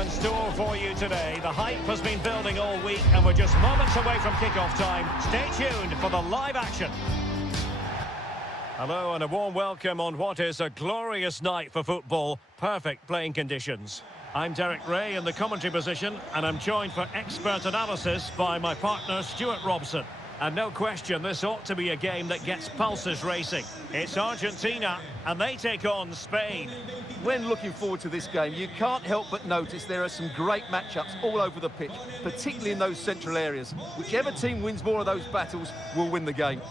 in store for you today. The hype has been building all week and we're just moments away from kick-off time. Stay tuned for the live action. Hello and a warm welcome on what is a glorious night for football. Perfect playing conditions. I'm Derek Ray in the commentary position and I'm joined for expert analysis by my partner Stuart Robson. And no question, this ought to be a game that gets pulses racing. It's Argentina, and they take on Spain. When looking forward to this game, you can't help but notice there are some great matchups all over the pitch, particularly in those central areas. Whichever team wins more of those battles will win the game.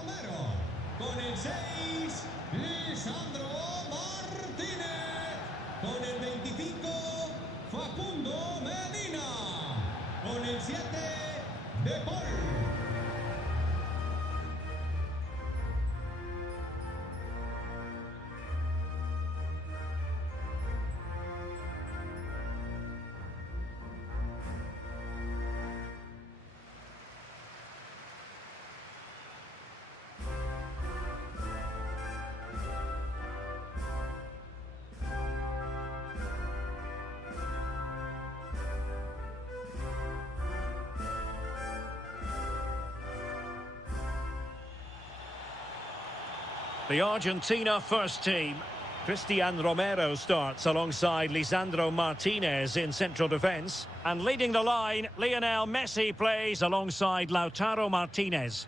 The Argentina first team. Cristian Romero starts alongside Lisandro Martinez in central defence. And leading the line, Lionel Messi plays alongside Lautaro Martinez.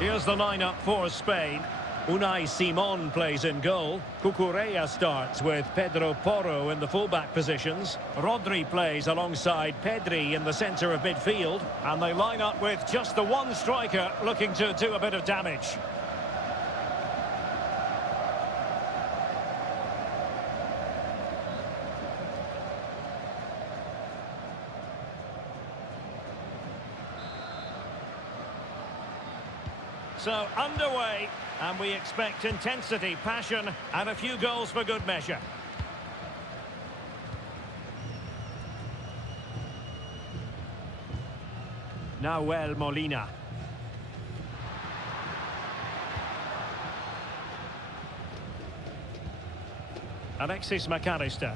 Here's the lineup for Spain. Unai Simon plays in goal. Cucurella starts with Pedro Porro in the fullback positions. Rodri plays alongside Pedri in the centre of midfield. And they line up with just the one striker looking to do a bit of damage. So, underway, and we expect intensity, passion, and a few goals for good measure. Nahuel Molina. Alexis McAllister.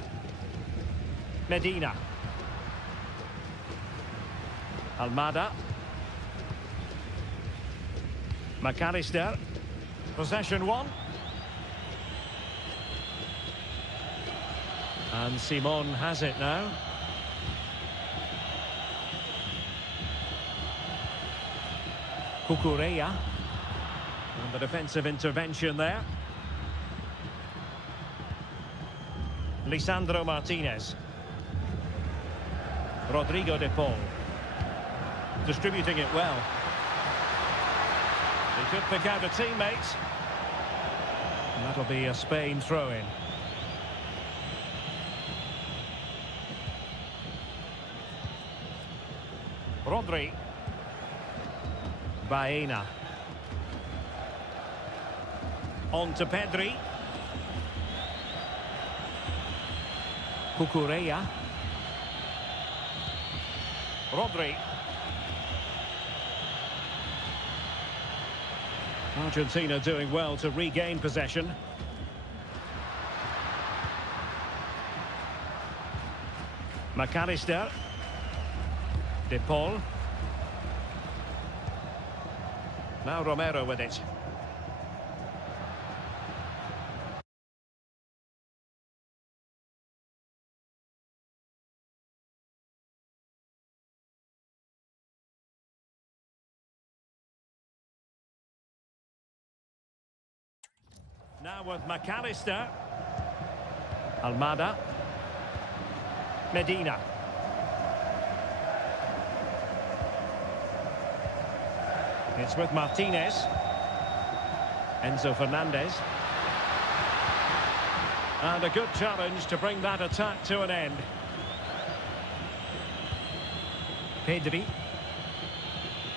Medina. Almada. McAllister, possession one. And Simon has it now. Cucurella. And the defensive intervention there. Lisandro Martinez. Rodrigo de Paul. Distributing it well. He could pick out a teammate. And that'll be a Spain throw-in. Rodri. Baena. On to Pedri. Cucurella. Rodri. Argentina doing well to regain possession. McAllister. De Paul. Now Romero with it. Now with McAllister. Almada. Medina. It's with Martinez. Enzo Fernandez. And a good challenge to bring that attack to an end. Pedri.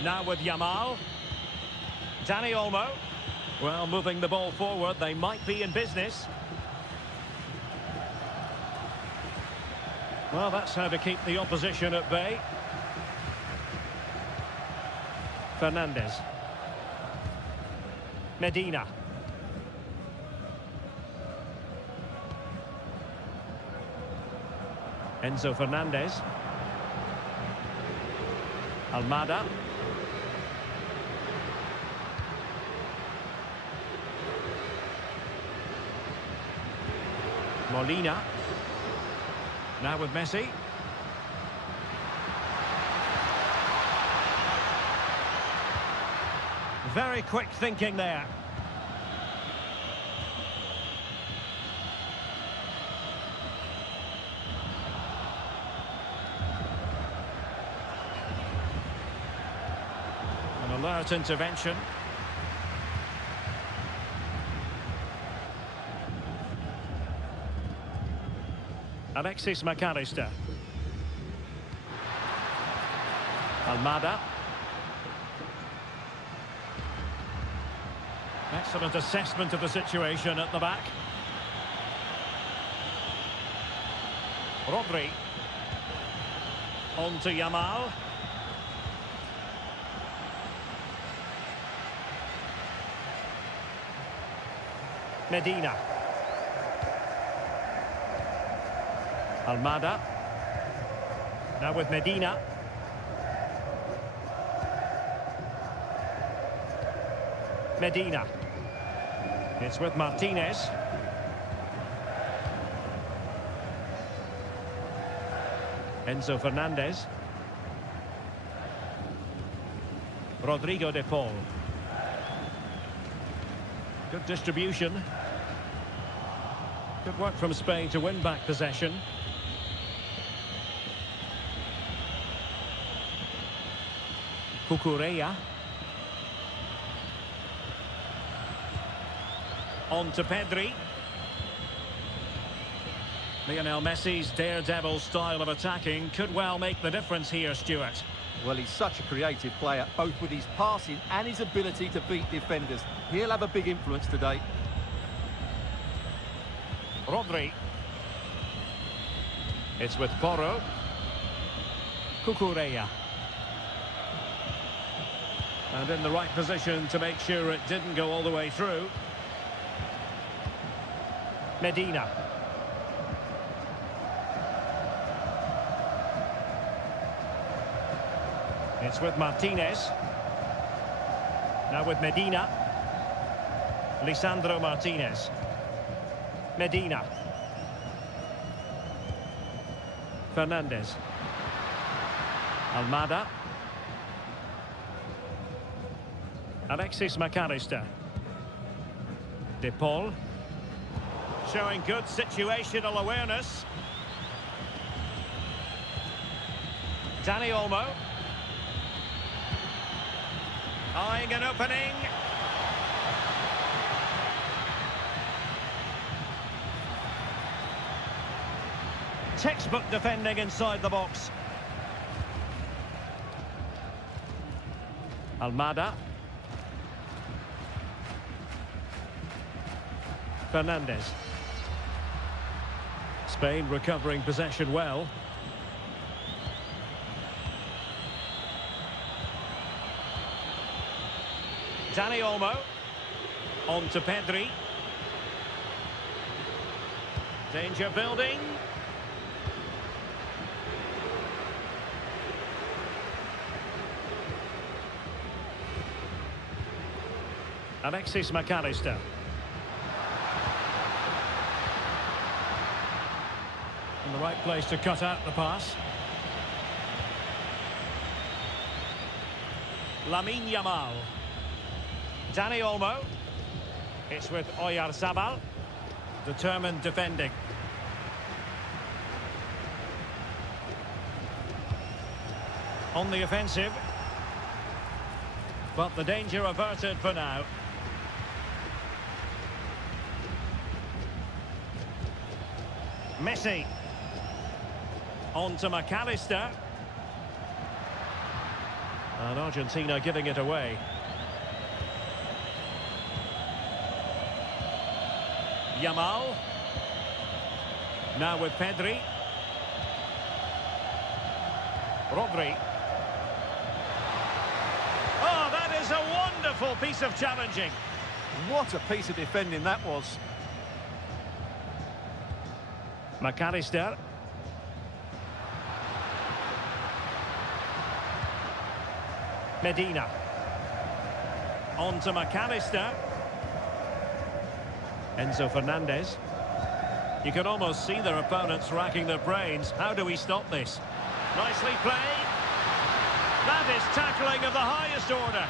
Now with Yamal. Dani Olmo. Well, moving the ball forward, they might be in business. Well, that's how to keep the opposition at bay. Fernandes. Medina. Enzo Fernandez. Almada. Molina. Now with Messi. Very quick thinking there. An alert intervention. Alexis McAllister. Almada. Excellent assessment of the situation at the back. Rodri. On to Yamal. Medina. Almada. Now with Medina. Medina. It's with Martinez. Enzo Fernandez. Rodrigo de Paul. Good distribution. Good work from Spain to win back possession. Cucurella. On to Pedri. Lionel Messi's daredevil style of attacking could well make the difference here, Stuart. Well, he's such a creative player, both with his passing and his ability to beat defenders. He'll have a big influence today. Rodri. It's with Porro. Cucurella. And in the right position to make sure it didn't go all the way through. Medina. It's with Martinez. Now with Medina. Lisandro Martinez. Medina. Fernandez. Almada. Alexis McAllister. De Paul. Showing good situational awareness. Dani Olmo. Eyeing an opening. Textbook defending inside the box. Almada. Fernandez. Spain recovering possession well. Dani Olmo. On to Pedri. Danger building. Alexis McAllister. In the right place to cut out the pass. Lamine Yamal. Dani Olmo. It's with Oyarzabal. Determined defending. On the offensive. But the danger averted for now. Messi. On to McAllister. And Argentina giving it away. Yamal. Now with Pedri. Rodri. Oh, that is a wonderful piece of challenging. What a piece of defending that was. McAllister. Medina. On to McAllister. Enzo Fernandez. You can almost see their opponents racking their brains. How do we stop this? Nicely played. That is tackling of the highest order.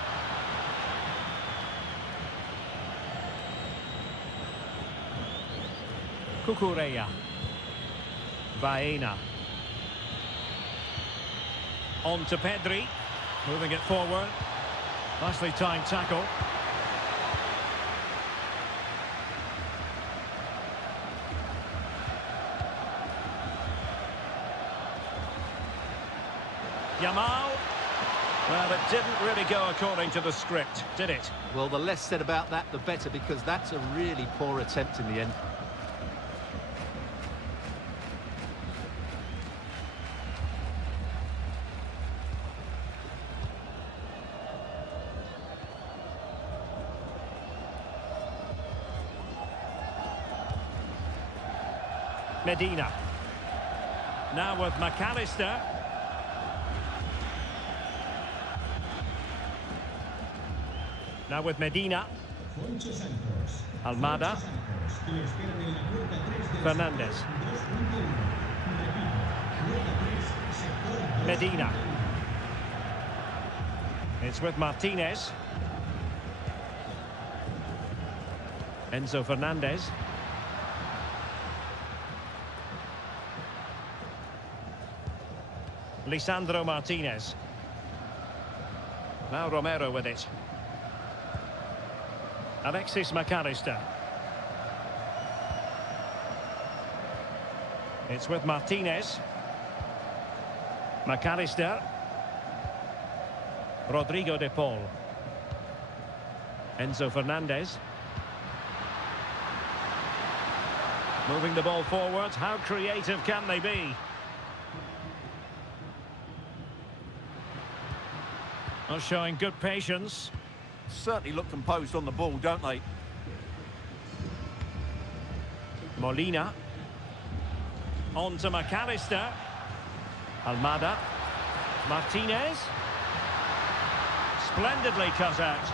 Cucurella. Baena. On to Pedri. Moving it forward. Nicely timed tackle. Yamal. Well, it didn't really go according to the script, did it? Well, the less said about that, the better, because that's a really poor attempt in the end. Medina. Now with McAllister. Now with Medina. Almada. Fernandez. Medina. It's with Martinez. Enzo Fernandez. Lisandro Martinez. Now Romero with it. Alexis McAllister. It's with Martinez. McAllister. Rodrigo de Paul. Enzo Fernandez. Moving the ball forward. How creative can they be? Well, showing good patience. Certainly look composed on the ball, don't they? Molina. On to McAllister. Almada. Martinez. Splendidly cut out.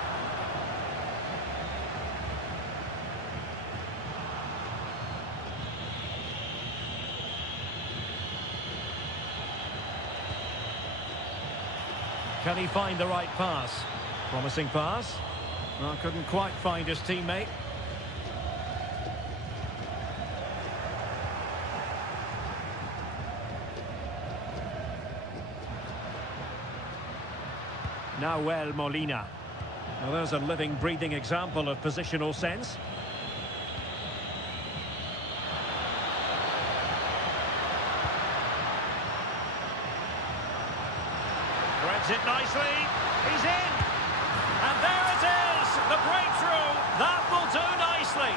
Can he find the right pass? Promising pass. Well, couldn't quite find his teammate. Now Molina. Well, there's a living, breathing example of positional sense. Threads it nicely. He's in. And there it is. The breakthrough. That will do nicely.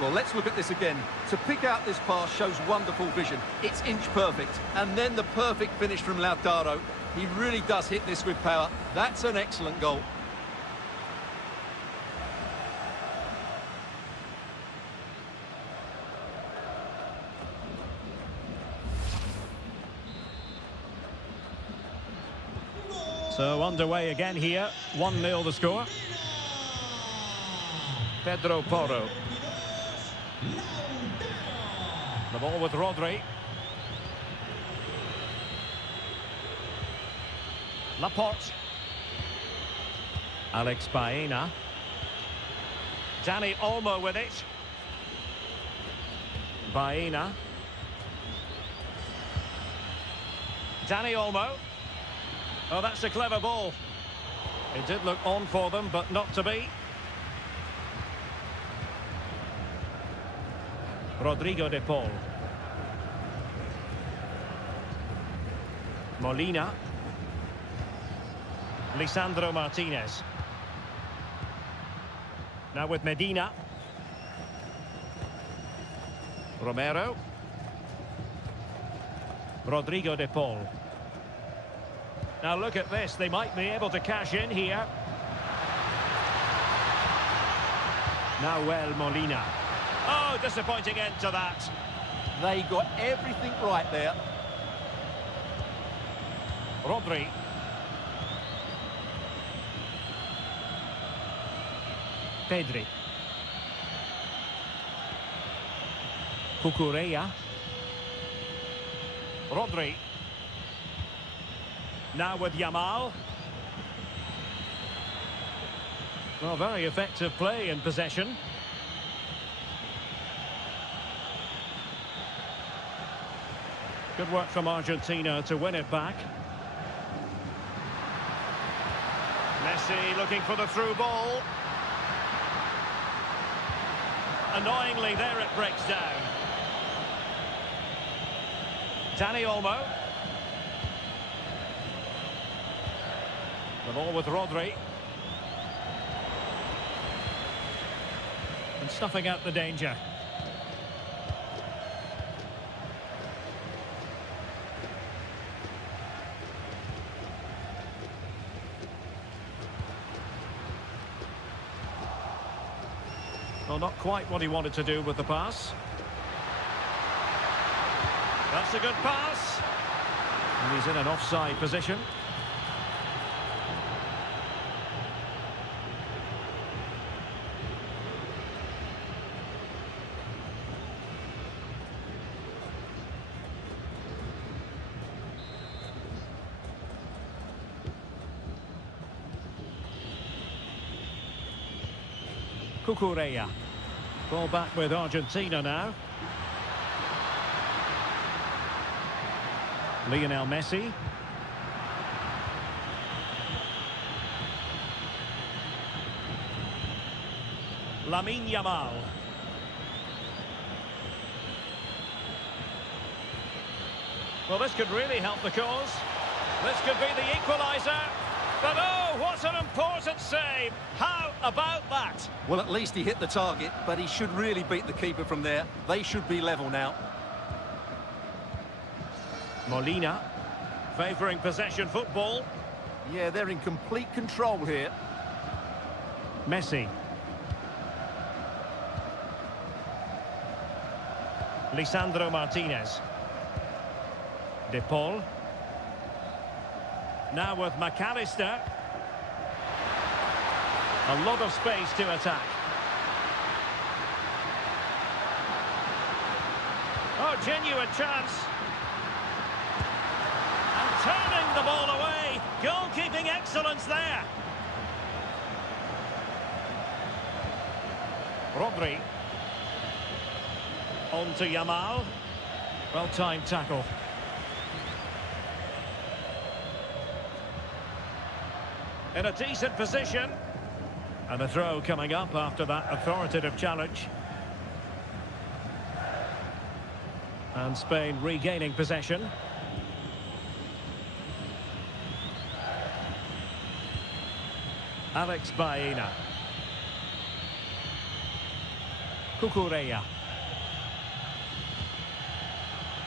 Well, let's look at this again. To pick out this pass shows wonderful vision. It's inch perfect. And then the perfect finish from Lautaro. He really does hit this with power. That's an excellent goal. So underway again here. 1-0 the score. Pedro Porro. The ball with Rodri. Laporte. Alex Baena. Dani Olmo with it. Danny Olmo. Oh, that's a clever ball. It did look on for them, but not to be. Rodrigo de Paul. Molina. Lisandro Martinez. Now with Medina. Romero. Rodrigo de Paul. Now look at this, they might be able to cash in here. Now Molina. Oh, disappointing end to that. They got everything right there. Rodri. Pedri. Cucurella. Rodri. Now with Yamal. Well, very effective play in possession. Good work from Argentina to win it back. Messi looking for the through ball. Annoyingly, there it breaks down. Danny Olmo. The ball with Rodri. And snuffing out the danger. Well, not quite what he wanted to do with the pass. That's a good pass. And he's in an offside position. Cucurella. Ball back with Argentina now. Lionel Messi. Lamine Yamal. Well, this could really help the cause. This could be the equaliser. But oh, what an important save! How about that? Well, at least he hit the target, but he should really beat the keeper from there. They should be level now. Molina, favouring possession football. Yeah, they're in complete control here. Messi. Lisandro Martinez. De Paul. Now with McAllister. A lot of space to attack. Oh, genuine chance. And turning the ball away. Goalkeeping excellence there. Rodri. On to Yamal. Well-timed tackle. In a decent position. And a throw coming up after that authoritative challenge. And Spain regaining possession. Alex Baena. Cucurella.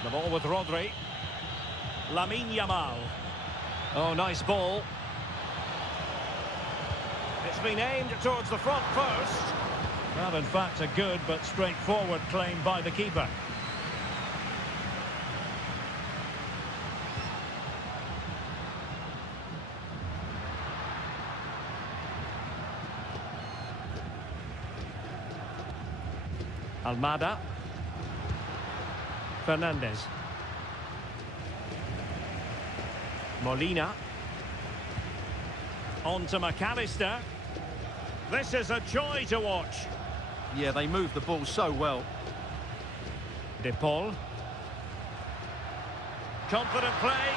The ball with Rodri. Lamine Yamal. Oh, nice ball. It's been aimed towards the front post. Well, in fact, a good but straightforward claim by the keeper. Almada. Fernandez. Molina. On to McAllister. This is a joy to watch. Yeah, they move the ball so well. De Paul. Confident play.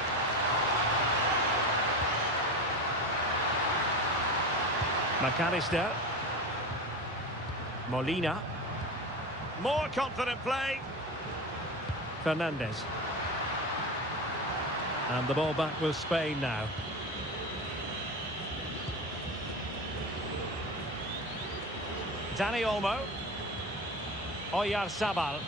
McAllister. Molina. More confident play. Fernandes. And the ball back with Spain now. Dani Olmo. Oyarzabal.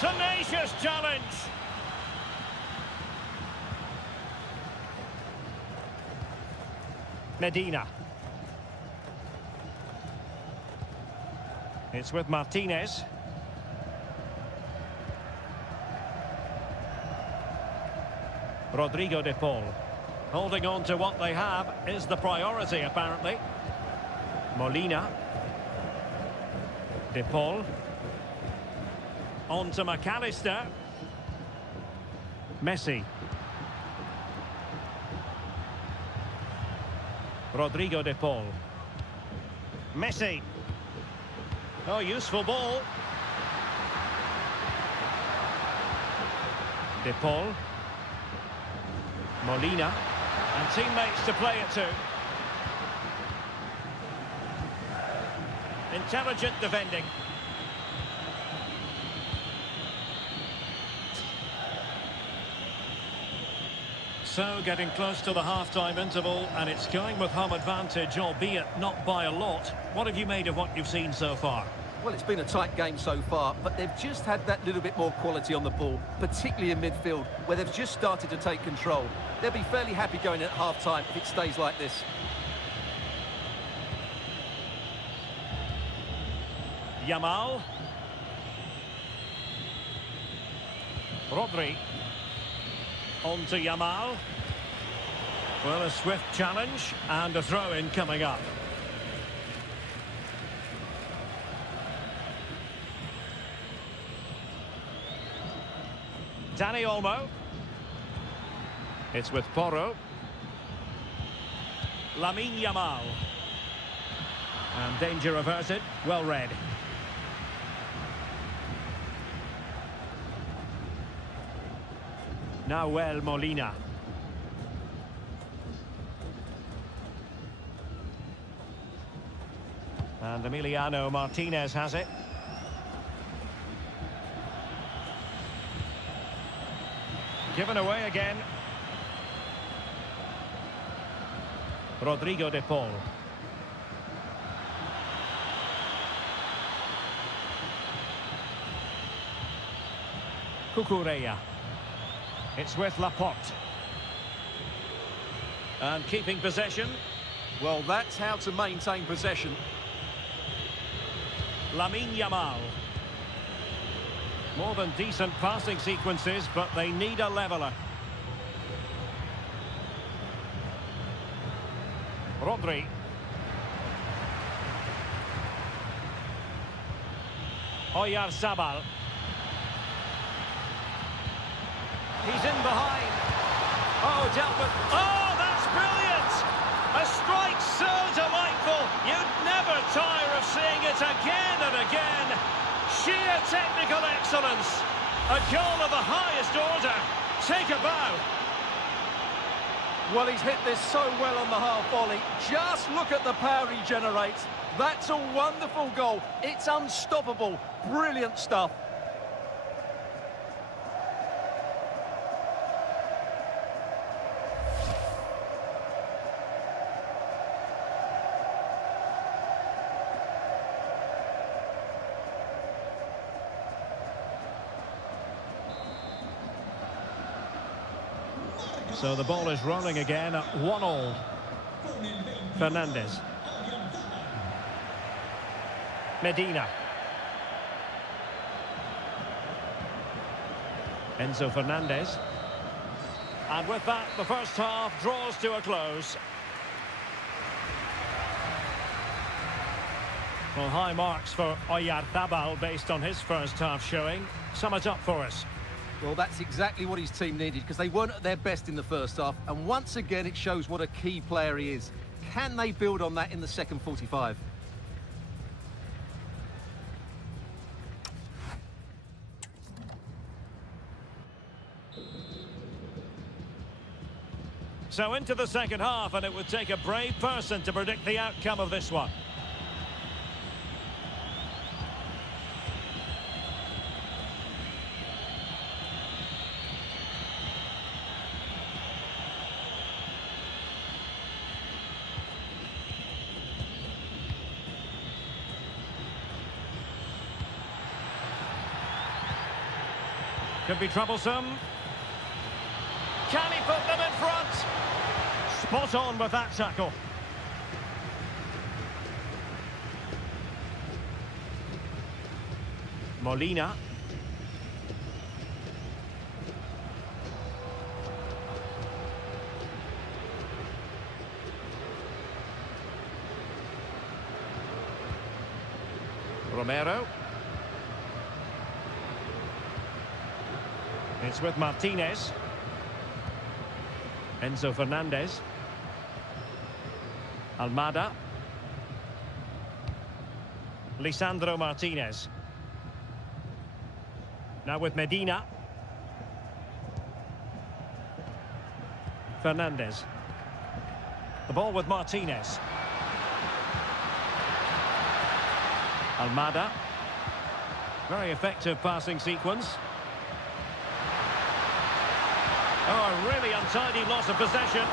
Tenacious challenge. Medina. It's with Martinez. Rodrigo de Paul. Holding on to what they have is the priority, apparently. Molina. De Paul. On to McAllister. Messi. Rodrigo de Paul. Messi. Oh, useful ball. De Paul. Molina. And teammates to play it to. Intelligent defending. So, getting close to the half-time interval, and it's going with home advantage, albeit not by a lot. What have you made of what you've seen so far? Well, it's been a tight game so far, but they've just had that little bit more quality on the ball, particularly in midfield, where they've just started to take control. They'll be fairly happy going at half-time if it stays like this. Yamal. Rodri. On to Yamal. Well, a swift challenge and a throw-in coming up. Dani Olmo. It's with Porro. Lamine Yamal. And danger averted. Well read. Nahuel Molina. And Emiliano Martinez has it. Given away again. Rodrigo de Paul. Cucurella. It's with Laporte. And keeping possession. Well, that's how to maintain possession. Lamine Yamal. More than decent passing sequences, but they need a leveller. Rodri. Oyarzabal. He's in behind. Oh, dealt with. Oh, that's brilliant! A strike so delightful. You'd never tire of seeing it again and again. Sheer technical excellence. A goal of the highest order. Take a bow. Well, he's hit this so well on the half volley. Just look at the power he generates. That's a wonderful goal. It's unstoppable. Brilliant stuff. So the ball is rolling again at 1-1. Fernandes. Medina. Enzo Fernandez. And with that, the first half draws to a close. Well, high marks for Oyarzabal based on his first half showing. Sum it up for us. Well, that's exactly what his team needed, because they weren't at their best in the first half, and once again it shows what a key player he is. Can they build on that in the second 45? So into the second half, and it would take a brave person to predict the outcome of this one. Could be troublesome. Can he put them in front? Spot on with that tackle. Molina. Romero. It's with Martinez. Enzo Fernandez. Almada. Lisandro Martinez. Now with Medina. Fernandez. The ball with Martinez. Almada. Very effective passing sequence. Oh, a really untidy loss of possession.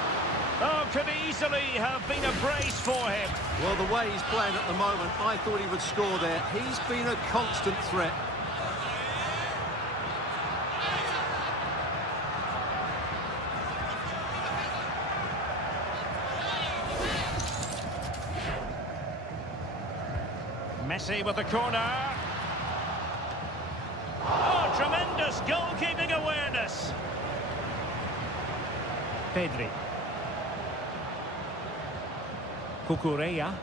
Oh, could easily have been a brace for him. Well, the way he's playing at the moment, I thought he would score there. He's been a constant threat. Messi with the corner. Oh, tremendous goalkeeping awareness. Pedri. Cucurella.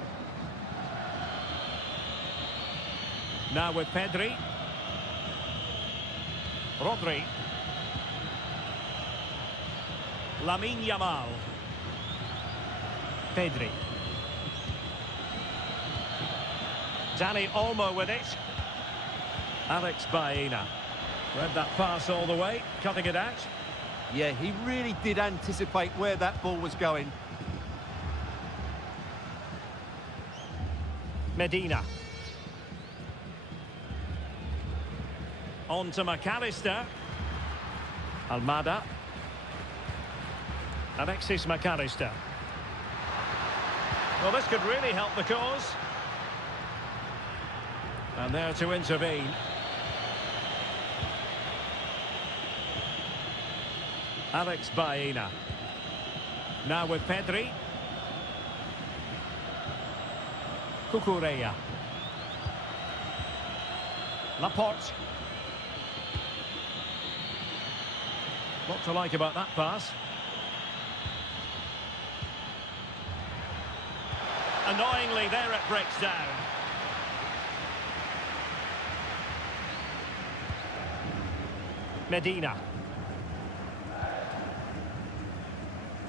Now with Pedri. Rodri. Lamine Yamal. Pedri. Dani Olmo with it. Alex Baena. Read that pass all the way, cutting it out. Yeah, he really did anticipate where that ball was going. Medina. On to McAllister. Almada. Alexis McAllister. Well, this could really help the cause. And there to intervene. Alex Baena. Now with Pedri. Cucurella. Laporte. What to like about that pass? Annoyingly, there it breaks down. Medina.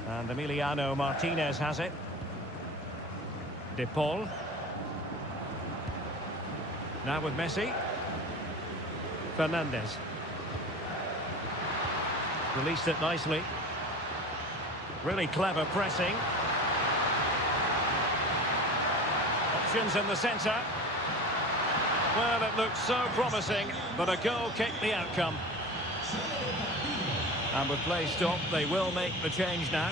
And Emiliano Martinez has it. De Paul. Now with Messi. Fernandez. Released it nicely. Really clever pressing. Options in the centre. Well, it looked so promising, but a goal kicked the outcome. And with play stopped, they will make the change now.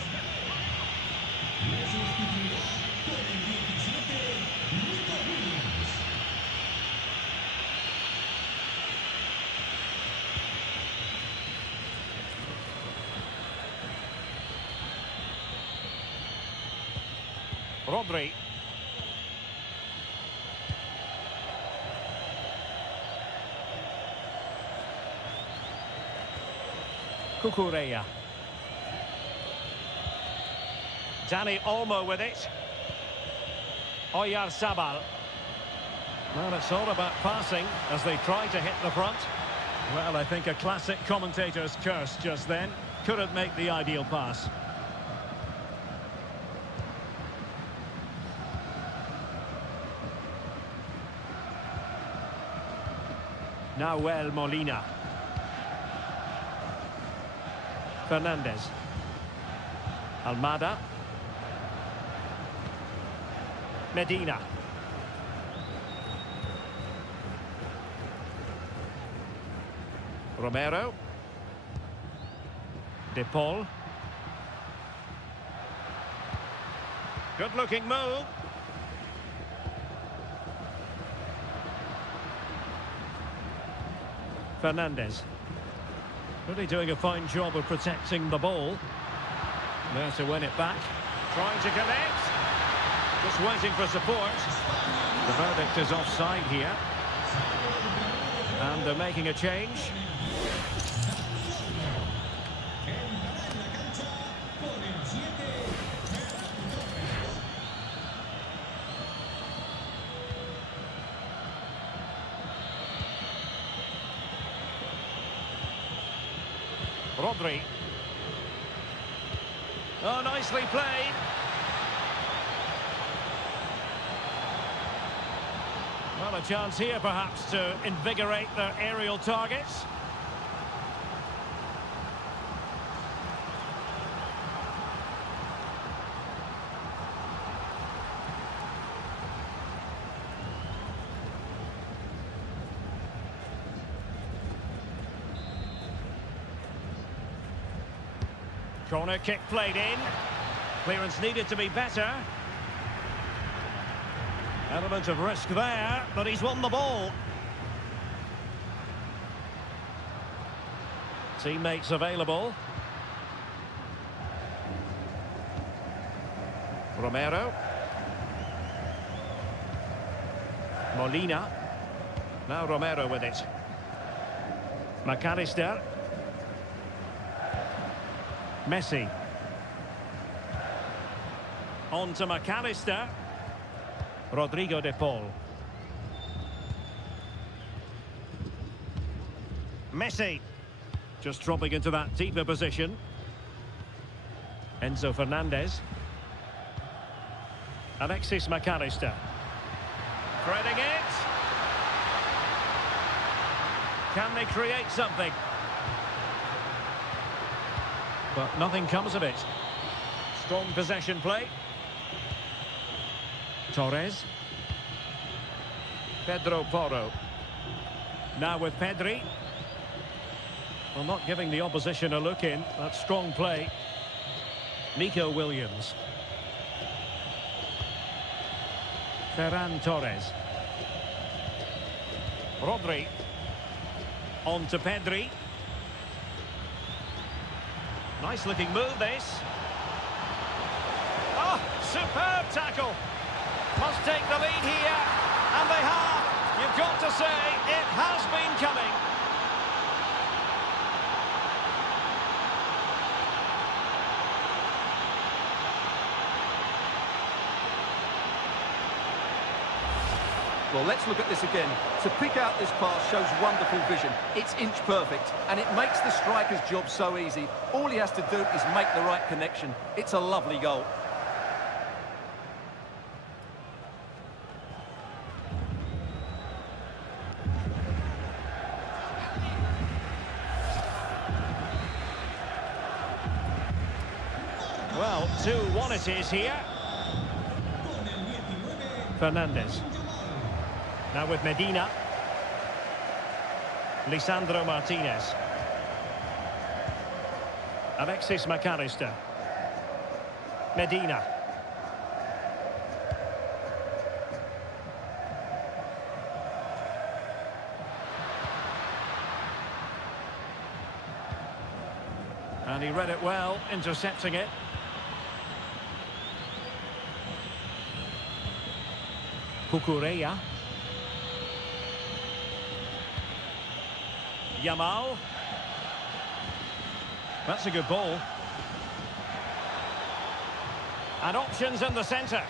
Rodri. Cucurella. Dani Olmo with it. Oyarzabal. Well, it's all about passing as they try to hit the front. Well, I think a classic commentator's curse just then. Couldn't make the ideal pass. Nahuel Molina. Fernandez. Almada. Medina. Romero. De Paul. Good-looking move. Fernandez. Really doing a fine job of protecting the ball. There to win it back. Trying to connect. Just waiting for support. The verdict is offside here. And they're making a change. Rodri. Oh, nicely played. Well, a chance here perhaps to invigorate their aerial targets. Corner kick played in. Clearance needed to be better. Element of risk there, but he's won the ball. Teammates available. Romero. Molina. Now Romero with it. McAllister. Messi. On to McAllister. Rodrigo de Paul. Messi. Just dropping into that deeper position. Enzo Fernandez. Alexis McAllister. Threading it. Can they create something? But nothing comes of it. Strong possession play. Torres. Pedro Porro. Now with Pedri. Well, not giving the opposition a look in. That's strong play. Nico Williams. Ferran Torres. Rodri. On to Pedri. Nice looking move this. Oh, superb tackle. Must take the lead here. And they have. You've got to say, it has been coming. Well, let's look at this again. To pick out this pass shows wonderful vision. It's inch perfect, and it makes the striker's job so easy. All he has to do is make the right connection. It's a lovely goal. Well, 2-1 it is here. Fernandez. Now with Medina. Lisandro Martinez. Alexis McAllister. Medina. And he read it well, intercepting it. Cucurella. Yamal. That's a good ball. And options in the centre.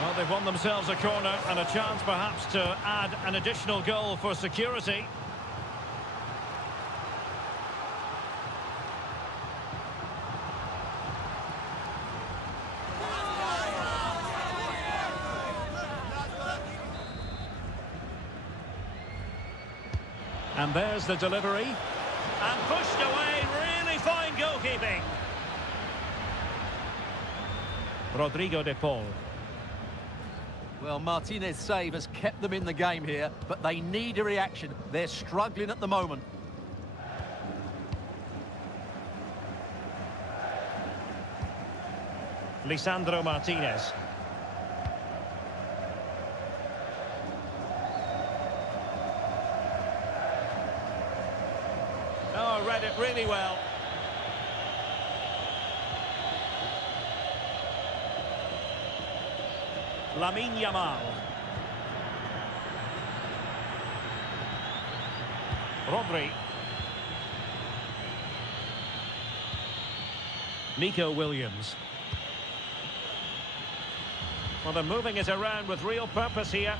Well, they've won themselves a corner and a chance perhaps to add an additional goal for security. And there's the delivery. And pushed away, really fine goalkeeping. Rodrigo de Paul. Well, Martinez's save has kept them in the game here, but they need a reaction. They're struggling at the moment. Lisandro Martinez. Oh, read it really well. Lamine Yamal. Rodri. Nico Williams. Well, they're moving it around with real purpose here.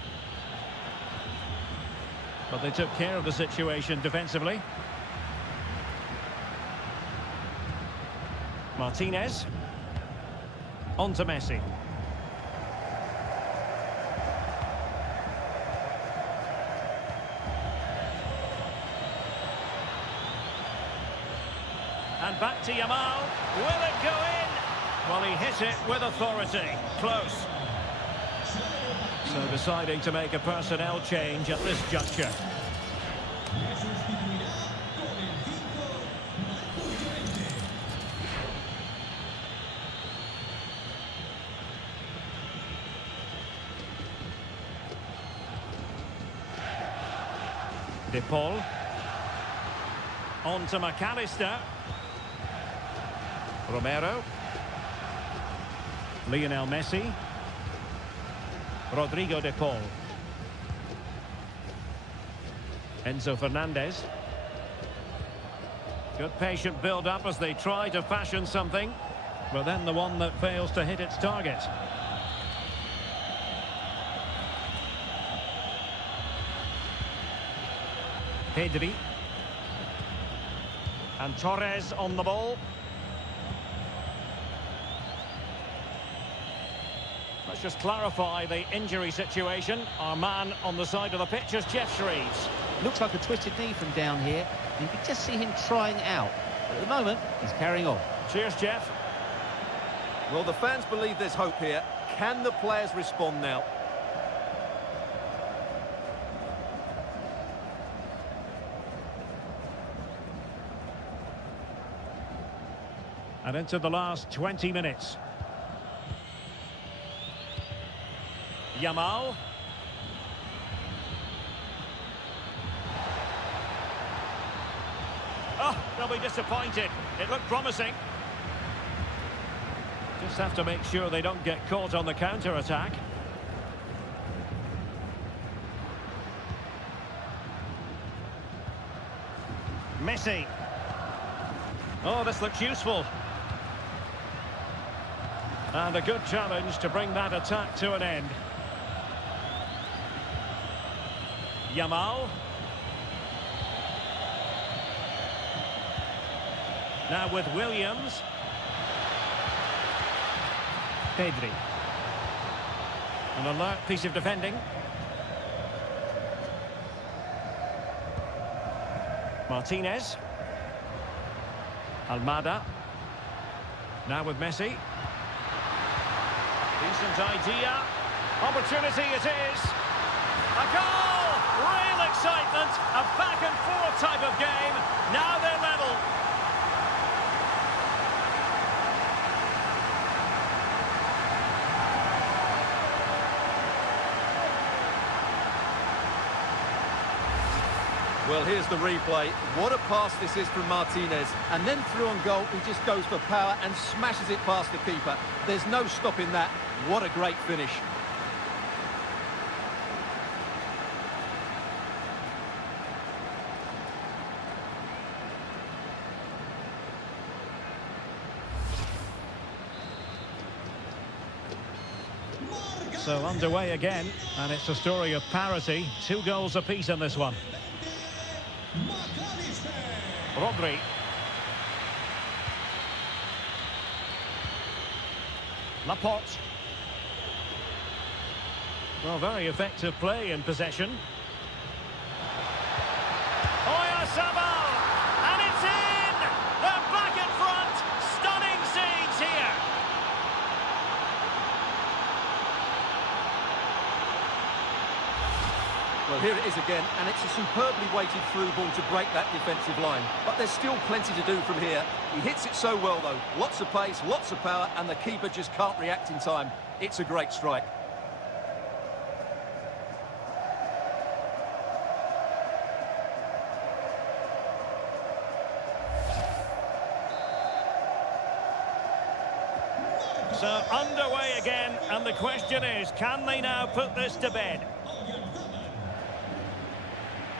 But they took care of the situation defensively. Martinez. On to Messi. And back to Yamal. Will it go in? Well, he hit it with authority. Close. So deciding to make a personnel change at this juncture. De Paul. On to McAllister. Romero. Lionel Messi. Rodrigo de Paul. Enzo Fernandez. Good patient build-up as they try to fashion something. But then the one that fails to hit its target. Pedri. And Torres on the ball. Let's just clarify the injury situation. Our man on the side of the pitch is Jeff Shreves. Looks like a twisted knee from down here. You can just see him trying out. But at the moment, he's carrying on. Cheers, Jeff. Well, the fans believe there's hope here. Can the players respond now? And into the last 20 minutes. Yamal. Oh, they'll be disappointed. It looked promising. Just have to make sure they don't get caught on the counter-attack. Messi. Oh, this looks useful. And a good challenge to bring that attack to an end. Yamal. Now with Williams. Pedri. An alert piece of defending. Martinez. Almada. Now with Messi. Decent idea. Opportunity it is. A goal! Real excitement. A back and forth type of game. Now they're level. Well, here's the replay. What a pass this is from Martinez. And then through on goal, he just goes for power and smashes it past the keeper. There's no stopping that. What a great finish. So underway again, and it's a story of parity. 2 goals apiece in this one. Rodri. Laporte. Well, very effective play in possession. Oyarzabal! And it's in! They're back in front! Stunning scenes here! Well, here it is again, and it's a superbly weighted through ball to break that defensive line. But there's still plenty to do from here. He hits it so well, though. Lots of pace, lots of power, and the keeper just can't react in time. It's a great strike. So underway again, and the question is, can they now put this to bed?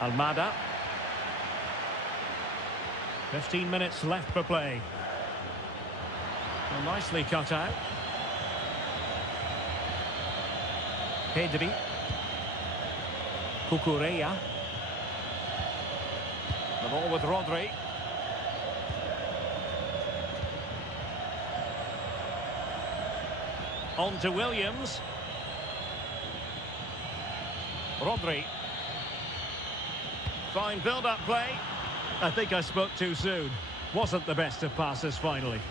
Almada. 15 minutes left for play. Well, nicely cut out. Pedri. Cucurella. The ball with Rodri. On to Williams. Rodri. Fine build-up play. I think I spoke too soon. Wasn't the best of passes finally.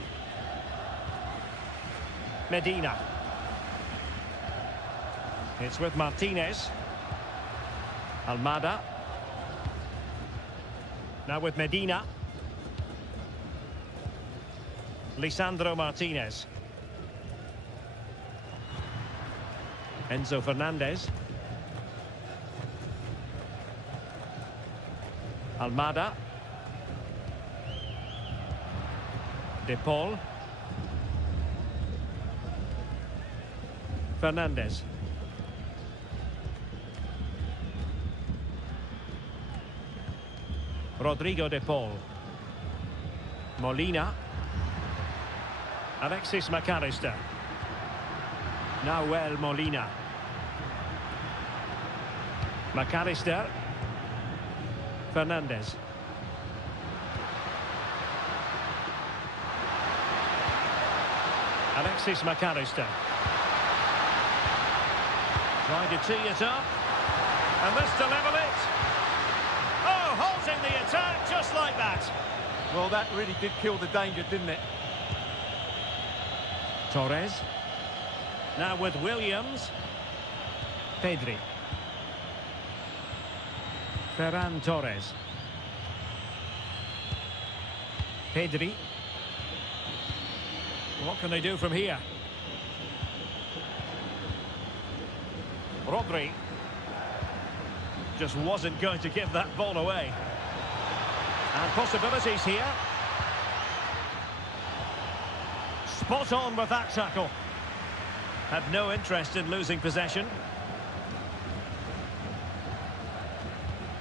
Medina. It's with Martinez. Almada. Now with Medina. Lisandro Martinez. Enzo Fernandez. Almada. De Paul. Fernandez. Rodrigo De Paul. Molina. Alexis McAllister. Nahuel Molina. McAllister. Fernandez. Alexis McAllister. Trying to tee it up. And this to level it. Oh, halting the attack just like that. Well, that really did kill the danger, didn't it? Torres. Now with Williams. Pedri. Ferran Torres. Pedri. What can they do from here? Rodri. Just wasn't going to give that ball away. And possibilities here. Spot on with that tackle. Had no interest in losing possession.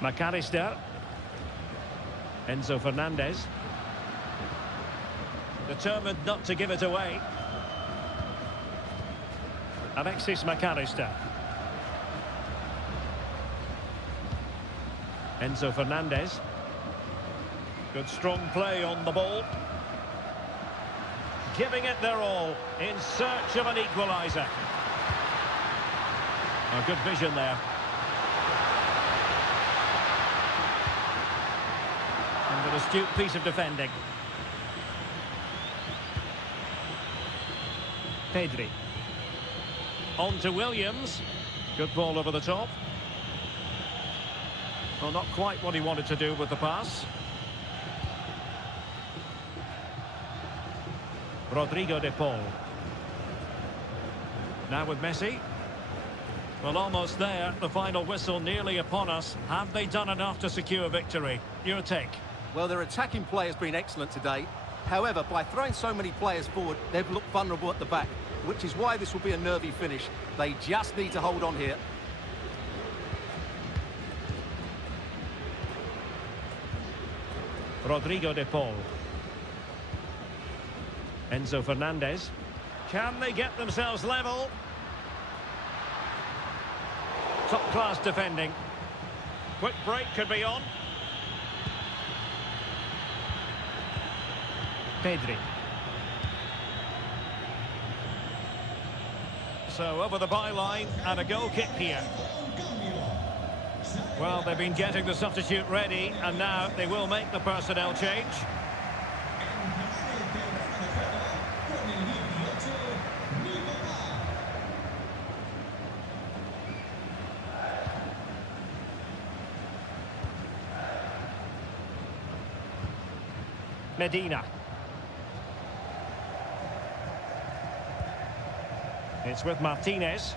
McAllister. Enzo Fernandez. Determined not to give it away. Alexis McAllister. Enzo Fernandez. Good strong play on the ball. Giving it their all in search of an equaliser. A good vision there. And an astute piece of defending. Pedri. On to Williams. Good ball over the top. Well, not quite what he wanted to do with the pass. Rodrigo De Paul. Now with Messi. Well, almost there. The final whistle nearly upon us. Have they done enough to secure victory? Your take? Well, their attacking play has been excellent today. However, by throwing so many players forward, they've looked vulnerable at the back, which is why this will be a nervy finish. They just need to hold on here. Rodrigo De Paul. Enzo Fernandez. Can they get themselves level? Top-class defending. Quick break could be on. Pedri. So over the byline and a goal kick here. Well, they've been getting the substitute ready and now they will make the personnel change. Medina. It's with Martinez.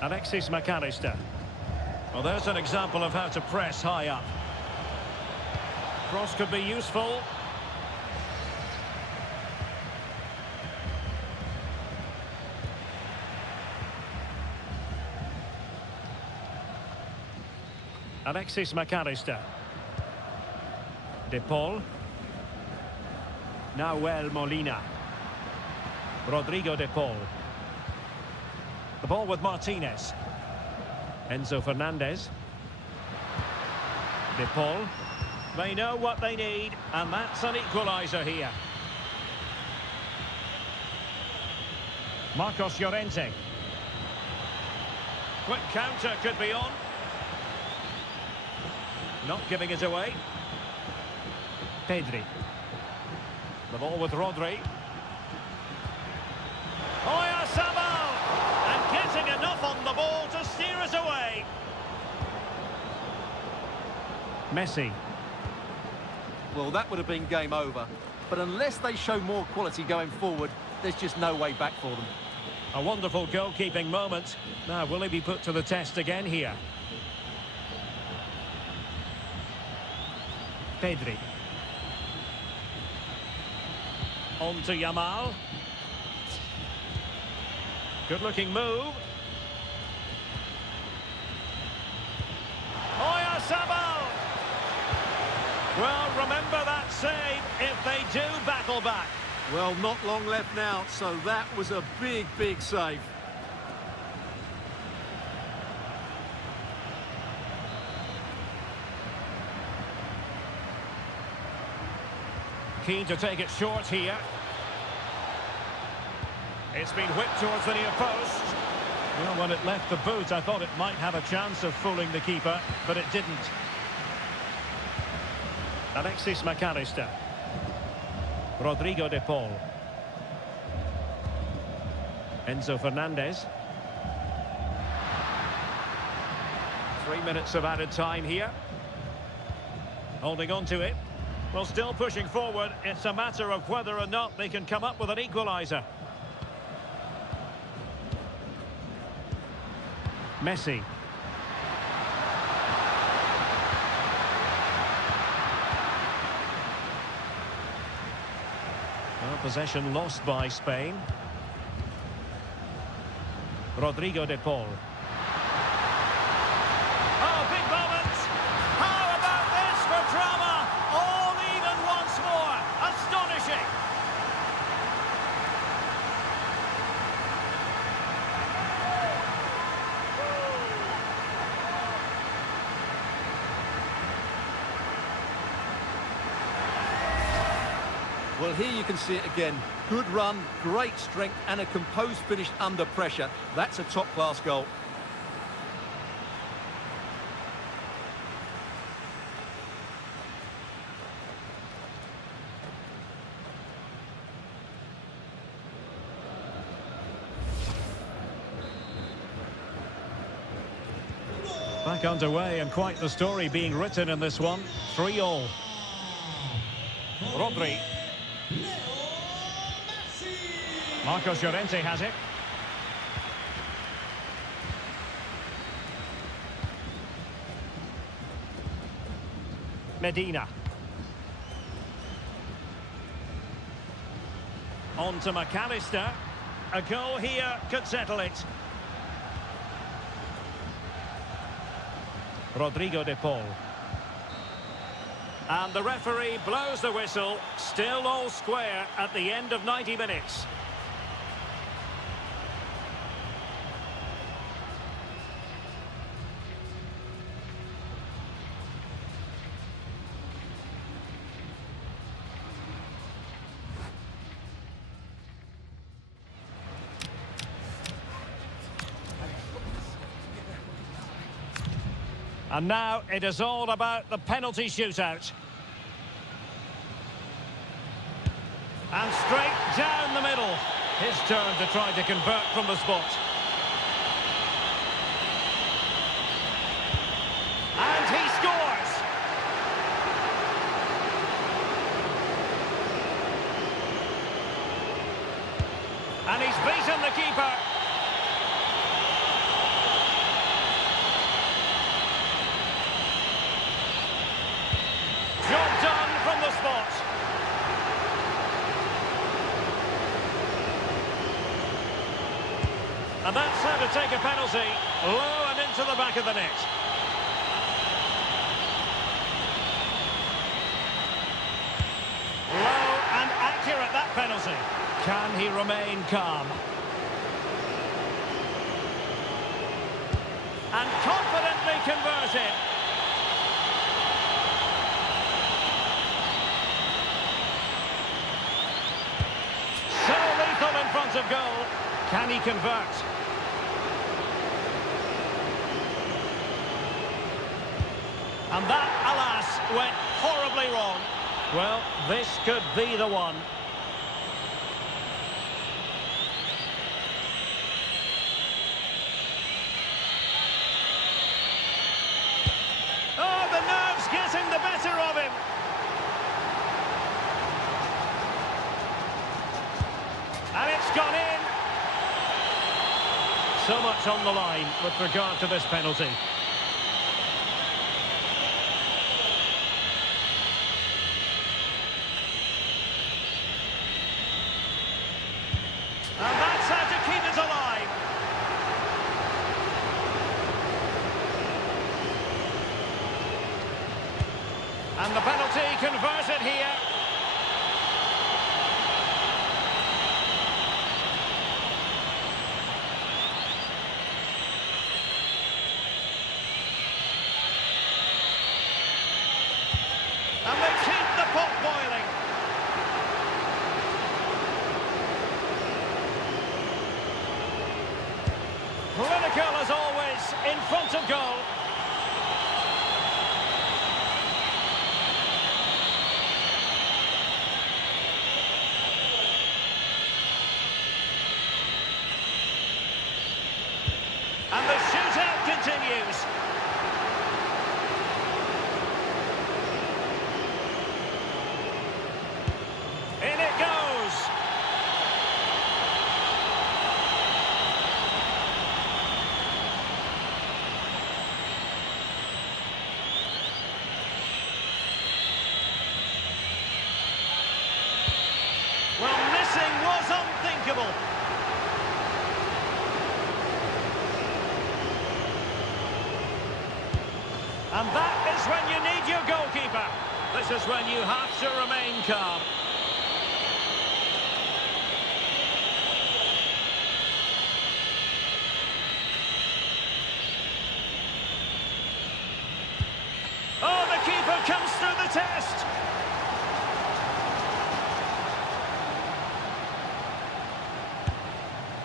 Alexis McAllister. Well, there's an example of how to press high up. Cross could be useful. Alexis McAllister. De Paul. Nahuel Molina. Rodrigo De Paul. The ball with Martinez. Enzo Fernandez. De Paul. They know what they need, and that's an equaliser here. Marcos Llorente. Quick counter could be on. Not giving it away. Pedri. The ball with Rodri. Oyarzabal! And getting enough on the ball to steer it away. Messi. Well, that would have been game over. But unless they show more quality going forward, there's just no way back for them. A wonderful goalkeeping moment. Now, will he be put to the test again here? Pedri. On to Yamal. Good-looking move. Oyarzabal! Well, remember that save if they do battle back. Well, not long left now, so that was a big, big save. Keen to take it short here. It's been whipped towards the near post. Well, when it left the boot, I thought it might have a chance of fooling the keeper, but it didn't. Alexis McAllister. Rodrigo De Paul. Enzo Fernandez. 3 minutes of added time here. Holding on to it. Well, still pushing forward. It's a matter of whether or not they can come up with an equaliser. Messi. Well, possession lost by Spain. Rodrigo De Paul. Oh, big moment! How about this for drama? All even once more. Astonishing! Well, here you can see it again. Good run, great strength, and a composed finish under pressure. That's a top-class goal. Back underway, and quite the story being written in this one. 3-3. Rodri. Marcos Llorente has it. Medina. On to McAllister. A goal here could settle it. Rodrigo De Paul. And the referee blows the whistle. Still all square at the end of 90 minutes. And now it is all about the penalty shootout. And straight down the middle. His turn to try to convert from the spot. And he scores! beaten the keeper. Job done from the spot. And that's how to take a penalty. Low and into the back of the net. Low and accurate, that penalty. Can he remain calm? And confidently converted. So lethal in front of goal. Can he convert? And that, alas, went horribly wrong. Well, this could be the one. Oh, the nerves getting the better of him. And it's gone in. So much on the line with regard to this penalty. And that's how to keep it alive. And the penalty converted here. And they keep the pot boiling. Clinical as always, in front of goal. And the shootout continues. In it goes. Well, missing was unthinkable. And that is when you need your goalkeeper. This is when you have to remain calm. Oh, the keeper comes through the test.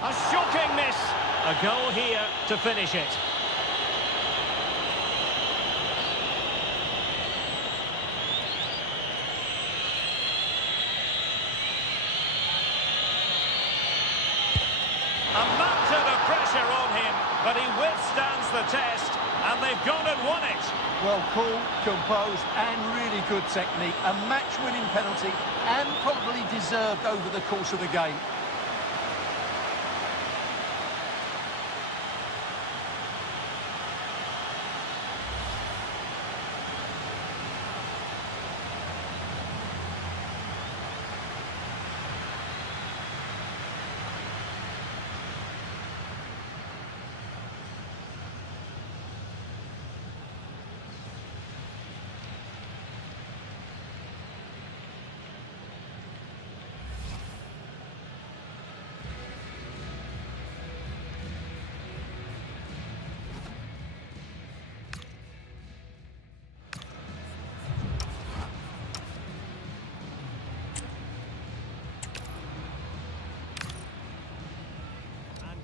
A shocking miss. A goal here to finish it. A mountain of pressure on him, but he withstands the test, and they've gone and won it. Well, cool, composed, and really good technique. A match-winning penalty, and probably deserved over the course of the game.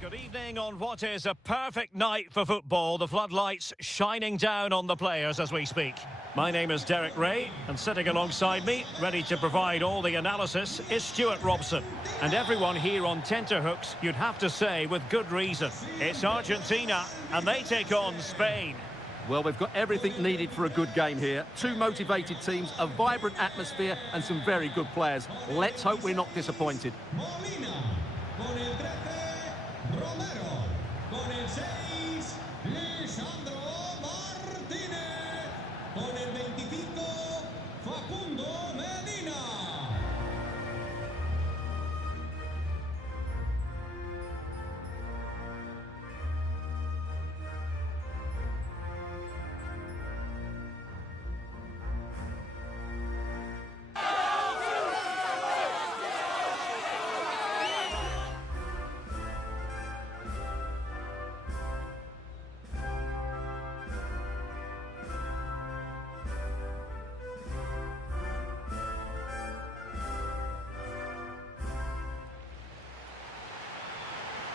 Good evening on what is a perfect night for football. The floodlights shining down on the players as we speak. My name is Derek Ray, and sitting alongside me, ready to provide all the analysis, is Stuart Robson. And everyone here on tenterhooks, you'd have to say with good reason. It's Argentina, and they take on Spain. Well, we've got everything needed for a good game here. Two motivated teams, a vibrant atmosphere, and some very good players. Let's hope we're not disappointed. Con el 13, Romero. Con el 6, Lisandro Martínez. Con el 25, Facundo Medina.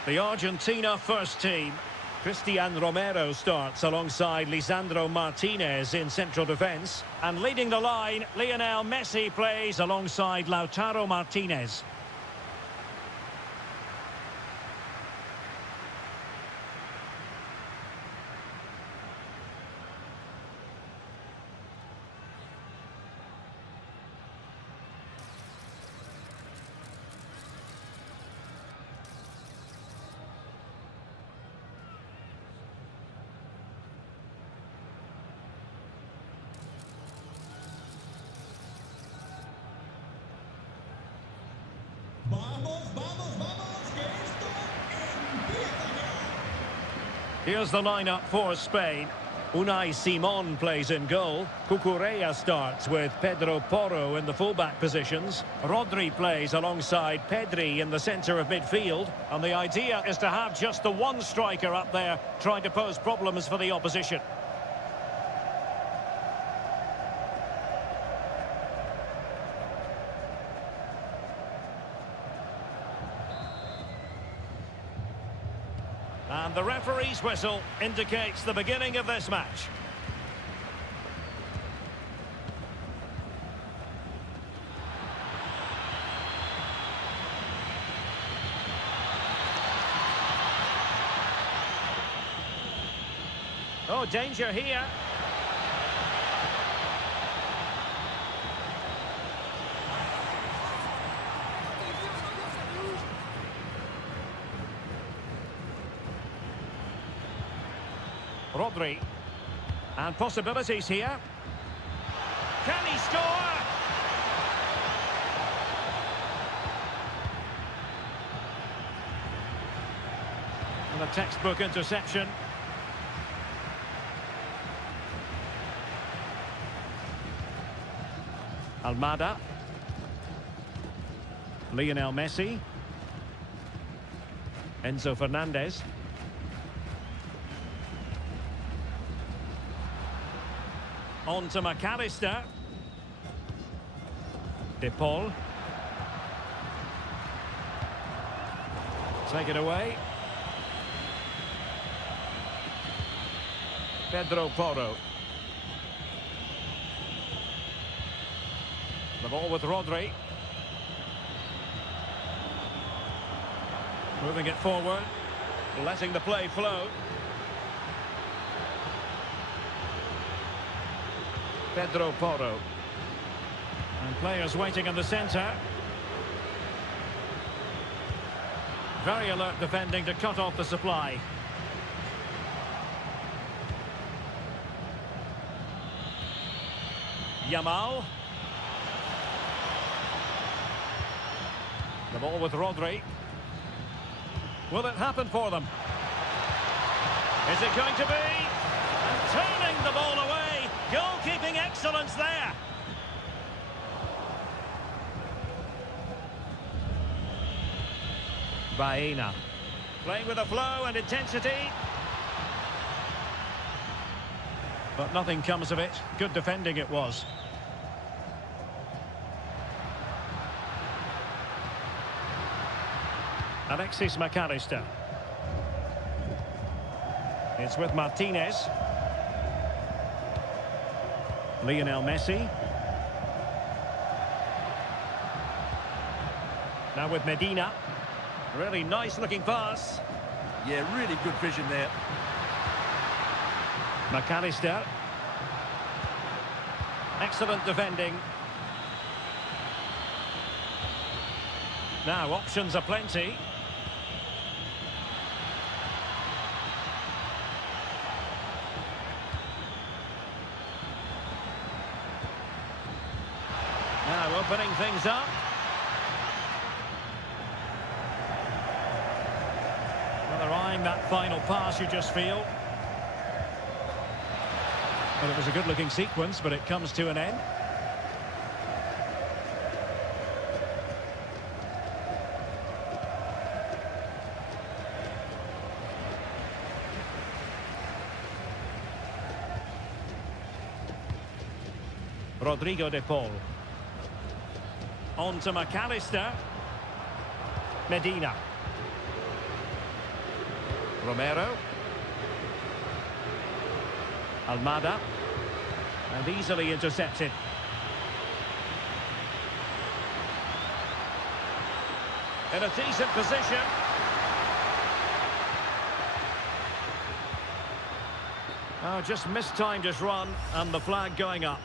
The Argentina first team. Cristian Romero starts alongside Lisandro Martinez in central defence. And leading the line, Lionel Messi plays alongside Lautaro Martinez. Vamos, vamos, vamos, que esto empieza ya. Here's the lineup for Spain. Unai Simon plays in goal. Cucurella starts with Pedro Porro in the fullback positions. Rodri plays alongside Pedri in the centre of midfield. And the idea is to have just the one striker up there trying to pose problems for the opposition. And the referee's whistle indicates the beginning of this match. Oh, danger here. Rodri. And possibilities here. Can he score? And a textbook interception. Almada. Lionel Messi. Enzo Fernandez. On to McAllister. De Paul. Take it away. Pedro Porro. The ball with Rodri. Moving it forward. Letting the play flow. Pedro Porro. And players waiting in the centre. Very alert defending to cut off the supply. Yamal. The ball with Rodri. Will it happen for them? Is it going to be? And turning the ball away. Goalkeeping excellence there. Baena. Playing with a flow and intensity. But nothing comes of it. Good defending it was. Alexis McAllister. It's with Martinez. Lionel Messi. Now with Medina. Really nice looking pass. Yeah, really good vision there. McAllister. Excellent defending. Now options are plenty. Opening things up. Well, they're eyeing that final pass, you just feel. Well, it was a good-looking sequence, but it comes to an end. Rodrigo de Paul. On to McAllister. Medina. Romero. Almada. And easily intercepted. In a decent position. Oh, just mistimed his run, and the flag going up.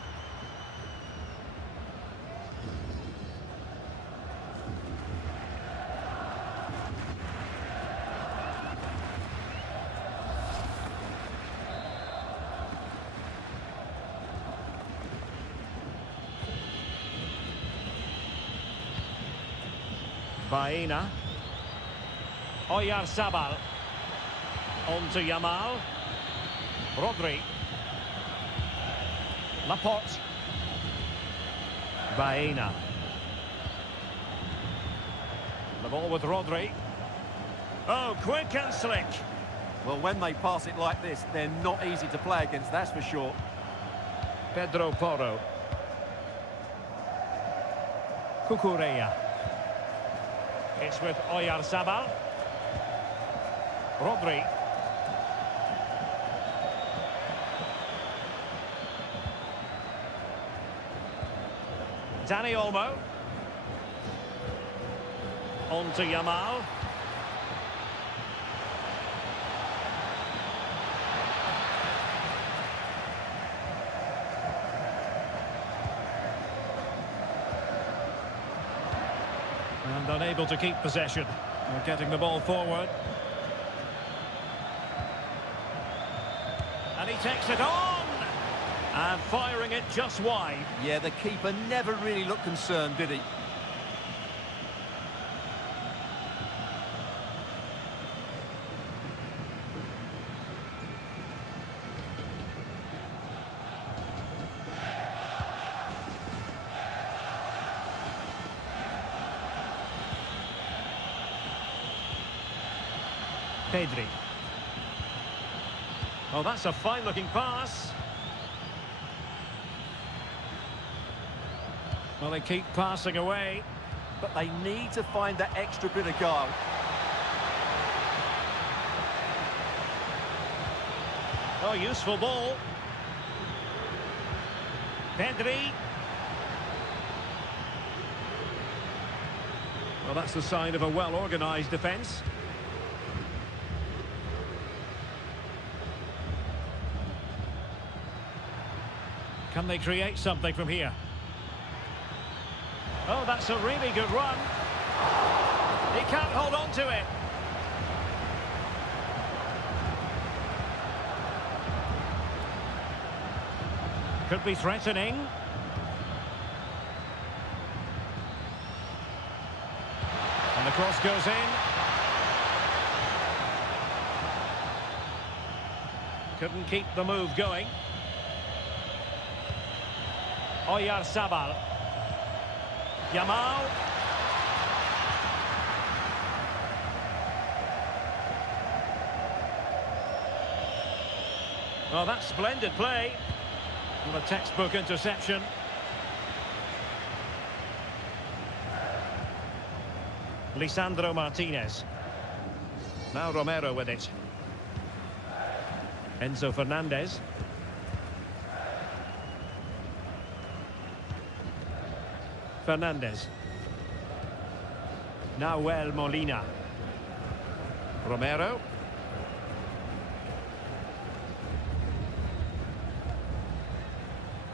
Baena. Oyarzabal. On to Yamal. Rodri. Laporte. Baena. The ball with Rodri. Oh, quick and slick. Well, when they pass it like this, they're not easy to play against, that's for sure. Pedro Porro. Cucurella. It's with Oyarzabal. Rodri. Dani Olmo. On to Yamal. And unable to keep possession. They're getting the ball forward. And he takes it on! And firing it just wide. Yeah, the keeper never really looked concerned, did he? Pedri. Oh, that's a fine-looking pass. Well, they keep passing away. But they need to find that extra bit of guile. Oh, useful ball. Pedri. Well, that's the sign of a well-organised defence. Can they create something from here? Oh, that's a really good run. He can't hold on to it. Could be threatening. And the cross goes in. Couldn't keep the move going. Oyarzabal. Yamal. Well, that's splendid play. And a textbook interception. Lisandro Martinez. Now Romero with it. Enzo Fernandez. Fernandez. Nahuel Molina. Romero.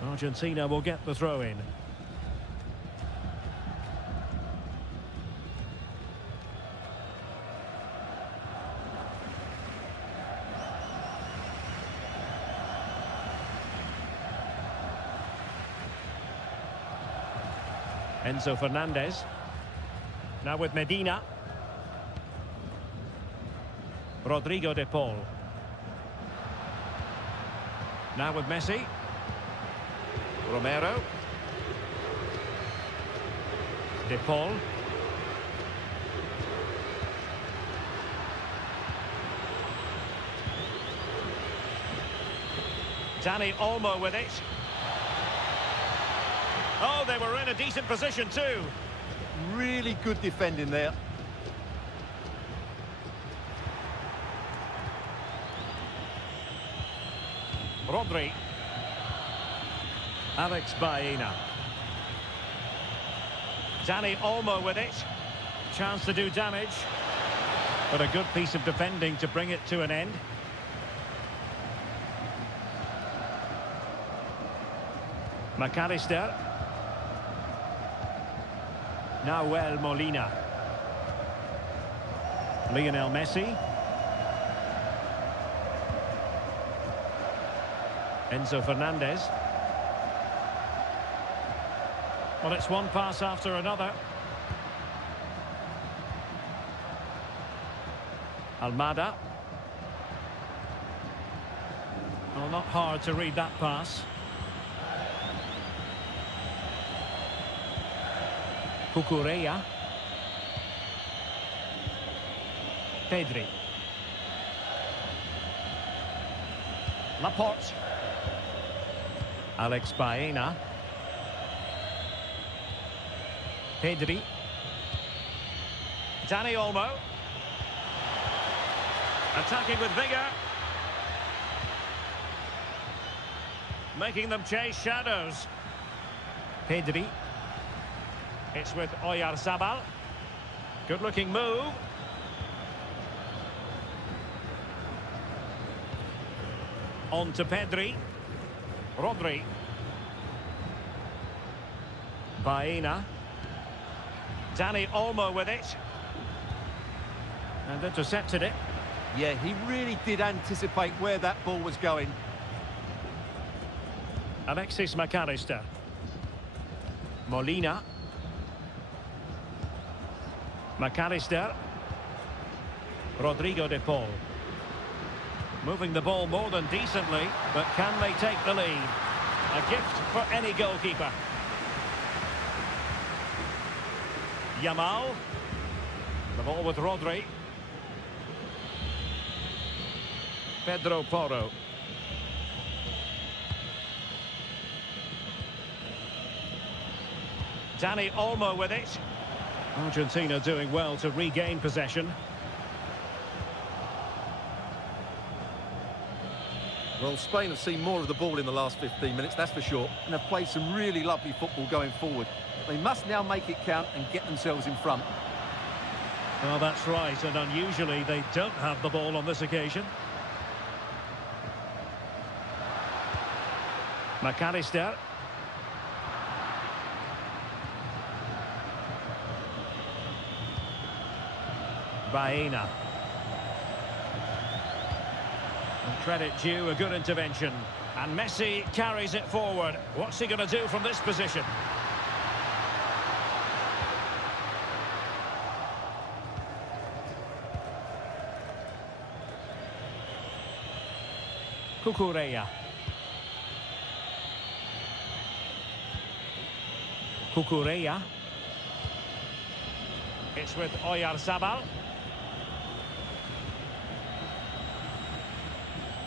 Argentina will get the throw in. Enzo Fernandez. Now with Medina. Rodrigo de Paul. Now with Messi. Romero. De Paul. Dani Olmo with it. Oh, they were in a decent position too. Really good defending there. Rodri. Alex Baena. Dani Olmo with it. Chance to do damage. But a good piece of defending to bring it to an end. McAllister. Nahuel Molina. Lionel Messi. Enzo Fernandez. Well, it's one pass after another. Almada. Well, not hard to read that pass. Cucurella. Pedri. Laporte. Alex Baena. Pedri. Dani Olmo. Attacking with vigour. Making them chase shadows. Pedri. It's with Oyarzabal. Good looking move. On to Pedri. Rodri. Baena. Dani Olmo with it. And intercepted it. Yeah, he really did anticipate where that ball was going. Alexis McAllister. Molina. McAllister. Rodrigo de Paul. Moving the ball more than decently, but can they take the lead? A gift for any goalkeeper. Yamal. The ball with Rodri. Pedro Porro. Dani Olmo with it. Argentina doing well to regain possession. Well, Spain have seen more of the ball in the last 15 minutes, that's for sure, and have played some really lovely football going forward. They must now make it count and get themselves in front. Well, that's right, and unusually they don't have the ball on this occasion. McAllister. Baena. And credit due, a good intervention. And Messi carries it forward. What's he going to do from this position? Cucurella. Cucurella. It's with Oyarzabal.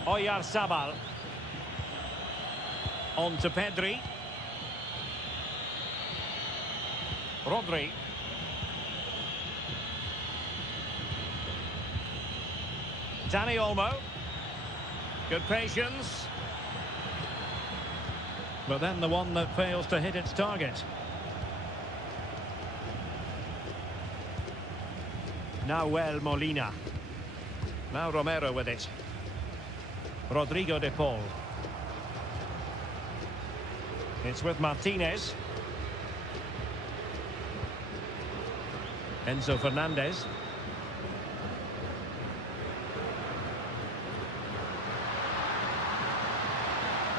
Oyarzabal. On to Pedri. Rodri. Dani Olmo. Good patience. But then the one that fails to hit its target. Nahuel Molina. Now Romero with it. Rodrigo de Paul. It's with Martinez. Enzo Fernandez.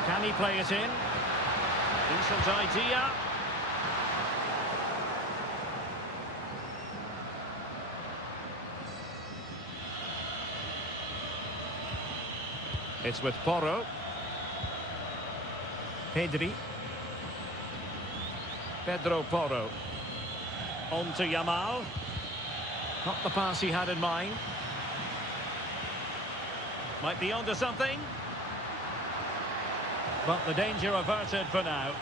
Can he play it in? Decent idea. It's with Porro. Pedri. Pedro Porro. On to Yamal. Not the pass he had in mind. Might be onto something. But the danger averted for now.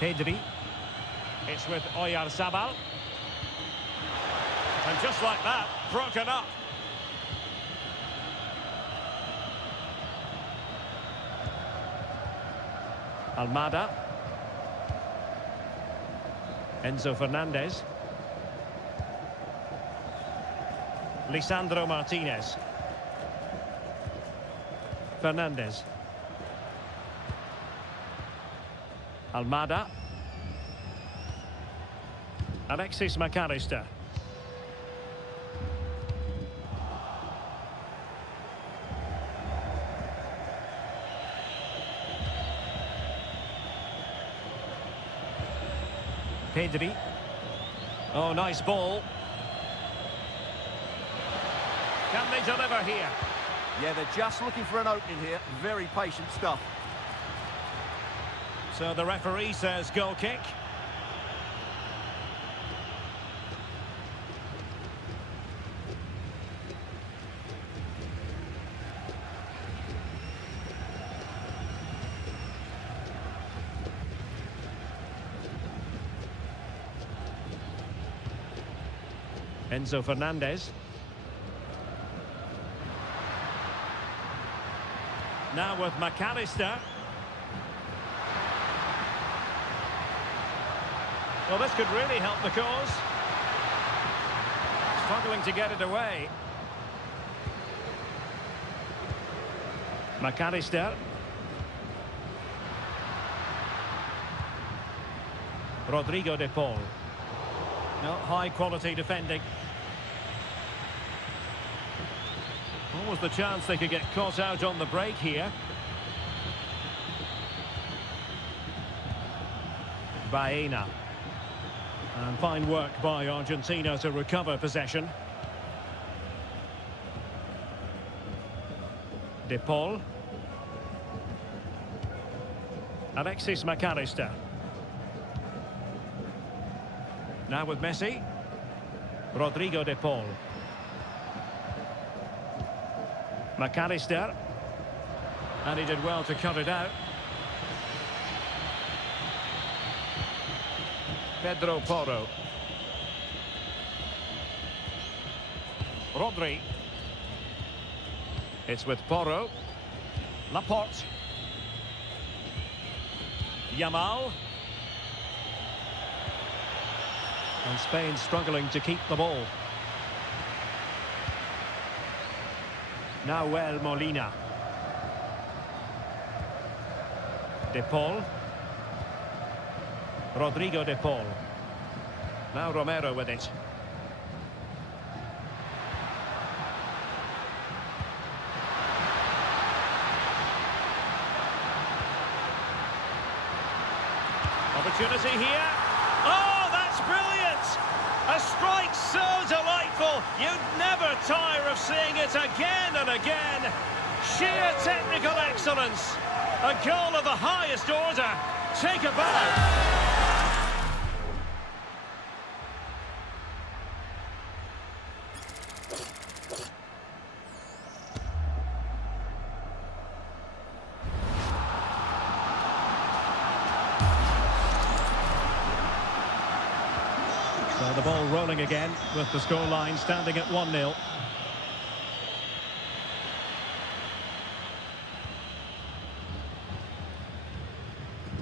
Pedri. It's with Oyarzabal. And just like that, broken up. Almada. Enzo Fernandez. Lisandro Martinez. Fernandez. Almada. Alexis McAllister. Pedri. Oh, nice ball. Can they deliver here? Yeah, they're just looking for an opening here. Very patient stuff. So the referee says goal kick. Enzo Fernandez. Now with McAllister. Well, this could really help the cause. Struggling to get it away. McAllister. Rodrigo de Paul. No, high quality defending. What was the chance they could get caught out on the break here? Baena. And fine work by Argentina to recover possession. De Paul. Alexis McAllister. Now with Messi. Rodrigo de Paul. McAllister. And he did well to cut it out. Pedro Porro. Rodri. It's with Porro. Laporte. Yamal. And Spain struggling to keep the ball. Nahuel Molina. De Paul. Rodrigo de Paul. Now Romero with it. Opportunity here. Oh, that's brilliant! A strike so delightful, you'd never tire of seeing it again and again. Sheer technical excellence. A goal of the highest order. Take a bow. So the ball rolling again with the scoreline standing at 1-0.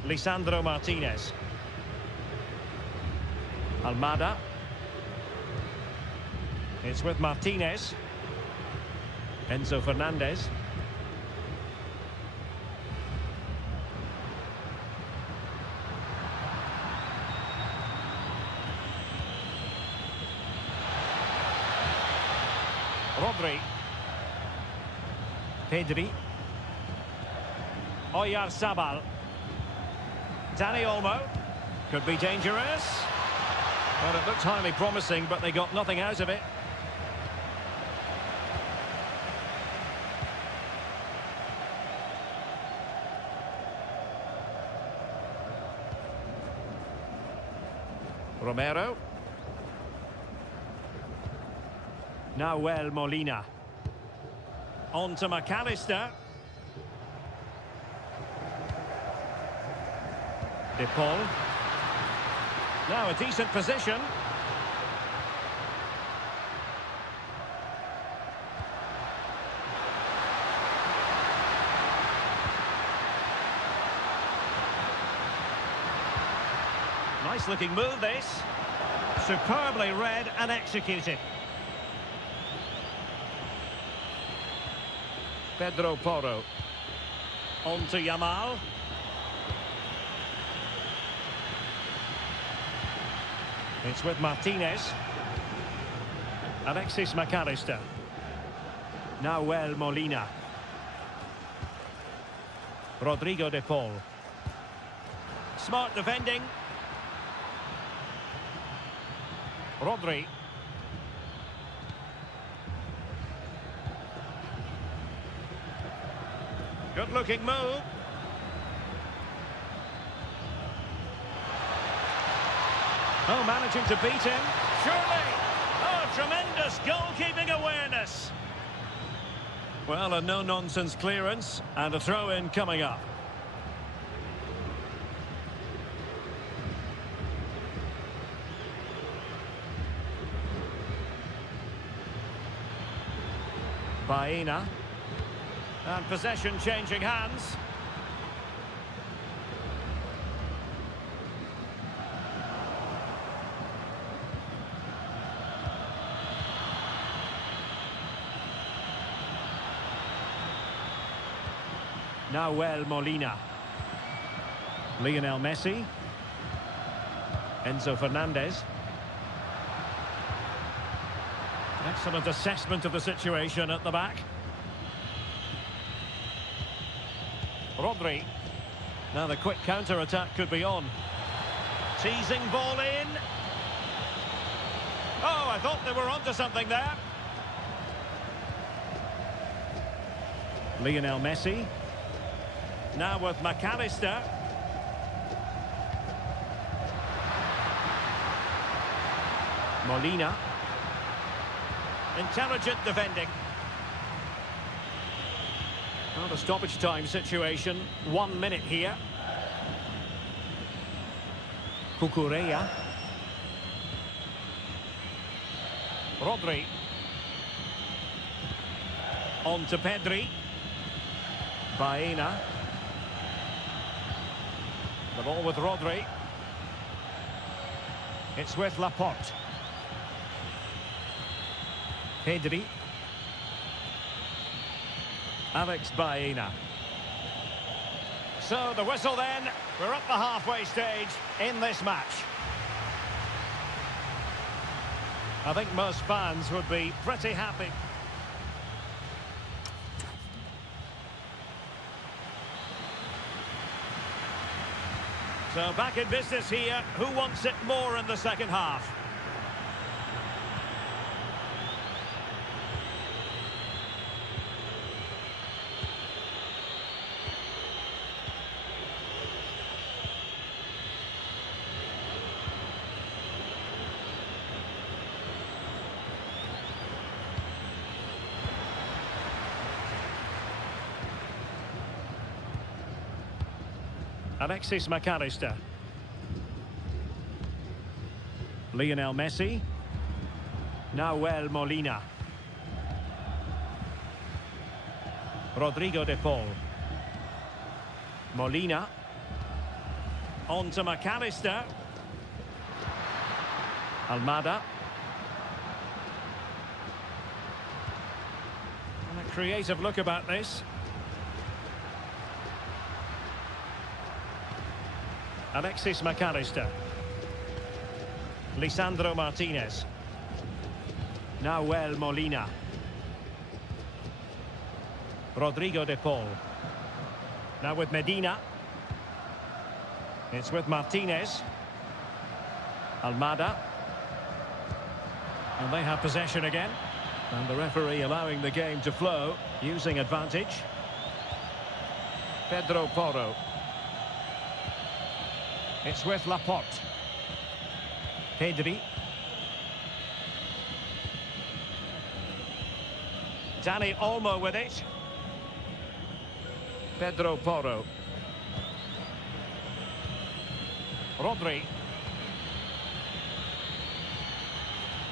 Lisandro Martinez. Almada. It's with Martinez. Enzo Fernandez. Rodri. Pedri. Oyarzabal. Dani Olmo. Could be dangerous. Well, it looked highly promising, but they got nothing out of it. Romero. Nahuel Molina. On to McAllister. De Paul. Now a decent position. Nice looking move this. Superbly read and executed. Pedro Porro. On to Yamal. It's with Martinez. Alexis McAllister. Nahuel Molina. Rodrigo de Paul. Smart defending. Rodri. Good looking move. Oh, managing to beat him. Surely. Oh, tremendous goalkeeping awareness. Well, a no-nonsense clearance and a throw-in coming up. Baena. And possession changing hands. Nahuel Molina. Lionel Messi. Enzo Fernandez. Excellent assessment of the situation at the back. Rodri. Now the quick counter-attack could be on. Teasing ball in. Oh, I thought they were onto something there. Lionel Messi. Now with McAllister. Molina. Intelligent defending. Well, the stoppage time situation. 1 minute here. Cucurella. Rodri. On to Pedri. Baena. The ball with Rodri. It's with Laporte. Pedri. Alex Baena. So the whistle then. We're at the halfway stage in this match. I think most fans would be pretty happy. So back in business here. Who wants it more in the second half? Alexis McAllister. Lionel Messi. Nahuel Molina. Rodrigo de Paul. Molina. On to McAllister. Almada. And a creative look about this. Alexis McAllister. Lisandro Martinez. Nahuel Molina. Rodrigo de Paul. Now with Medina. It's with Martinez. Almada. And they have possession again. And the referee allowing the game to flow, using advantage. Pedro Porro. It's with Laporte. Pedri. Dani Olmo with it. Pedro Porro. Rodri.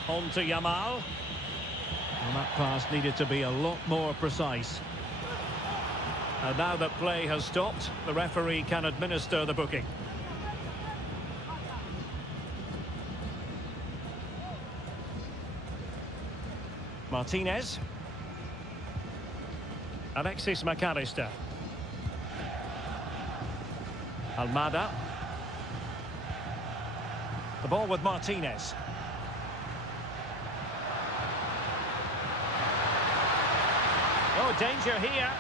On to Yamal. And that pass needed to be a lot more precise. And now that play has stopped, the referee can administer the booking. Martinez. Alexis McAllister. Almada. The ball with Martinez. Oh, danger here.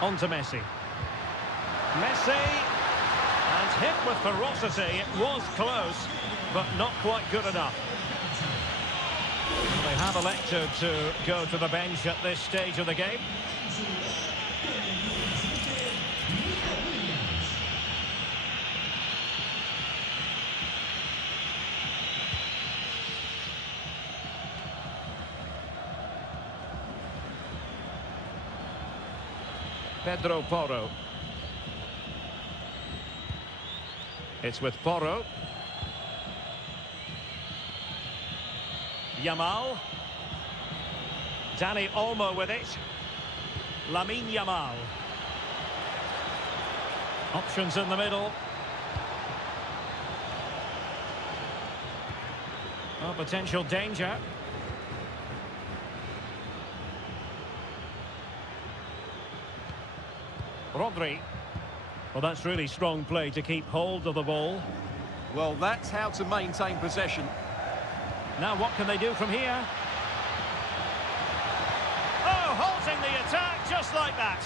On to Messi. Messi. And hit with ferocity. It was close, but not quite good enough. They have elected to go to the bench at this stage of the game. Pedro Porro. It's with Porro. Yamal. Dani Olmo with it. Lamine Yamal. Options in the middle. Oh, potential danger. Rodri. Well, that's really strong play to keep hold of the ball. Well, that's how to maintain possession. Now what can they do from here? Oh, halting the attack just like that.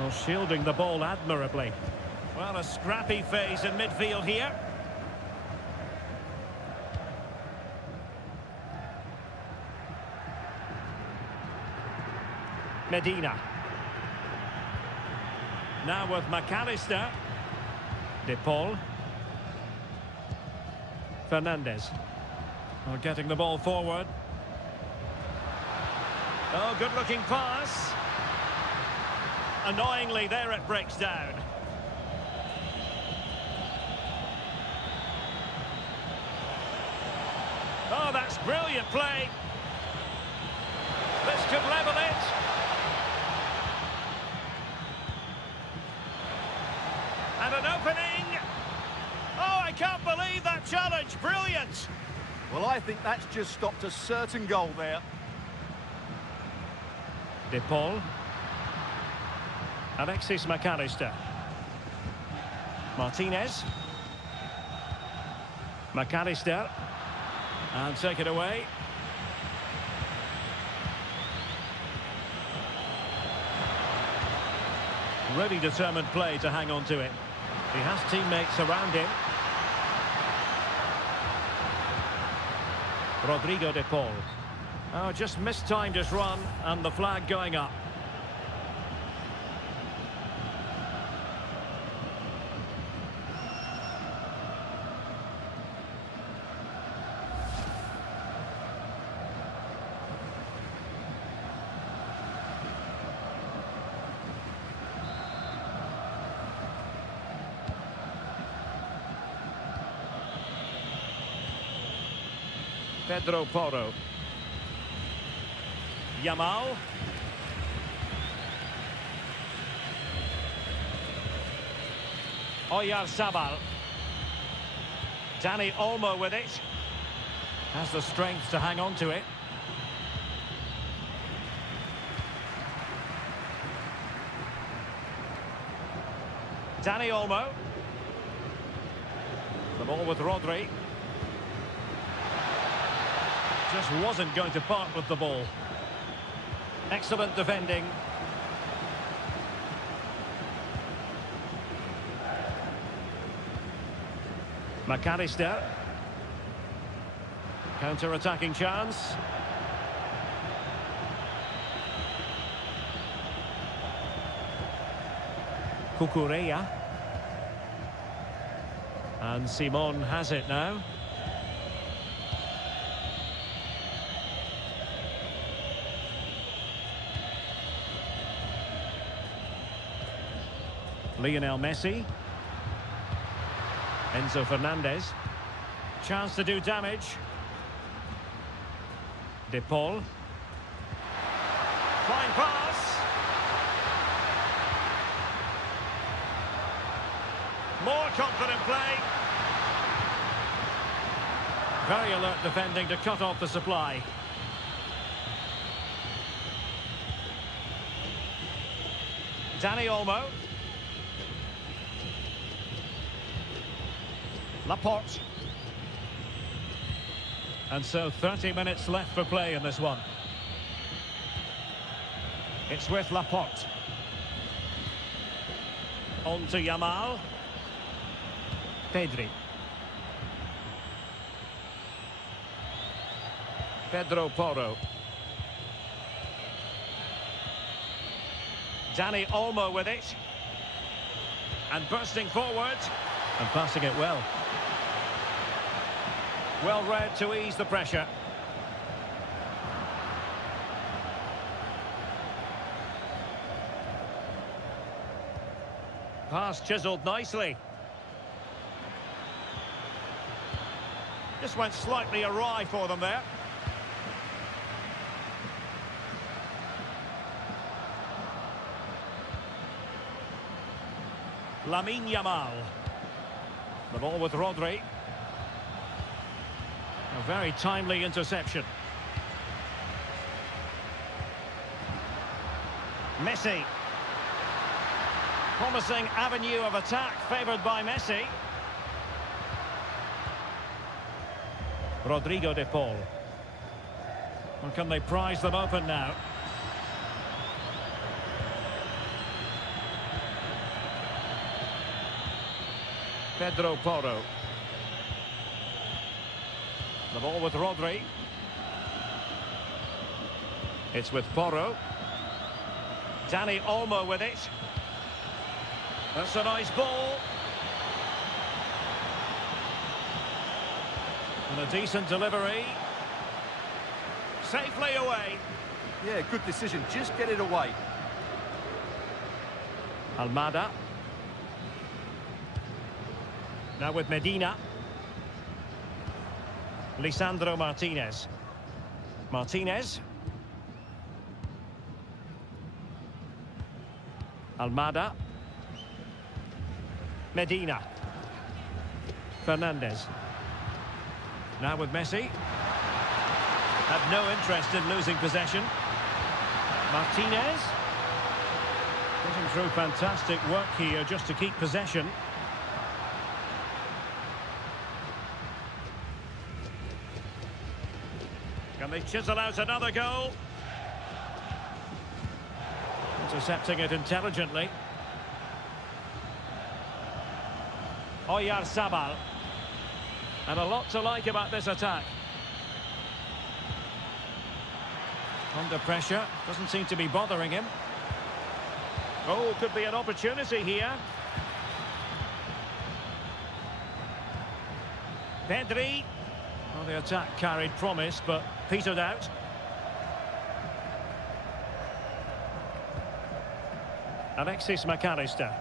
Well, shielding the ball admirably. Well, a scrappy phase in midfield here. Medina. Now with McAllister. De Paul. Fernandez. Oh, getting the ball forward. Oh, good-looking pass. Annoyingly, there it breaks down. Oh, that's brilliant play. This could level it. And an opening. Oh, I can't believe that challenge. Brilliant. Well, I think that's just stopped a certain goal there. De Paul. Alexis McAllister. Martinez. McAllister. And take it away. Really determined play to hang on to it. He has teammates around him. Rodrigo De Paul. Oh, just mistimed his run and the flag going up. Pedro Porro. Yamal. Oyarzabal. Dani Olmo with it. Has the strength to hang on to it. Dani Olmo. The ball with Rodri. Just wasn't going to part with the ball. Excellent defending. McAllister. Counter-attacking chance. Cucurella. And Simon has it now. Lionel Messi. Enzo Fernandez. Chance to do damage. De Paul. Fine pass. More confident play. Very alert defending to cut off the supply. Dani Olmo. Laporte. And so 30 minutes left for play in this one. It's with Laporte. On to Yamal. Pedri. Pedro Porro. Dani Olmo with it. And bursting forward. And passing it well. Well read to ease the pressure. Pass chiselled nicely. Just went slightly awry for them there. Lamine Yamal. The ball with Rodri. A very timely interception. Messi. Promising avenue of attack favoured by Messi. Rodrigo de Paul. Well, can they prize them open now? Pedro Porro. The ball with Rodri. It's with Porro. Dani Olmo with it. That's a nice ball. And a decent delivery. Safely away. Yeah, good decision. Just get it away. Almada. Now with Medina. Lisandro Martinez. Martinez. Almada. Medina. Fernandez. Now with Messi. Had no interest in losing possession. Martinez. Putting through fantastic work here just to keep possession. Can they chisel out another goal? Intercepting it intelligently. Oyarzabal. And a lot to like about this attack. Under pressure, doesn't seem to be bothering him. Oh, could be an opportunity here. Pedri. Well, the attack carried promise, but petered out. Alexis McAllister.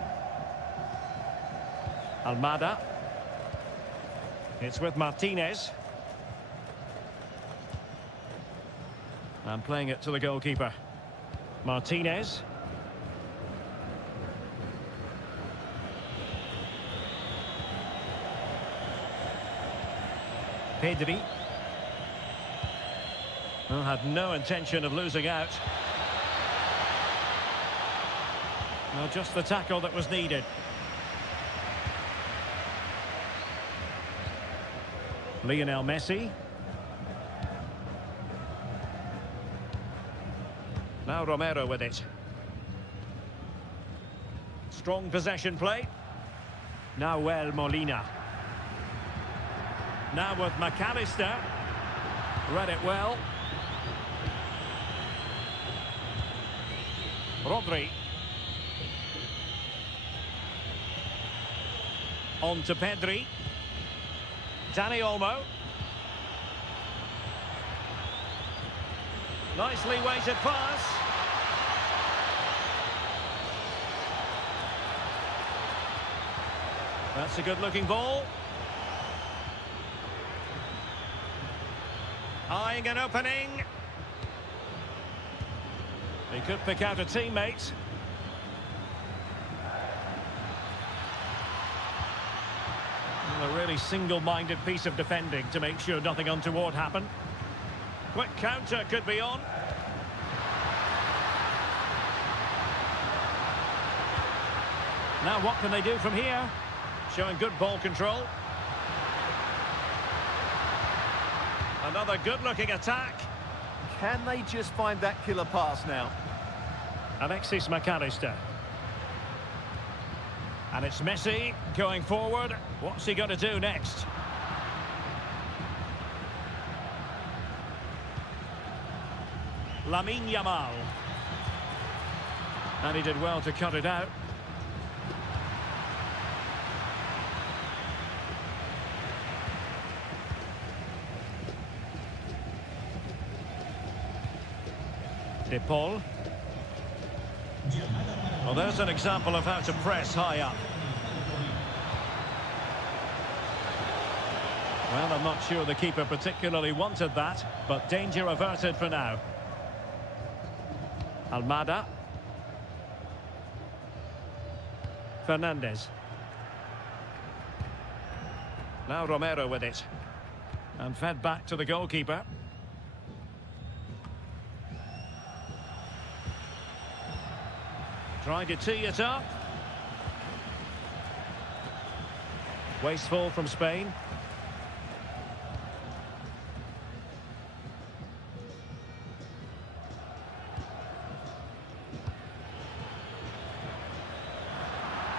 Almada. It's with Martinez. And playing it to the goalkeeper. Martinez. Pedri. Well, had no intention of losing out. Well, just the tackle that was needed. Lionel Messi. Now Romero with it. Strong possession play. Now Molina. Now with McAllister. Read it well. Rodri. On to Pedri. Dani Olmo. Nicely weighted pass. That's a good-looking ball. Eyeing an opening. He could pick out a teammate. A really single-minded piece of defending to make sure nothing untoward happened. Quick counter could be on. Now what can they do from here? Showing good ball control. Another good-looking attack. Can they just find that killer pass now? Alexis McAllister. And it's Messi going forward. What's he going to do next? Lamine Yamal. And he did well to cut it out. De Paul. Well, there's an example of how to press high up. Well, I'm not sure the keeper particularly wanted that, but danger averted for now. Almada. Fernandez. Now Romero with it. And fed back to the goalkeeper. Trying to tee it up. Wasteful from Spain.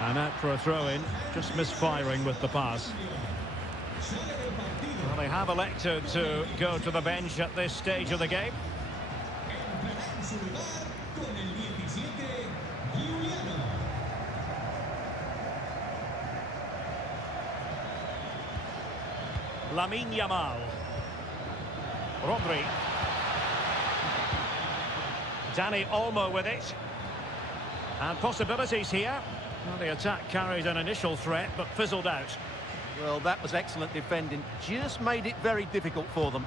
And out for a throw-in, just misfiring with the pass. Well, they have elected to go to the bench at this stage of the game. Lamine Yamal. Rodri. Dani Olmo with it. And possibilities here. Well, the attack carried an initial threat, but fizzled out. Well, that was excellent defending. Just made it very difficult for them.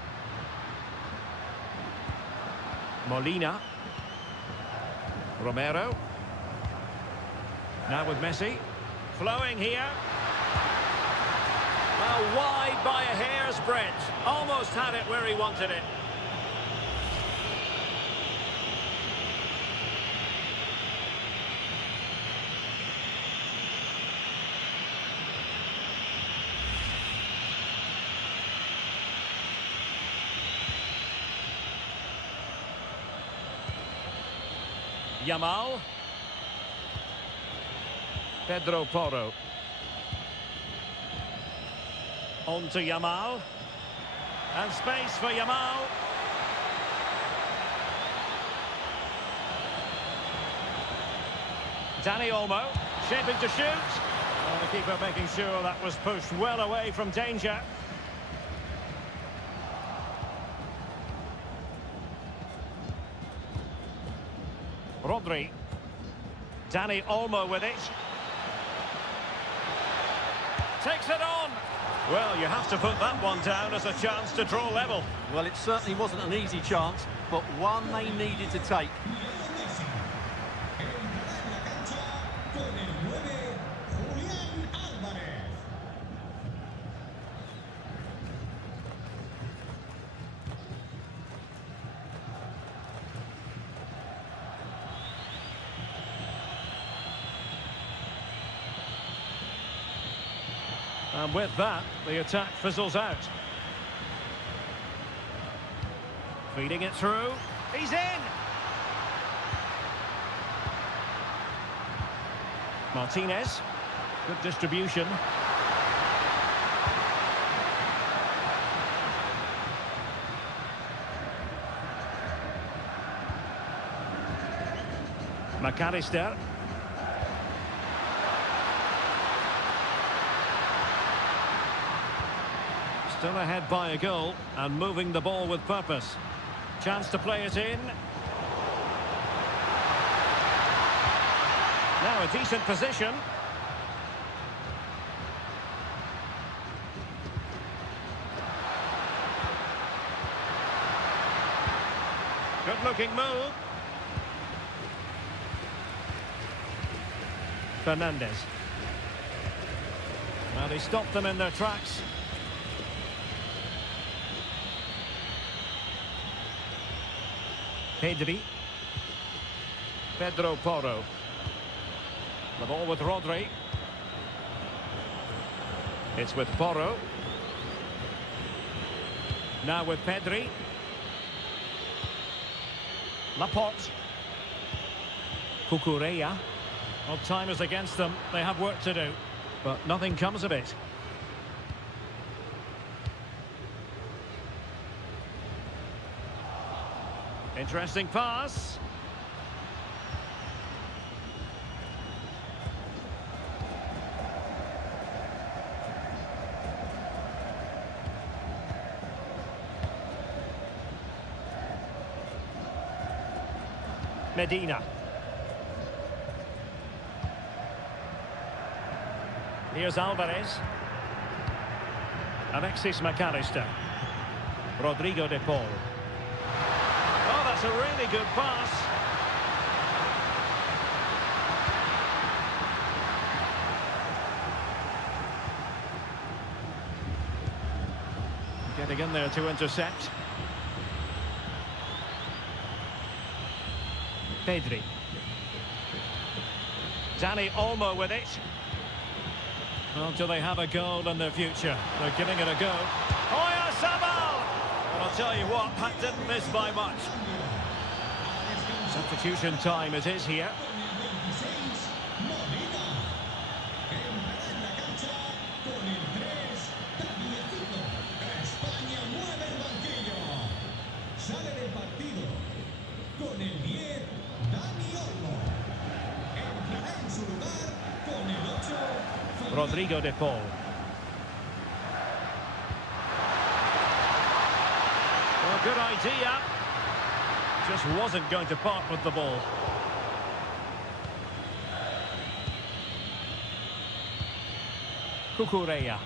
Molina. Romero. Now with Messi. Flowing here. Well, wide by a hair's breadth. Almost had it where he wanted it. Yamal. Pedro Porro. On to Yamal. And space for Yamal. Dani Olmo, shaping to shoot. And the keeper making sure that was pushed well away from danger. Rodri. Dani Olmo with it. Takes it on. Well, you have to put that one down as a chance to draw level. Well, it certainly wasn't an easy chance, but one they needed to take. And with that, the attack fizzles out. Feeding it through. He's in! Martinez. Good distribution. McAllister. Still ahead by a goal and moving the ball with purpose. Chance to play it in. Now a decent position. Good-looking move. Fernandez. Well, he stopped them in their tracks. Pedri. Pedro Porro. The ball with Rodri. It's with Porro. Now with Pedri. Laporte. Cucurella. Well, time is against them. They have work to do, but nothing comes of it. Interesting pass. Medina. Here's Alvarez. Alexis McAllister. Rodrigo de Paul. Oh, that's a really good pass. Getting in there to intercept. Pedri. Dani Olmo with it. Well, do they have a goal in their future? They're giving it a go. Oyarzabal! And I'll tell you what, that didn't miss by much. Substitution time it is here. Rodrigo de Paul. Well, good idea. Just wasn't going to part with the ball. Cucurella.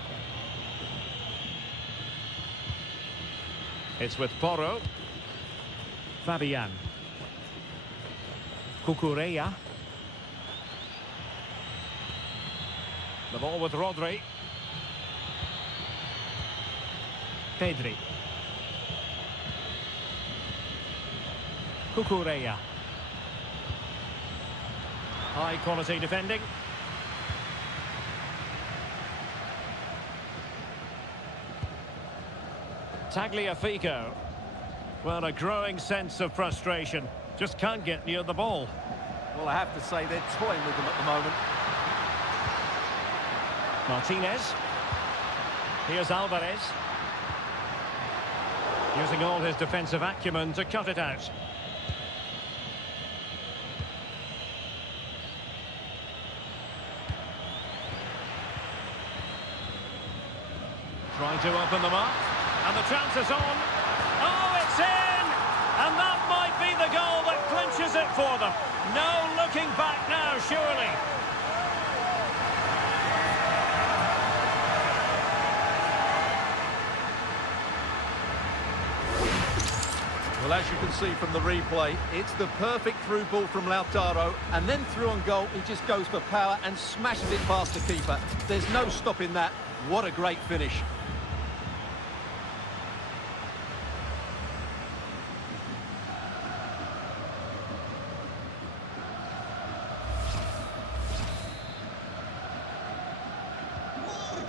It's with Porro. Fabian. Cucurella. The ball with Rodri. Pedri. Cucurella. High quality defending. Tagliafico. Well, a growing sense of frustration. Just can't get near the ball. Well, I have to say they're toying with them at the moment. Martinez. Here's Alvarez. Using all his defensive acumen to cut it out. Trying to open them up. And the chance is on. Oh, it's in! And that might be the goal that clinches it for them. No looking back now, surely. Well, as you can see from the replay, it's the perfect through ball from Lautaro, and then through on goal, he just goes for power and smashes it past the keeper. There's no stopping that. What a great finish.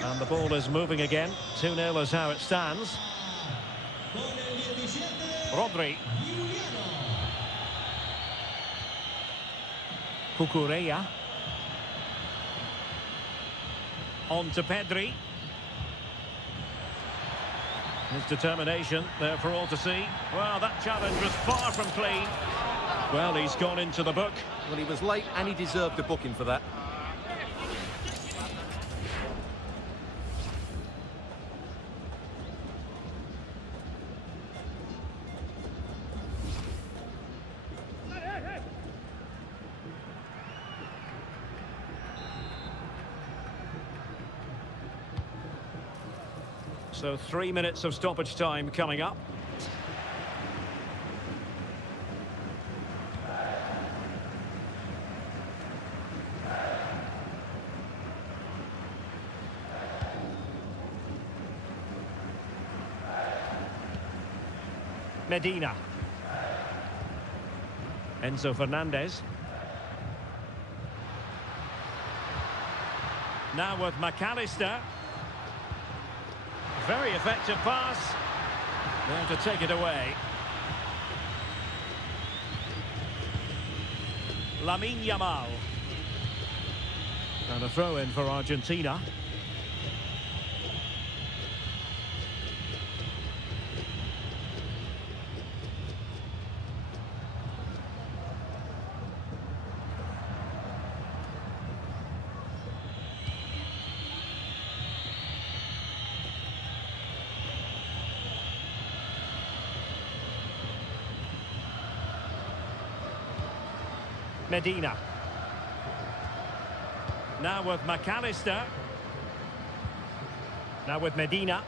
And the ball is moving again. 2-0 is how it stands. Rodri. Cucurella. On to Pedri. His determination there for all to see. Well, that challenge was far from clean. Well, he's gone into the book. Well, he was late and he deserved a booking for that. So 3 minutes of stoppage time coming up. Medina. Enzo Fernandez. Now with McAllister. Very effective pass. There to take it away. Lamine Yamal. And a throw in for Argentina. Medina. Now with McAllister. Now with Medina.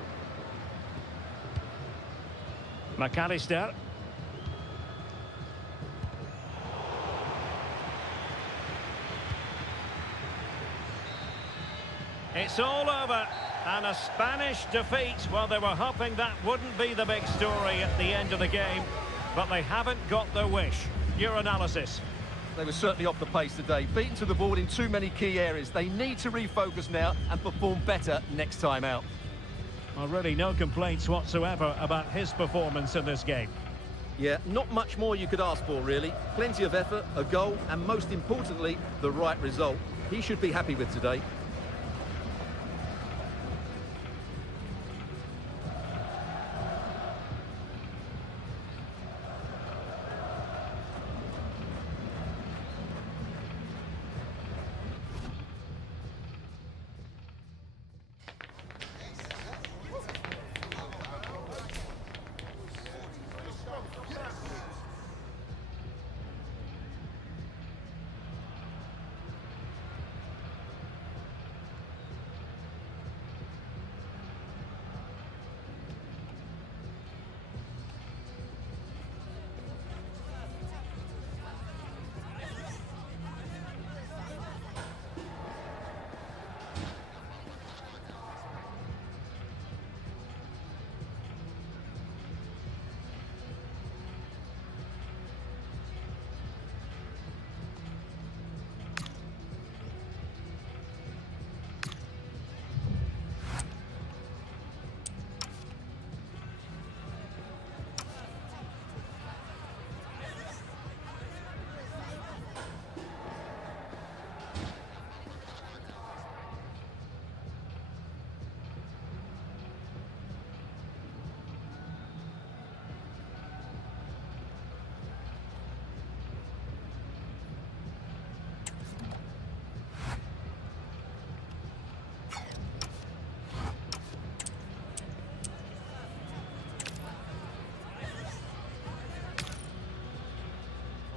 McAllister. It's all over. And a Spanish defeat. Well, they were hoping that wouldn't be the big story at the end of the game. But they haven't got their wish. Your analysis. They were certainly off the pace today, beaten to the ball in too many key areas. They need to refocus now and perform better next time out. Well, really no complaints whatsoever about his performance in this game. Yeah, not much more you could ask for, really. Plenty of effort, a goal, and most importantly, the right result. He should be happy with today.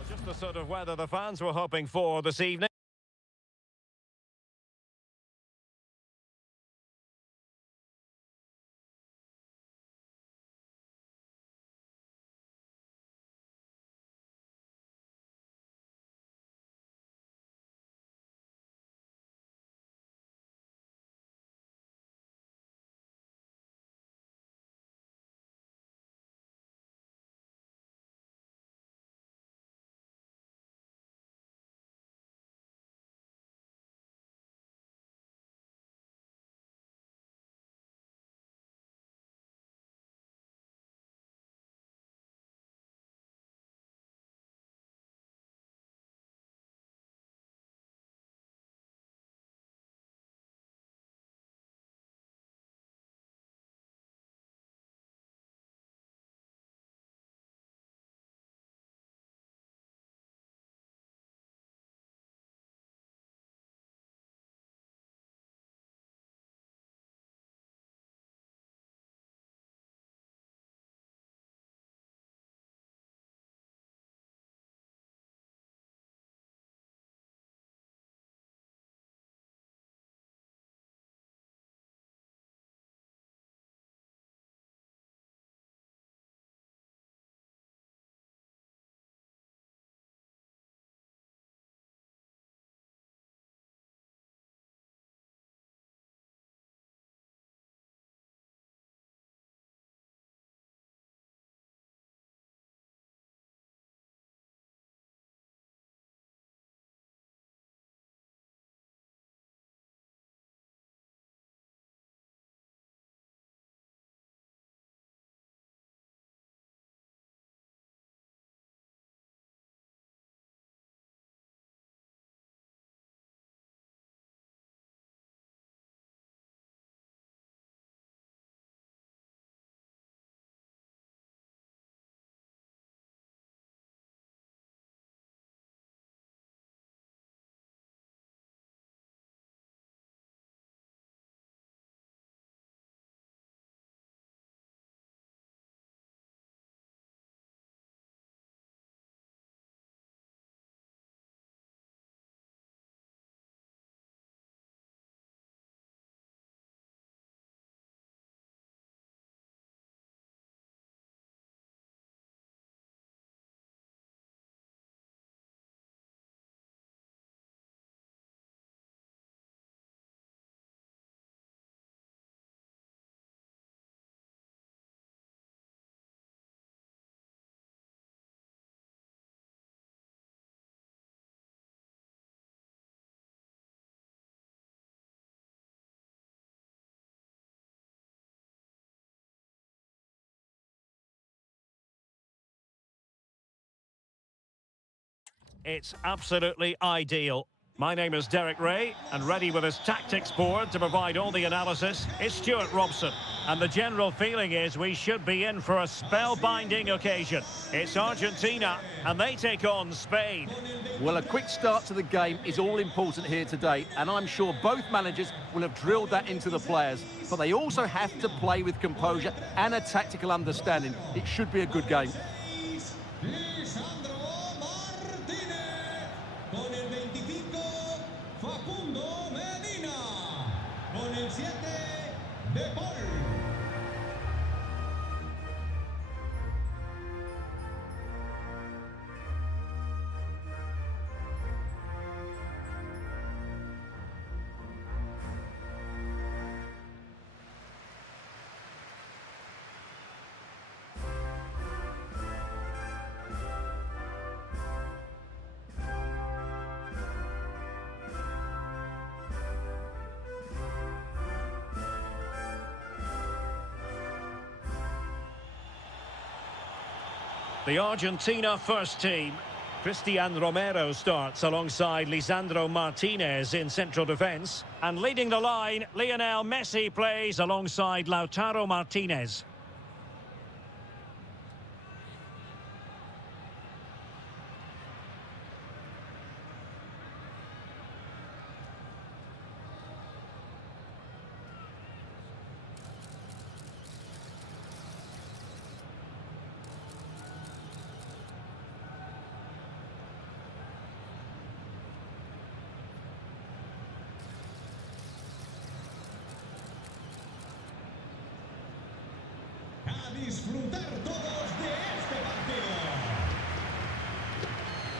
Just the sort of weather the fans were hoping for this evening. It's absolutely ideal. My name is Derek Ray, and ready with his tactics board to provide all the analysis is Stuart Robson. And the general feeling is we should be in for a spellbinding occasion. It's Argentina, and they take on Spain. Well, a quick start to the game is all important here today, and I'm sure both managers will have drilled that into the players. But they also have to play with composure and a tactical understanding. It should be a good game. The Argentina first team. Cristian Romero starts alongside Lisandro Martinez in central defence. And leading the line, Lionel Messi plays alongside Lautaro Martinez. Disfrutar todos de este partido.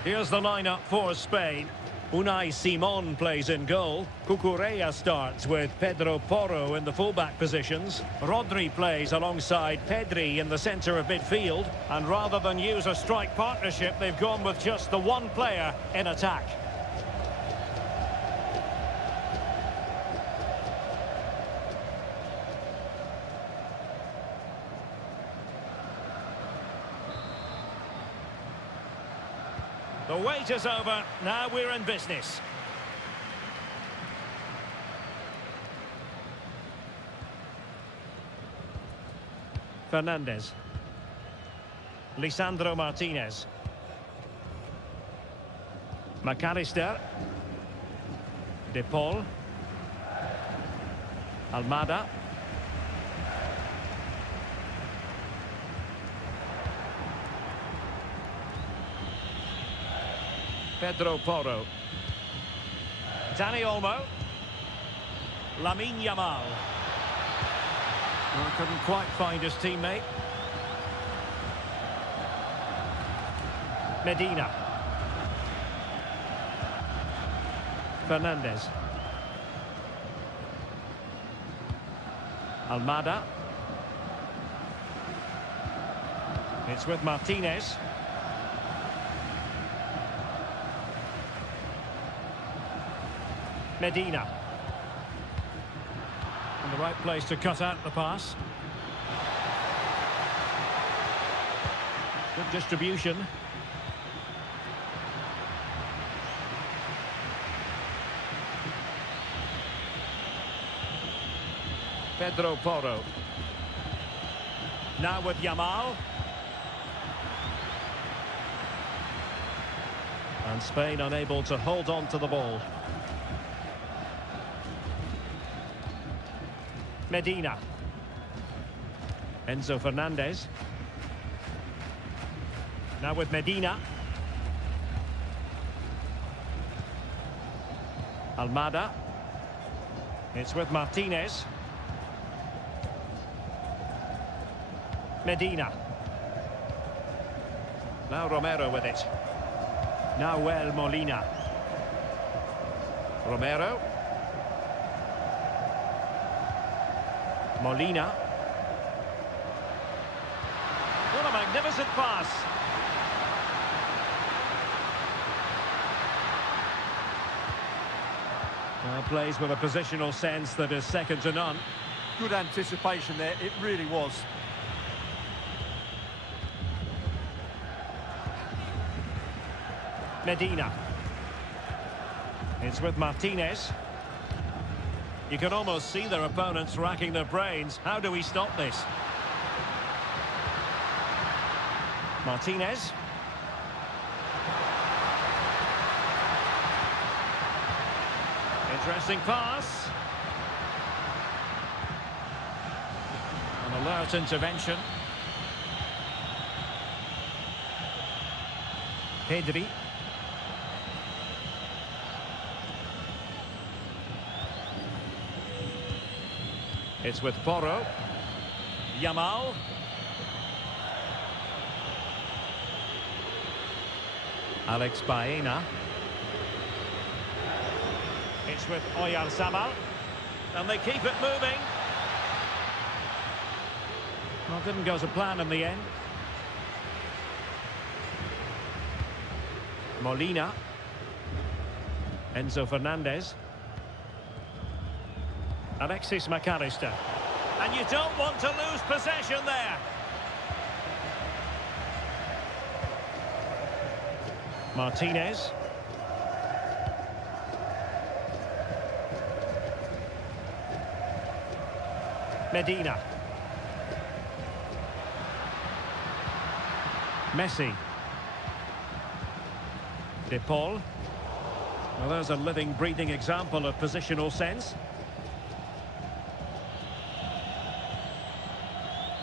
Here's the lineup for Spain. Unai Simon plays in goal. Cucurella starts with Pedro Porro in the fullback positions. Rodri plays alongside Pedri in the centre of midfield. And rather than use a strike partnership, they've gone with just the one player in attack. The wait is over, now we're in business. Fernandez. Lisandro Martinez. McAllister. De Paul. Almada. Pedro Porro. Dani Olmo. Lamine Yamal. Well, couldn't quite find his teammate. Medina. Fernandez. Almada. It's with Martinez. Medina. In the right place to cut out the pass. Good distribution. Pedro Porro. Now with Yamal. And Spain unable to hold on to the ball. Medina. Enzo Fernandez. Now with Medina. Almada. It's with Martinez. Medina. Now Romero with it. Nahuel Molina. Romero. Molina. What a magnificent pass. Well, plays with a positional sense that is second to none. Good anticipation there, it really was. Medina. It's with Martinez. You can almost see their opponents racking their brains. How do we stop this? Martinez. Interesting pass. An alert intervention. Pedri. It's with Porro. Yamal. Alex Baena. It's with Oyarzabal. And they keep it moving. Well, it didn't go to plan in the end. Molina. Enzo Fernandez. Alexis McAllister. And you don't want to lose possession there. Martinez. Medina. Messi. De Paul. Well, there's a living, breathing example of positional sense.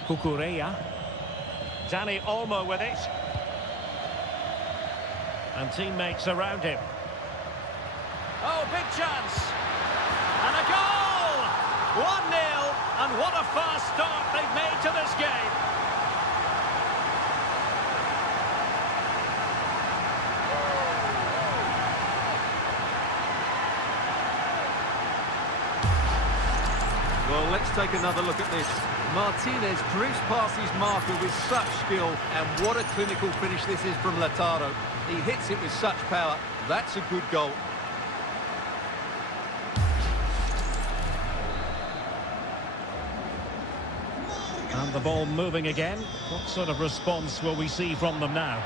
Cucurella. Dani Olmo with it. And teammates around him. Oh, big chance. And a goal! 1-0. And what a fast start they've made to this game. Well, let's take another look at this. Martinez drifts past his marker with such skill, and what a clinical finish this is from Lautaro. He hits it with such power. That's a good goal. And the ball moving again. What sort of response will we see from them now?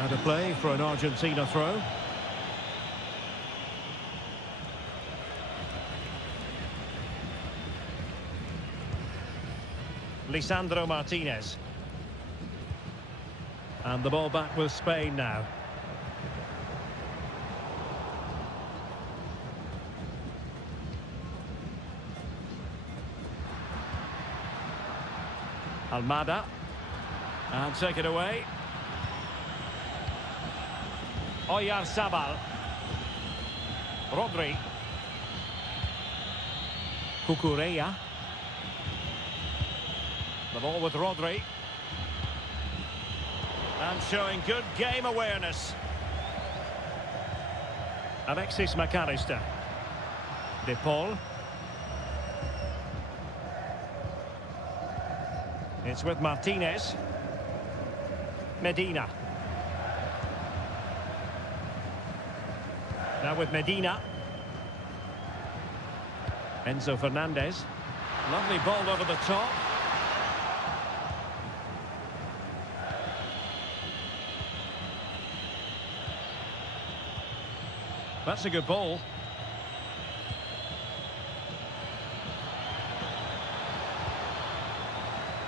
Out of play for an Argentina throw. Lisandro Martinez. And the ball back with Spain now. Almada. And take it away. Oyarzabal. Rodri. Cucurella. The ball with Rodri. And showing good game awareness. Alexis McAllister. De Paul. It's with Martinez. Medina. Now with Medina. Enzo Fernandez. Lovely ball over the top. That's a good ball.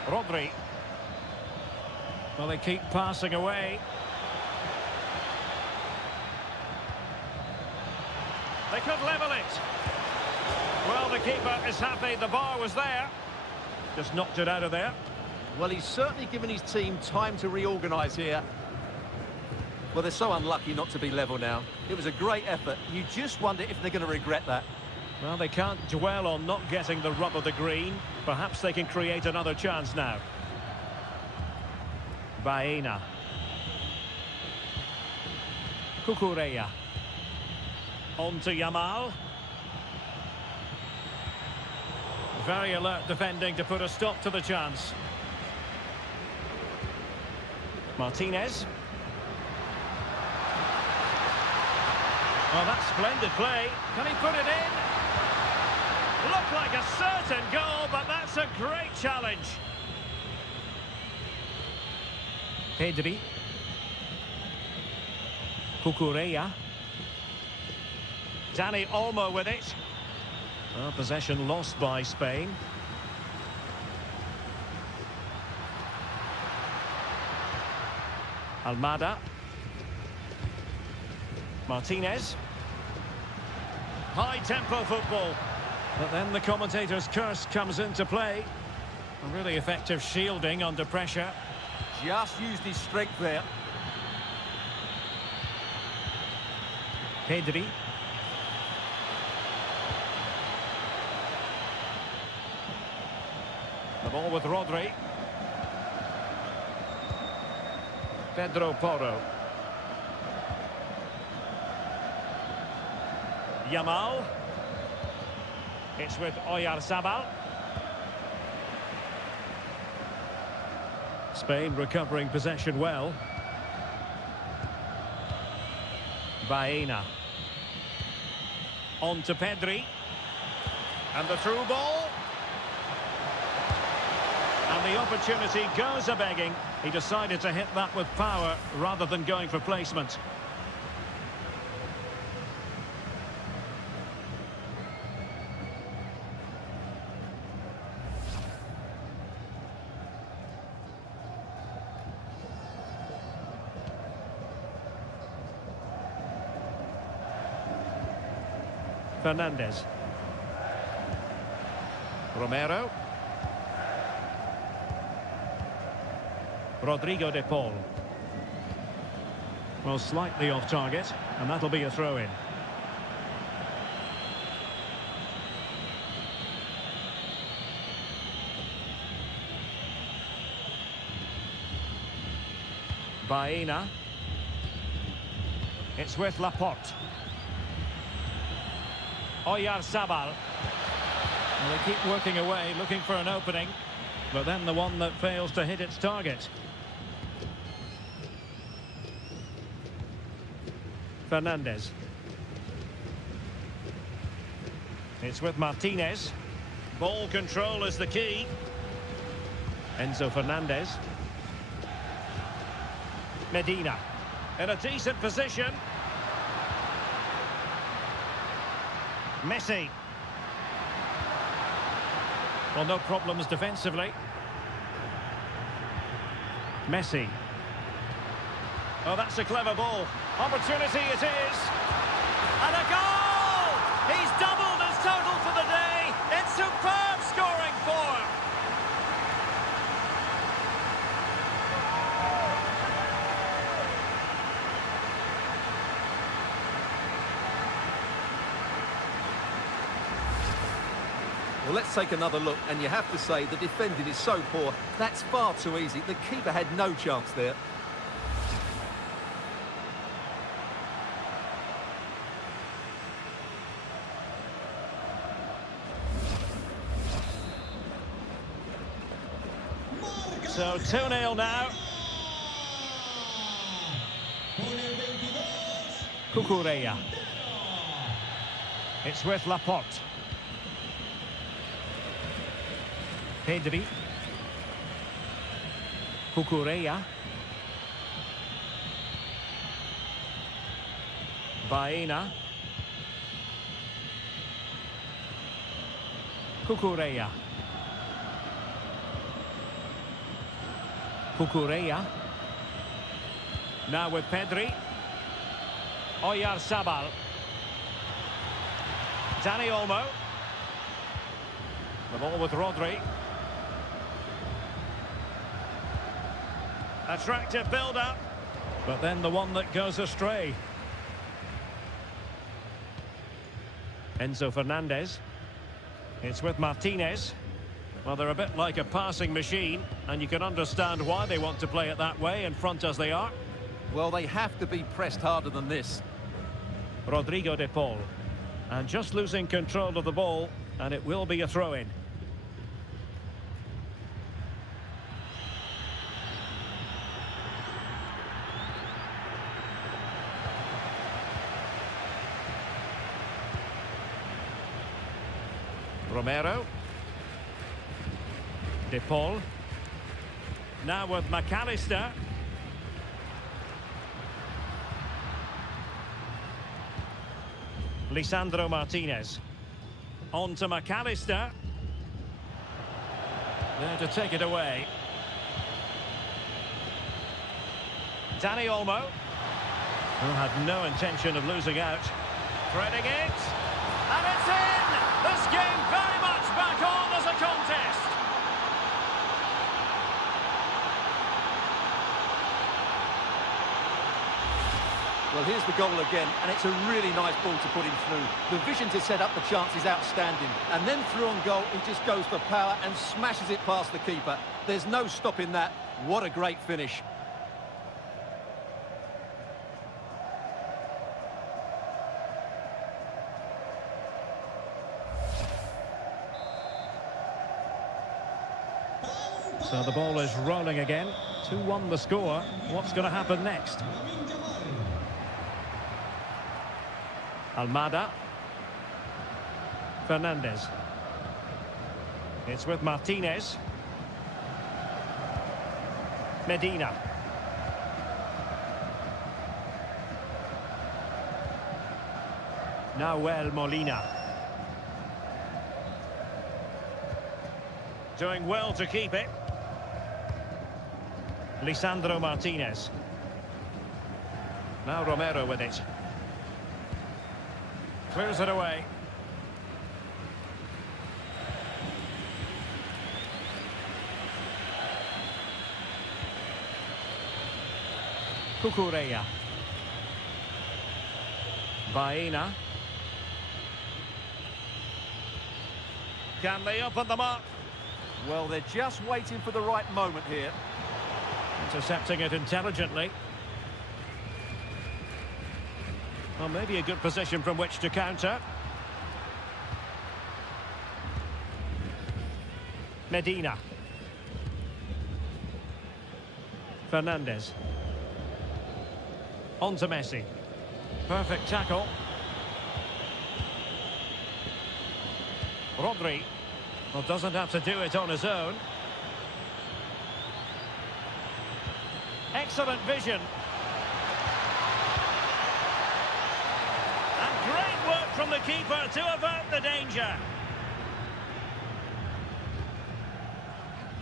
Rodri. Well, they keep passing away. They could level it. Well, the keeper is happy. The bar was there. Just knocked it out of there. Well, he's certainly given his team time to reorganise here. Well, they're so unlucky not to be level now. It was a great effort. You just wonder if they're going to regret that. Well, they can't dwell on not getting the rub of the green. Perhaps they can create another chance now. Baena. Cucurella. On to Yamal. Very alert defending to put a stop to the chance. Martinez. Well, that's splendid play. Can he put it in? Looked like a certain goal, but that's a great challenge. Cucurella. Dani Olmo with it. Well, possession lost by Spain. Almada. Martinez. High-tempo football. But then the commentator's curse comes into play. A really effective shielding under pressure. Just used his strength there. Pedri. The ball with Rodri. Pedro Porro. Yamal. It's with Oyarzabal. Spain recovering possession well. Baena. On to Pedri. And the through ball. And the opportunity goes a-begging. He decided to hit that with power rather than going for placement. Fernandez. Romero. Rodrigo de Paul. Well, slightly off target, and that'll be a throw-in. Baena. It's with Laporte. Oyarzabal. Well, they keep working away, looking for an opening, but then the one that fails to hit its target. Fernandez. It's with Martinez. Ball control is the key. Enzo Fernandez. Medina. In a decent position. Messi. Well, no problems defensively. Messi. Oh, that's a clever ball. Opportunity it is. And a goal! He's doubled his total for the day. It's superb scoring form. Well, let's take another look, and you have to say the defending is so poor. That's far too easy. The keeper had no chance there. So 2-0 now. Cucurella. It's with Laporte. Pedri. Cucurella. Baena. Cucurella. Cucurella. Now with Pedri. Oyarzabal. Dani Olmo. The ball with Rodri. Attractive build-up, but then the one that goes astray. Enzo Fernandez. It's with Martinez. Well, they're a bit like a passing machine, and you can understand why they want to play it that way, in front as they are. Well, they have to be pressed harder than this. Rodrigo de Paul. And just losing control of the ball, and it will be a throw-in. Romero. De Paul. Now with McAllister. Lisandro Martinez. On to McAllister. There to take it away. Danny Olmo. Who had no intention of losing out. Threading it. And it's in! This game very much back on as a contest. Well, here's the goal again, and it's a really nice ball to put him through. The vision to set up the chance is outstanding. And then through on goal, he just goes for power and smashes it past the keeper. There's no stopping that. What a great finish. So the ball is rolling again. 2-1 the score. What's going to happen next? Almada. Fernandez. It's with Martinez. Medina. Nahuel Molina. Doing well to keep it. Lisandro Martinez. Now Romero with it. Clears it away. Cucurella. Baena. Can they open them up? Well, they're just waiting for the right moment here. Intercepting it intelligently. Well, maybe a good position from which to counter. Medina. Fernandez. On to Messi. Perfect tackle. Rodri. Well, doesn't have to do it on his own. Excellent vision. And great work from the keeper to avert the danger.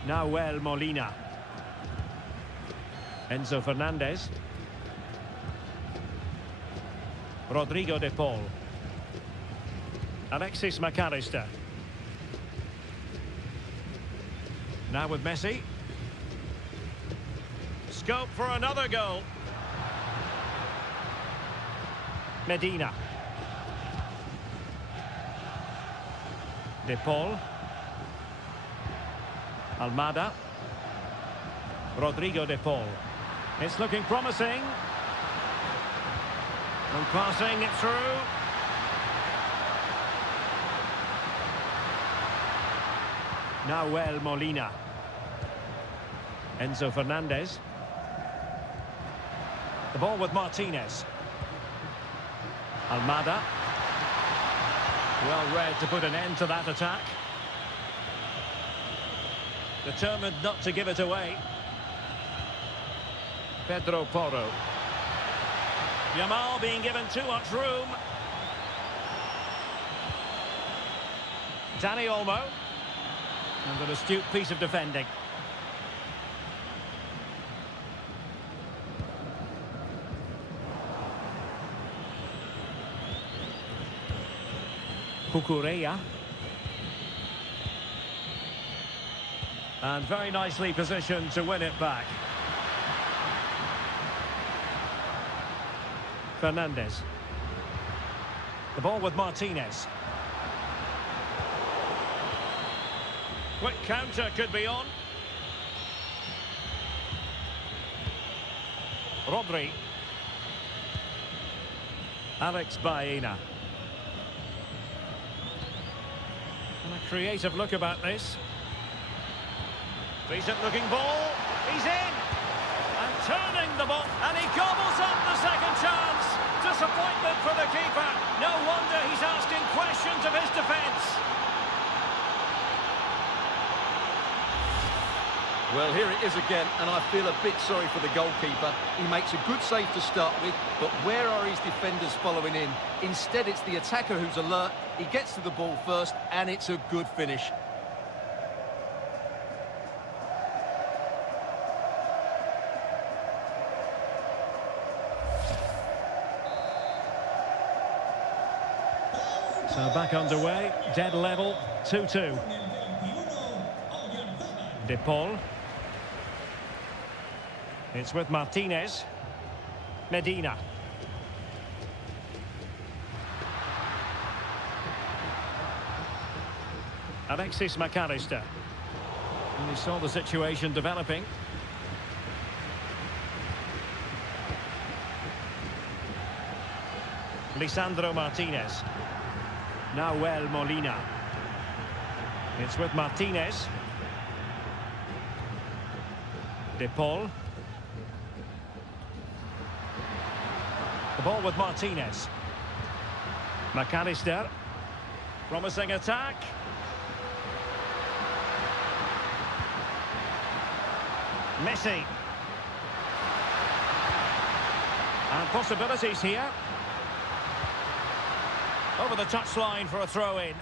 Nahuel Molina. Enzo Fernandez. Rodrigo de Paul. Alexis McAllister. Now with Messi. Scope for another goal. Medina. De Paul. Almada. Rodrigo de Paul. It's looking promising. And passing it through. Nahuel Molina. Enzo Fernandez. The ball with Martinez. Almada. Well read to put an end to that attack. Determined not to give it away. Pedro Porro. Yamal being given too much room. Danny Olmo. And an astute piece of defending. Cucurella. And very nicely positioned to win it back. Fernandez. The ball with Martinez. Quick counter could be on. Rodri. Alex Baena. And a creative look about this. Decent looking ball. He's in. And turning the ball. And he gobbles up the second chance. Disappointment for the keeper. No wonder he's asking questions of his defence. Well, here it is again, and I feel a bit sorry for the goalkeeper. He makes a good save to start with, but where are his defenders following in? Instead, it's the attacker who's alert. He gets to the ball first, and it's a good finish. So back underway, dead level, 2-2. De Paul. It's with Martinez. Medina. Alexis McAllister. And he saw the situation developing. Lisandro Martinez. Nahuel Molina. It's with Martinez. De Paul. The ball with Martinez. McAllister. Promising attack. Messi. And possibilities here. Over the touchline for a throw-in.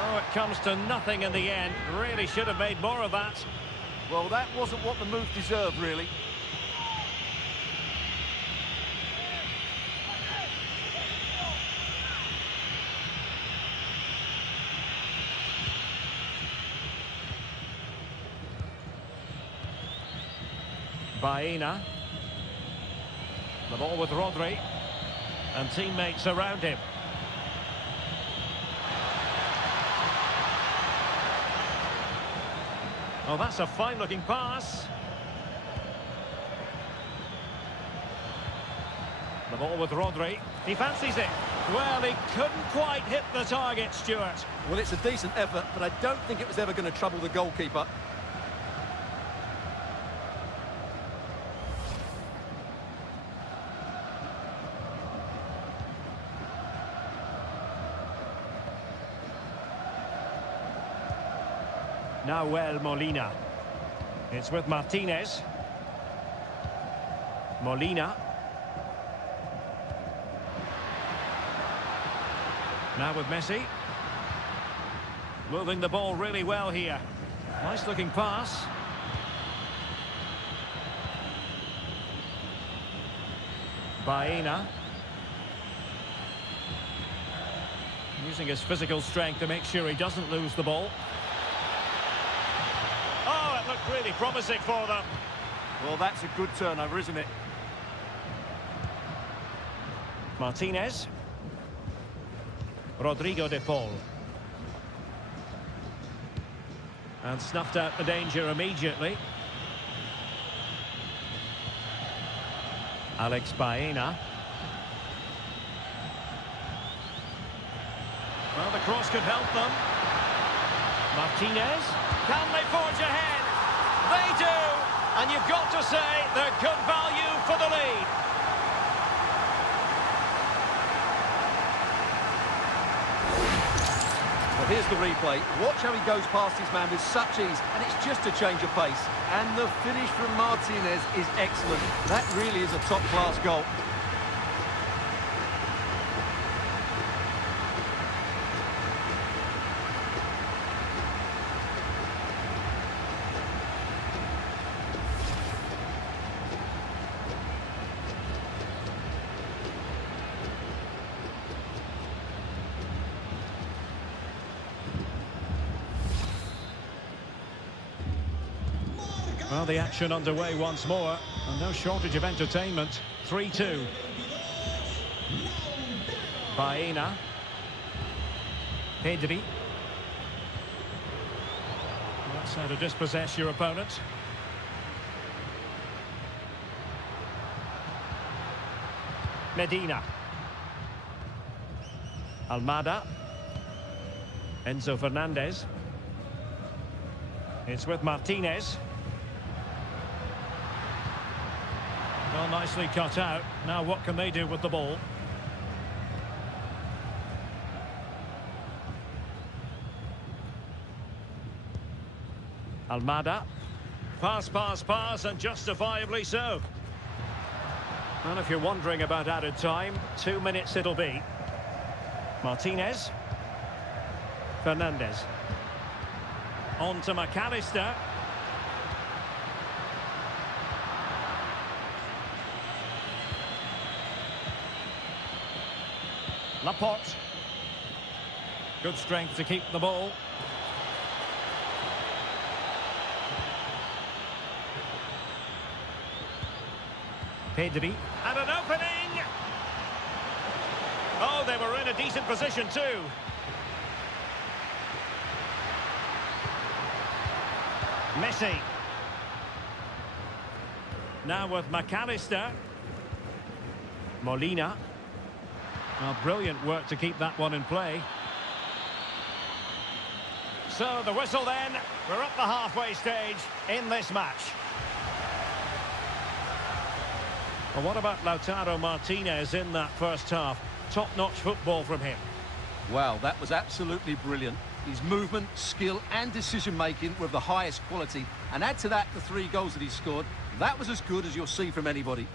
Oh, it comes to nothing in the end. Really should have made more of that. Well, that wasn't what the move deserved, really. Baena. The ball with Rodri. And teammates around him. Oh, that's a fine-looking pass. The ball with Rodri. He fancies it. Well, he couldn't quite hit the target, Stuart. Well, it's a decent effort, but I don't think it was ever going to trouble the goalkeeper. Nahuel Molina. It's with Martinez. Molina. Now with Messi. Moving the ball really well here. Nice looking pass. Baena. Using his physical strength to make sure he doesn't lose the ball. Oh, it looked really promising for them. Well, that's a good turnover, isn't it? Martinez. Rodrigo de Paul. And snuffed out the danger immediately. Alex Baena. Well, the cross could help them. Martinez. Can they forge ahead? They do! And you've got to say they're good value for the lead. Well, here's the replay. Watch how he goes past his man with such ease, and it's just a change of pace. And the finish from Martinez is excellent. That really is a top-class goal. Well, the action underway once more, and no shortage of entertainment. 3-2. Baena. Pedri. That's how to dispossess your opponent. Medina. Almada. Enzo Fernandez. It's with Martinez. Well, nicely cut out. Now what can they do with the ball? Almada. Pass, pass, pass, and justifiably so. And if you're wondering about added time, 2 minutes it'll be. Martinez. Fernandez. On to McAllister. Laporte. Good strength to keep the ball. Pedri. And an opening! Oh, they were in a decent position too. Messi. Now with McAllister. Molina. Well, brilliant work to keep that one in play. So the whistle then. We're up the halfway stage in this match. Well, what about Lautaro Martinez in that first half? Top-notch football from him. Wow, that was absolutely brilliant. His movement, skill and decision-making were of the highest quality. And add to that the 3 goals that he scored. That was as good as you'll see from anybody.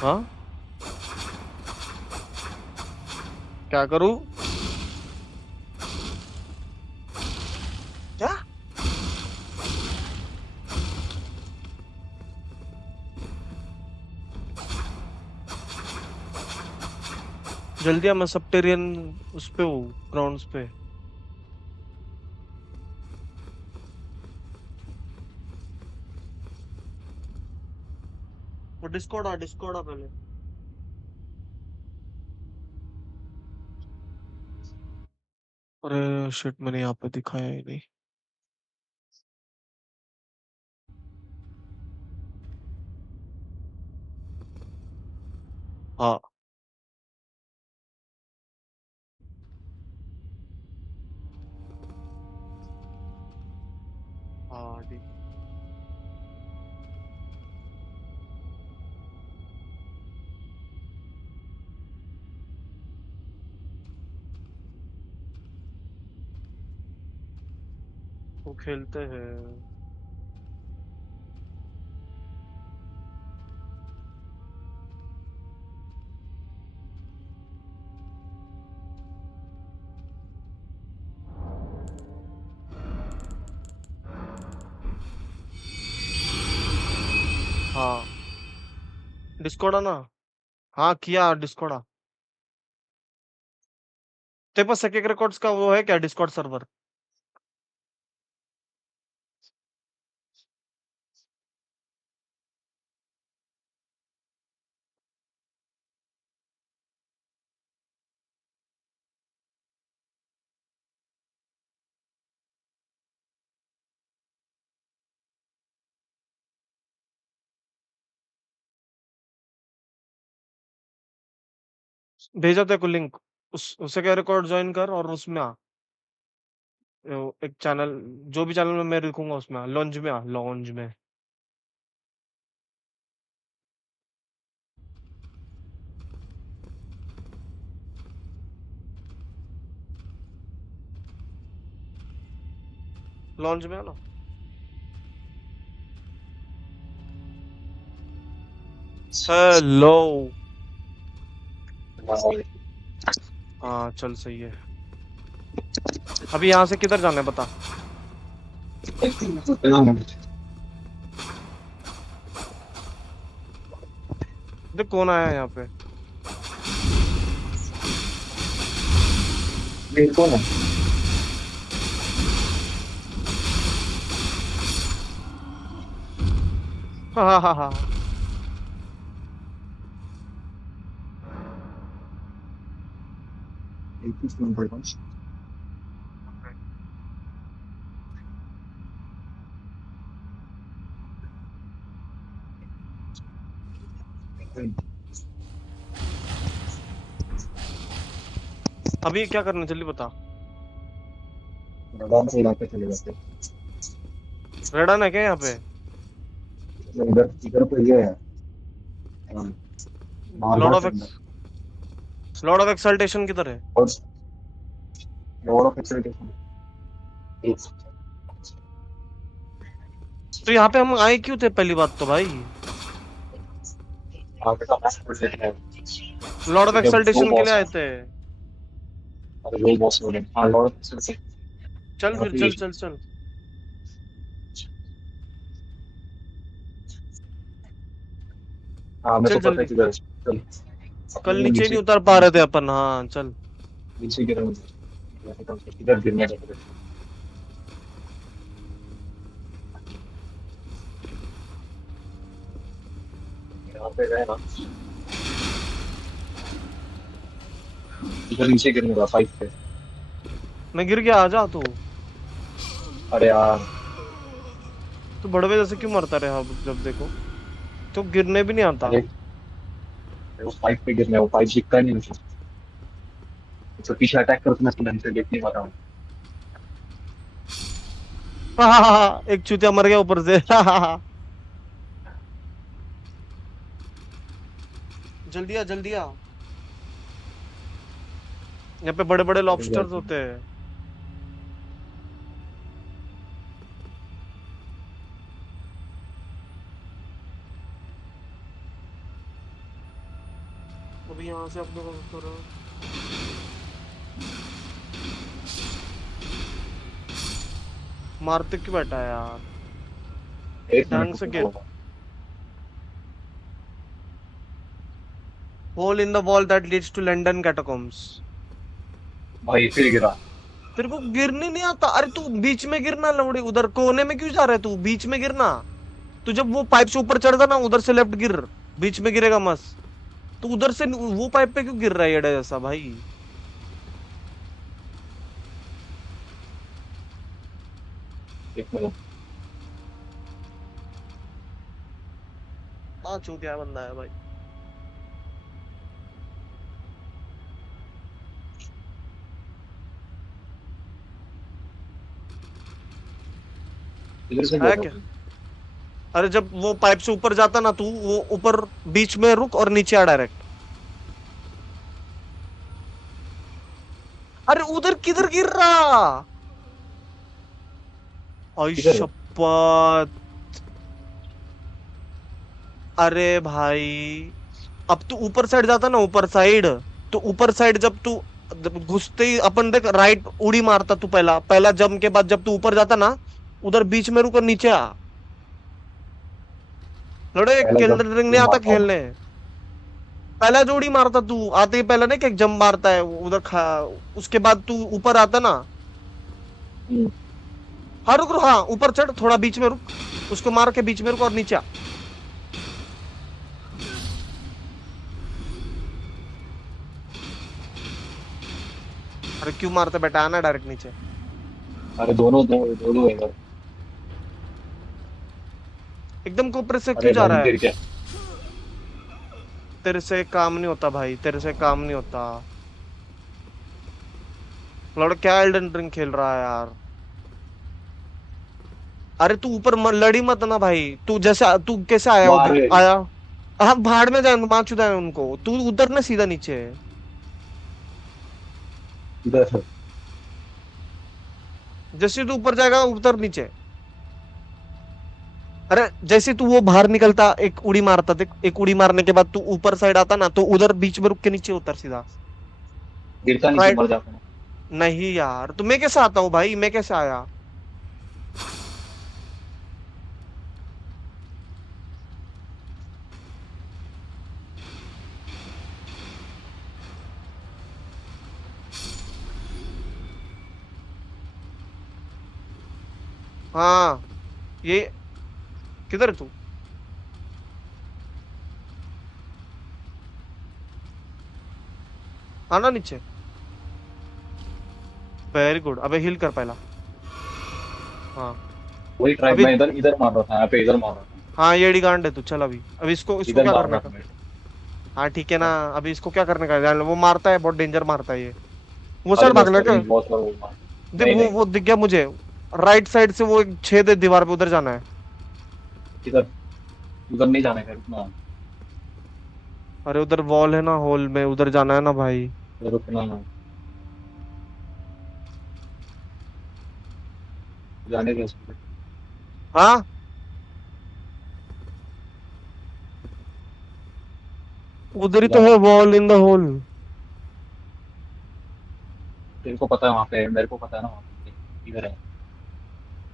हाँ, क्या करूँ? क्या? जल्दी आ, मैं सबटेरियन उस पे हूँ, grounds पे। वो डिस्कॉर्ड आ पहले। अरे शिट, मैंने यहाँ पे दिखाया ही नहीं। हाँ हाँ ठीक। वो खेलते हैं। हाँ, डिस्कॉर्ड ना। हाँ किया, डिस्कॉर्ड। तेरे पास सेकेंड रिकॉर्ड्स का वो है क्या, डिस्कॉर्ड सर्वर? भेजा तेरे को लिंक। उससे क्या, रिकॉर्ड ज्वाइन कर और उसमें आ। एक चैनल, जो भी चैनल में मैं लिखूंगा उसमें आ, लॉन्च में आ, लॉन्च में। लॉन्च में आ ना। हेलो। हाँ चल, सही है। अभी यहाँ से किधर जाना है बता। देख कौन आया है यहाँ पे। कौन है? हाँ हाँ हाँ हाँ। अभी क्या करना है, जल्दी बता। मैदान से इलाके चले जाते रेडन है क्या यहाँ पे? हैं। इधर इधर तो ये है। लॉर्ड मारवाड़ ऑफ के अंदर। लॉर्ड ऑफ एक्सल्टेशन किधर है? और लॉर्ड ऑफ एक्सल्टेशन। तो यहाँ पे हम आए क्यों थे, पहली बात तो भाई। आगे का मैच कर लेते हैं। लॉर्ड ऑफ जब वो एक्सल्टेशन के लिए बॉस है। आए थे। अरे वो बॉस हो गए, हाँ लॉर्ड ऑफ एक्सल्टेशन। चल यहाँ फिर, पे चल ये चल चल। हाँ मेरे चल को पता है जल्दी। किधर है। चल कल अपने नीचे नहीं नीचे उतर पा रहे थे नीचे अपन, हाँ चल। नीचे गिरा मुझे किधर गिरना चाहिए। यहाँ पे गए ना, इधर नीचे गिरने का 5 पे। मैं गिर गया, आजा तू। अरे यार, तू बड़वे जैसे क्यों मरता रहा अब जब देखो। तो गिरने भी नहीं आता। अरे वो 5 पे गिरना है, वो 5 दिखता नहीं मुझे। तो पीछे अटैक करो तो मैं तुम से देख नहीं पा रहा हूँ। एक चूतिया मर गया ऊपर से। जल्दी आ, जल्दी आ। यहाँ पे बड़े बड़े लॉबस्टर्स होते हैं। अभी यहाँ से अपने को करो। मारते क्यों बैठा है यार? एक ढंग मिनट से रुको गिर। होगा। Hole in the wall that leads to London catacombs. भाई फिर गिरा। तेरे को गिरने नहीं आता? अरे तू बीच में गिरना लौड़ी, उधर कोने में क्यों जा रहा है तू? बीच में गिरना। तू जब वो पाइप से ऊपर चढ़ता ना, उधर से लेफ्ट गिर। बीच में गिरेगा मस्त। तू उधर से वो पाइप पे क्यों गिर रहा है येड़ा जैसा भाई? एक मिनट। हाँ चूतिया बंदा है भाई। इधर से है बोलो। क्या? अरे जब वो पाइप से ऊपर जाता ना, तू वो ऊपर बीच में रुक और नीचे आ डायरेक्ट। अरे उधर किधर गिर रहा? आई किधर है? शपथ। अरे भाई, अब तू ऊपर साइड जाता ना, ऊपर साइड। तो ऊपर साइड जब तू घुसते ही अपन देख राइट उड़ी मारता तू, पहला पहला जम के बाद जब तू ऊपर जाता ना, उधर बीच में रुक और नीचे आ। लड़े पहला जब केंद्र रिंग नहीं आता मारता हूँ। खेलने। पहला जो उड़ी मारता तू आते ही, पहला नहीं कि एक जम मारता है उधर खा। उसके बाद तू ऊपर आता ना। हम्म, हाँ रुक रुक, हाँ ऊपर चढ़, थोड़ा बीच में रुक। उसको मार के बीच में रुक और नीचे आ। अरे क्यों मारते बेटा? आना डायरेक्ट नीचे। अरे दोनों दो दो दो इधर। एकदम कोपरे से क्यों अरे जा भाई रहा है? गिर गया। तेरे से काम नहीं होता भाई, तेरे से काम नहीं होता। लड़ क्या एल्डन रिंग खेल रहा है यार? अरे तू ऊपर लड़ी मत ना भाई। तू जैसे तू कैसे आया मार आया? हाँ भाड़ में जाए, मार चुदा है उनको। तू उधर ना सीधा नीचे। इधर। जैसे तू ऊपर जाएगा उधर नीचे। अरे जैसे तू वो बाहर निकलता, एक उड़ी मारता देख, एक उड़ी मारने के बाद तू ऊपर साइड आता ना, तो उधर बीच में रुक के नीचे उतर सीधा। गिरता नीचे राइट। मर जाता हूँ। नहीं यार, तो मैं कैसे आता हूँ भाई? मैं कैसे आया? हाँ ये किधर है तू? आना नीचे। Very good. अबे हिल कर पहला। हाँ वही ट्राई अभी। मैं इधर इधर मार रहा था, यहाँ पे इधर मार रहा था। हाँ ये गांड है तू। चल अभी अभी इसको इसको इधर क्या मार करने रहा का? था मैं। हाँ ठीक है ना। अभी इसको क्या करने का है? जान लो, वो मारता है, बहुत डेंजर मारता है ये। वो अरे साइड मैं भाग उसका ले क्या? रेंज बहुत करो मार। देख नहीं नहीं। वो दिख गया मुझे। राइट साइड से वो एक छेद है दीवार पे, उधर जाना है। इधर उधर नहीं जाने का, रुकना। अरे उधर वॉल है ना, होल में उधर जाना है ना भाई। रुकना ना। जाने का उसको। हाँ उधर ही तो जा। है, वॉल इन द होल। तेरे को पता है वहाँ पे, मेरे को पता है ना वहाँ पे इधर है।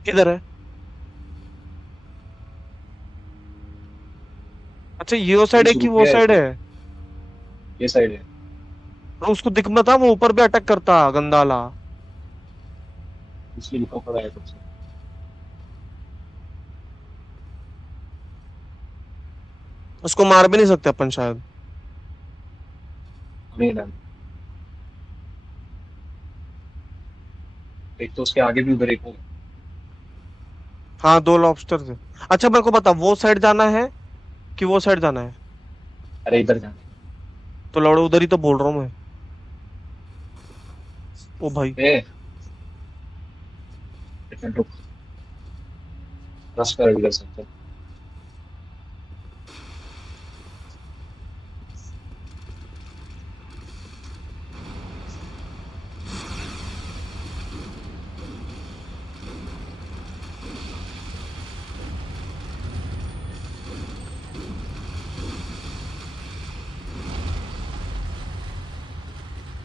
किधर है? अच्छा ये वो साइड तेरी है कि शुरू वो किया है साइड इसने। है? ये साइड है। तो उसको दिख मत था, वो ऊपर भी अटैक करता गंदाला। इसलिए लिखा पड़ा है सबसे। उसको मार भी नहीं सकते अपन शायद। नहीं नहीं। एक तो उसके आगे भी उधर एक है। हाँ दो लॉबस्टर थे। अच्छा मेरे को बता, वो साइड जाना है कि वो साइड जाना है? अरे इधर जाने। तो लौड़ो उधर ही तो बोल रहा हूँ मैं। ओ भाई। ए एक मिनट रुक। रश कर इधर से चल।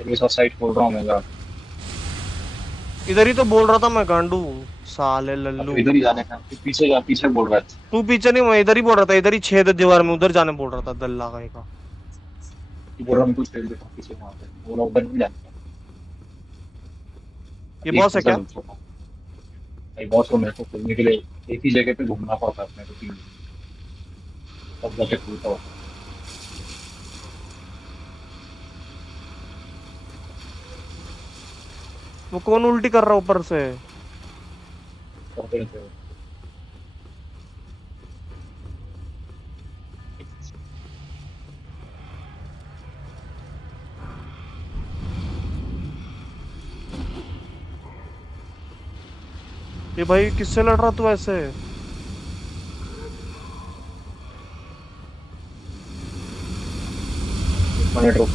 इस साइड बोल रहा हूँ मैं यार। इधर ही तो बोल रहा था मैं, गांडू साले अब तो लल्लू। इधर ही जाने का, तू पीछे जा, पीछे बोल रहा है। तू पीछे नहीं, मैं इधर ही बोल रहा था, इधर ही छेद है दीवार में, उधर जाने बोल रहा था दल्ला का। तू बोल रहा मैं कुछ खेल देता हूँ पीछे, वहाँ पे बोल रहा उधर नहीं जाने का। ये एक बॉस है फंसा क्या? लूँ छोटा। भाई बहुत को मेरे को खेलने के लिए एक ही जगह पे घूमना पड़ता है अपने को 3 दिन, तब जाके खेलता हूँ। वो कौन उल्टी कर रहा है ऊपर से? कॉन्फिडेंस है। ये भाई किससे लड़ रहा तू ऐसे? मिनट रुक।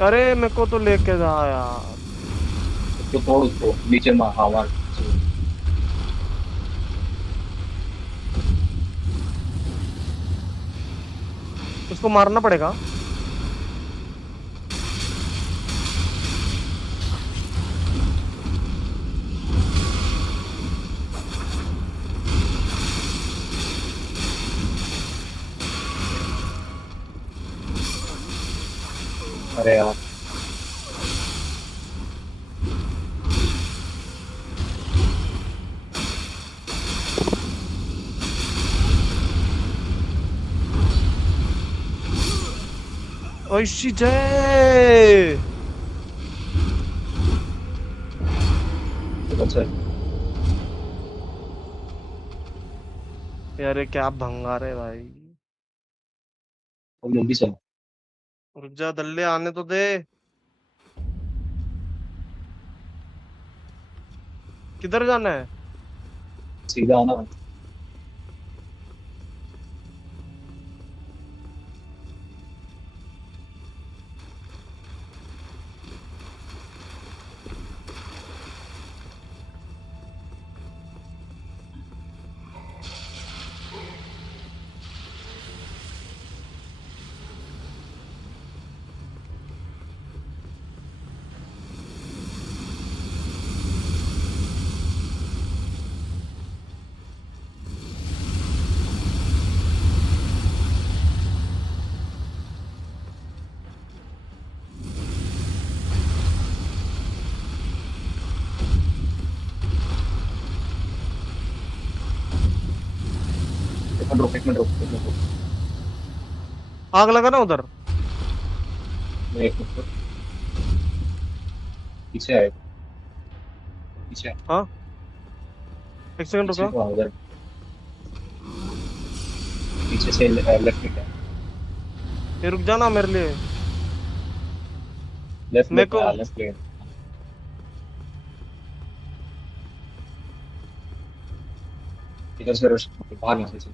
अरे मेरे को तो लेके जा यार। तो तोड़ उसको नीचे में हवा। उसको मारना पड़ेगा। अरे यार ऐशी जय। तो अच्छा है। यार ये क्या भंगार है भाई। अब जल्दी चल। रुक जा दल्ले, आने तो दे। किधर जाना है? सीधा आना। एक मिनट रुक, एक मिनट रुक, एक मिनट रुक। आग लगा ना उधर। मैं एक मिनट रुक। पीछे आए, पीछे हाँ, एक सेकंड पीछे रुका। को आ उधर। पीछे से लेफ्ट में क्या? ये रुक जाना मेरे लिए। लेफ्ट मेरे लेफ्ट को हाँ लेफ्ट लेफ्ट। इधर से रश बाहर नहीं से।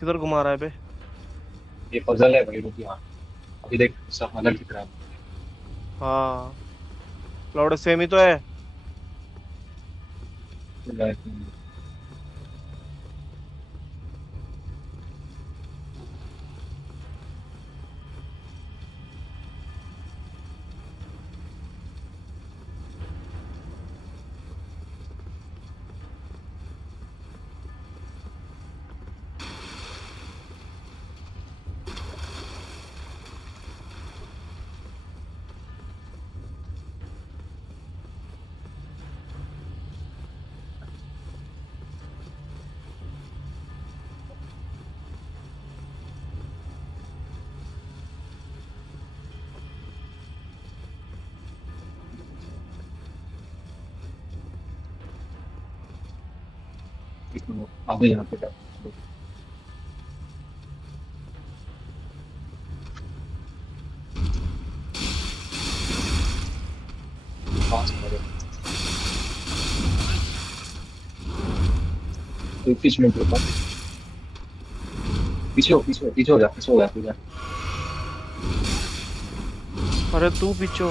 किधर घुमा रहा है बे? ये पजल है भाई, रुक यहाँ। अभी देख सब अलग दिख रहा है। हाँ, लौड़े सेम ही तो है। आगे यहाँ पे पास पीछे में पीछे हो जा पीछे। अरे तू पीछे हो।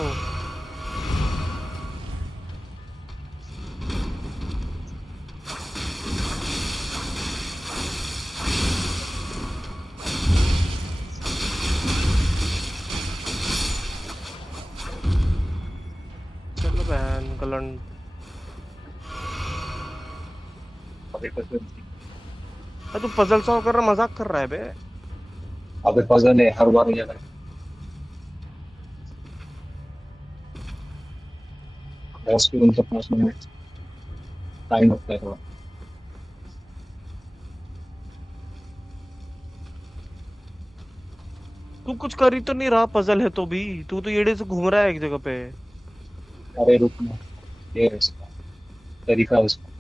चलो बहन कलन। तू पजल सॉल्व कर रहा, मजाक कर रहा है बे। अबे पजल है हर बार ये बॉस की उनका 5 मिनट टाइम लगता है थोड़ा। तू कुछ कर ही तो नहीं रहा, पजल है तो भी तू तो येड़े से घूम रहा है एक जगह पे। अरे रुकना, ये है इसका तरीका है इसका।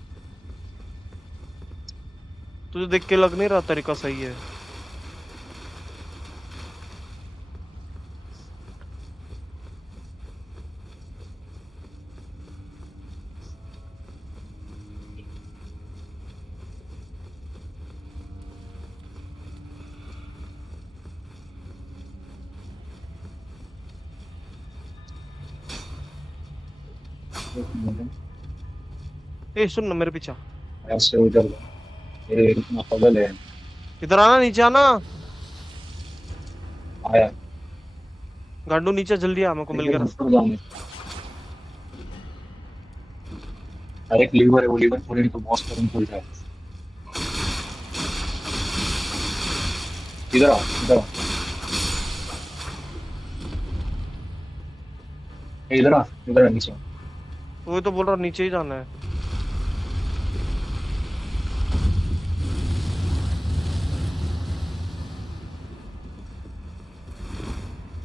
तुझे देख के लग नहीं रहा तरीका सही है? ए सुन ना, मेरे पीछे आ। ऐसे उधर ये रुकना पजल है। इधर आना, नीचे आना। आया गांडू नीचे जल्दी आ, मेरे को मिल गया रास्ता। ऊपर जाने। अरे एक लीवर है, वो लीवर खोलने तो बॉस पर खुल जाए। इधर आ इधर आ इधर आ नीचे। वही तो बोल रहा, नीचे ही जाना है।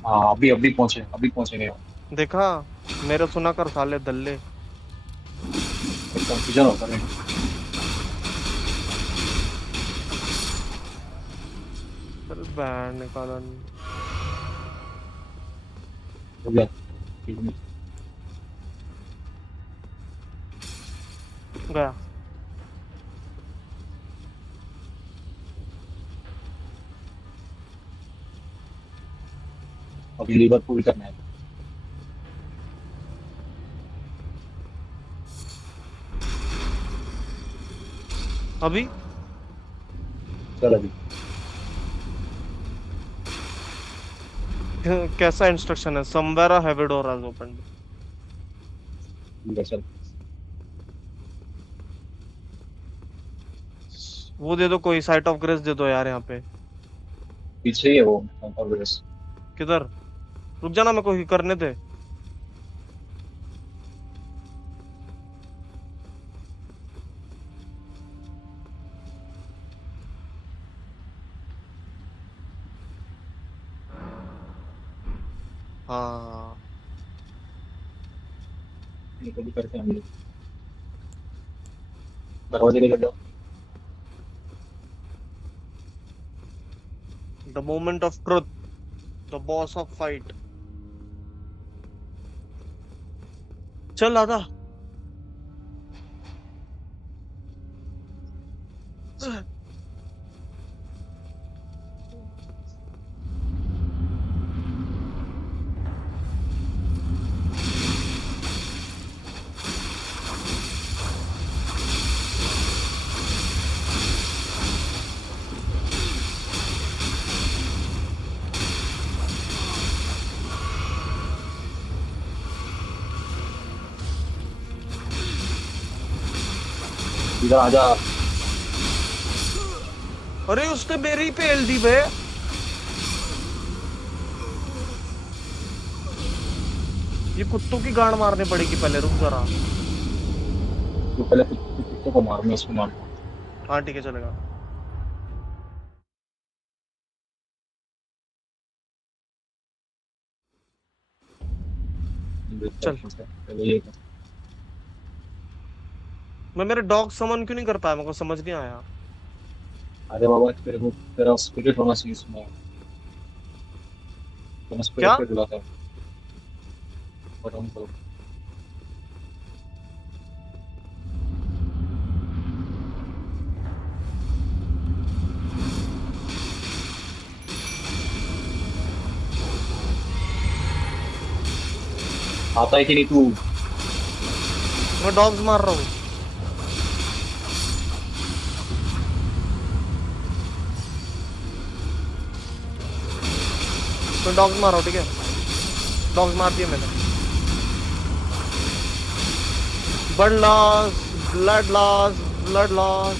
हाँ अभी पहुंचे गए। देखा, मेरा सुना कर साले दल्ले। एक कंफ्यूजन होता है। चल बैंड निकालन। हो गया। गया। अभी लीवर पुल करना है। अभी चल अभी कैसा इंस्ट्रक्शन है? Somewhere heavy door has opened. चल। वो दे दो, कोई साइट ऑफ ग्रेस दे दो यार यहाँ पे। पीछे ही है वो कंफर्ट। किधर? रुक जाना, मेरे को करने दे। हाँ, कभी करके हम लोग दरवाजे लेकर जाओ। The moment of truth, the boss of fight. चल आजा। इधर आजा। अरे उसने मेरी पे एल दी बे। ये कुत्तों की गांड मारनी पड़ेगी पहले, रुक जरा। तो पहले कुत्ते को मार, मैं उसको मार। हाँ ठीक है, चलेगा। चल। पहले ये कर। मैं मेरे डॉग समन क्यों नहीं कर पाया, मेरे को समझ नहीं आया। अरे बाबा तेरे को तेरा स्पिरिट होना चाहिए इसमें। तो मैं क्या? स्पिरिट पे बुलाता हूँ। बट उनको आता है कि नहीं तू? मैं डॉग्स मार रहा हूँ। मैं डॉग्स मार रहा हूँ, ठीक है। डॉग्स मार दिए मैंने। Blood loss, blood loss, blood loss.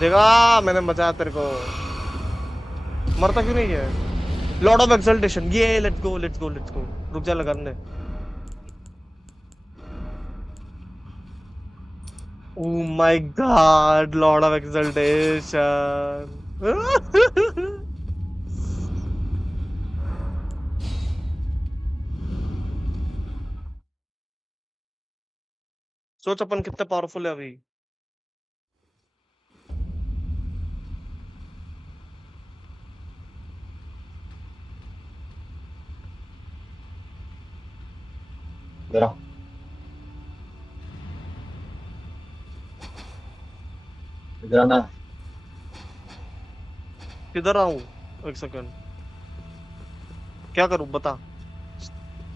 देखा, मैंने बचाया तेरे को। मरता क्यों नहीं है? लॉर्ड ऑफ एक्सल्टेशन, ये let's go let's go let's go. रुक जा, लगाने दे। Oh my God, lord of exaltation. सोच अपन कितने पावरफुल है अभी। मेरा इधर आना। किधर आऊं? एक सेकंड, क्या करूं बता।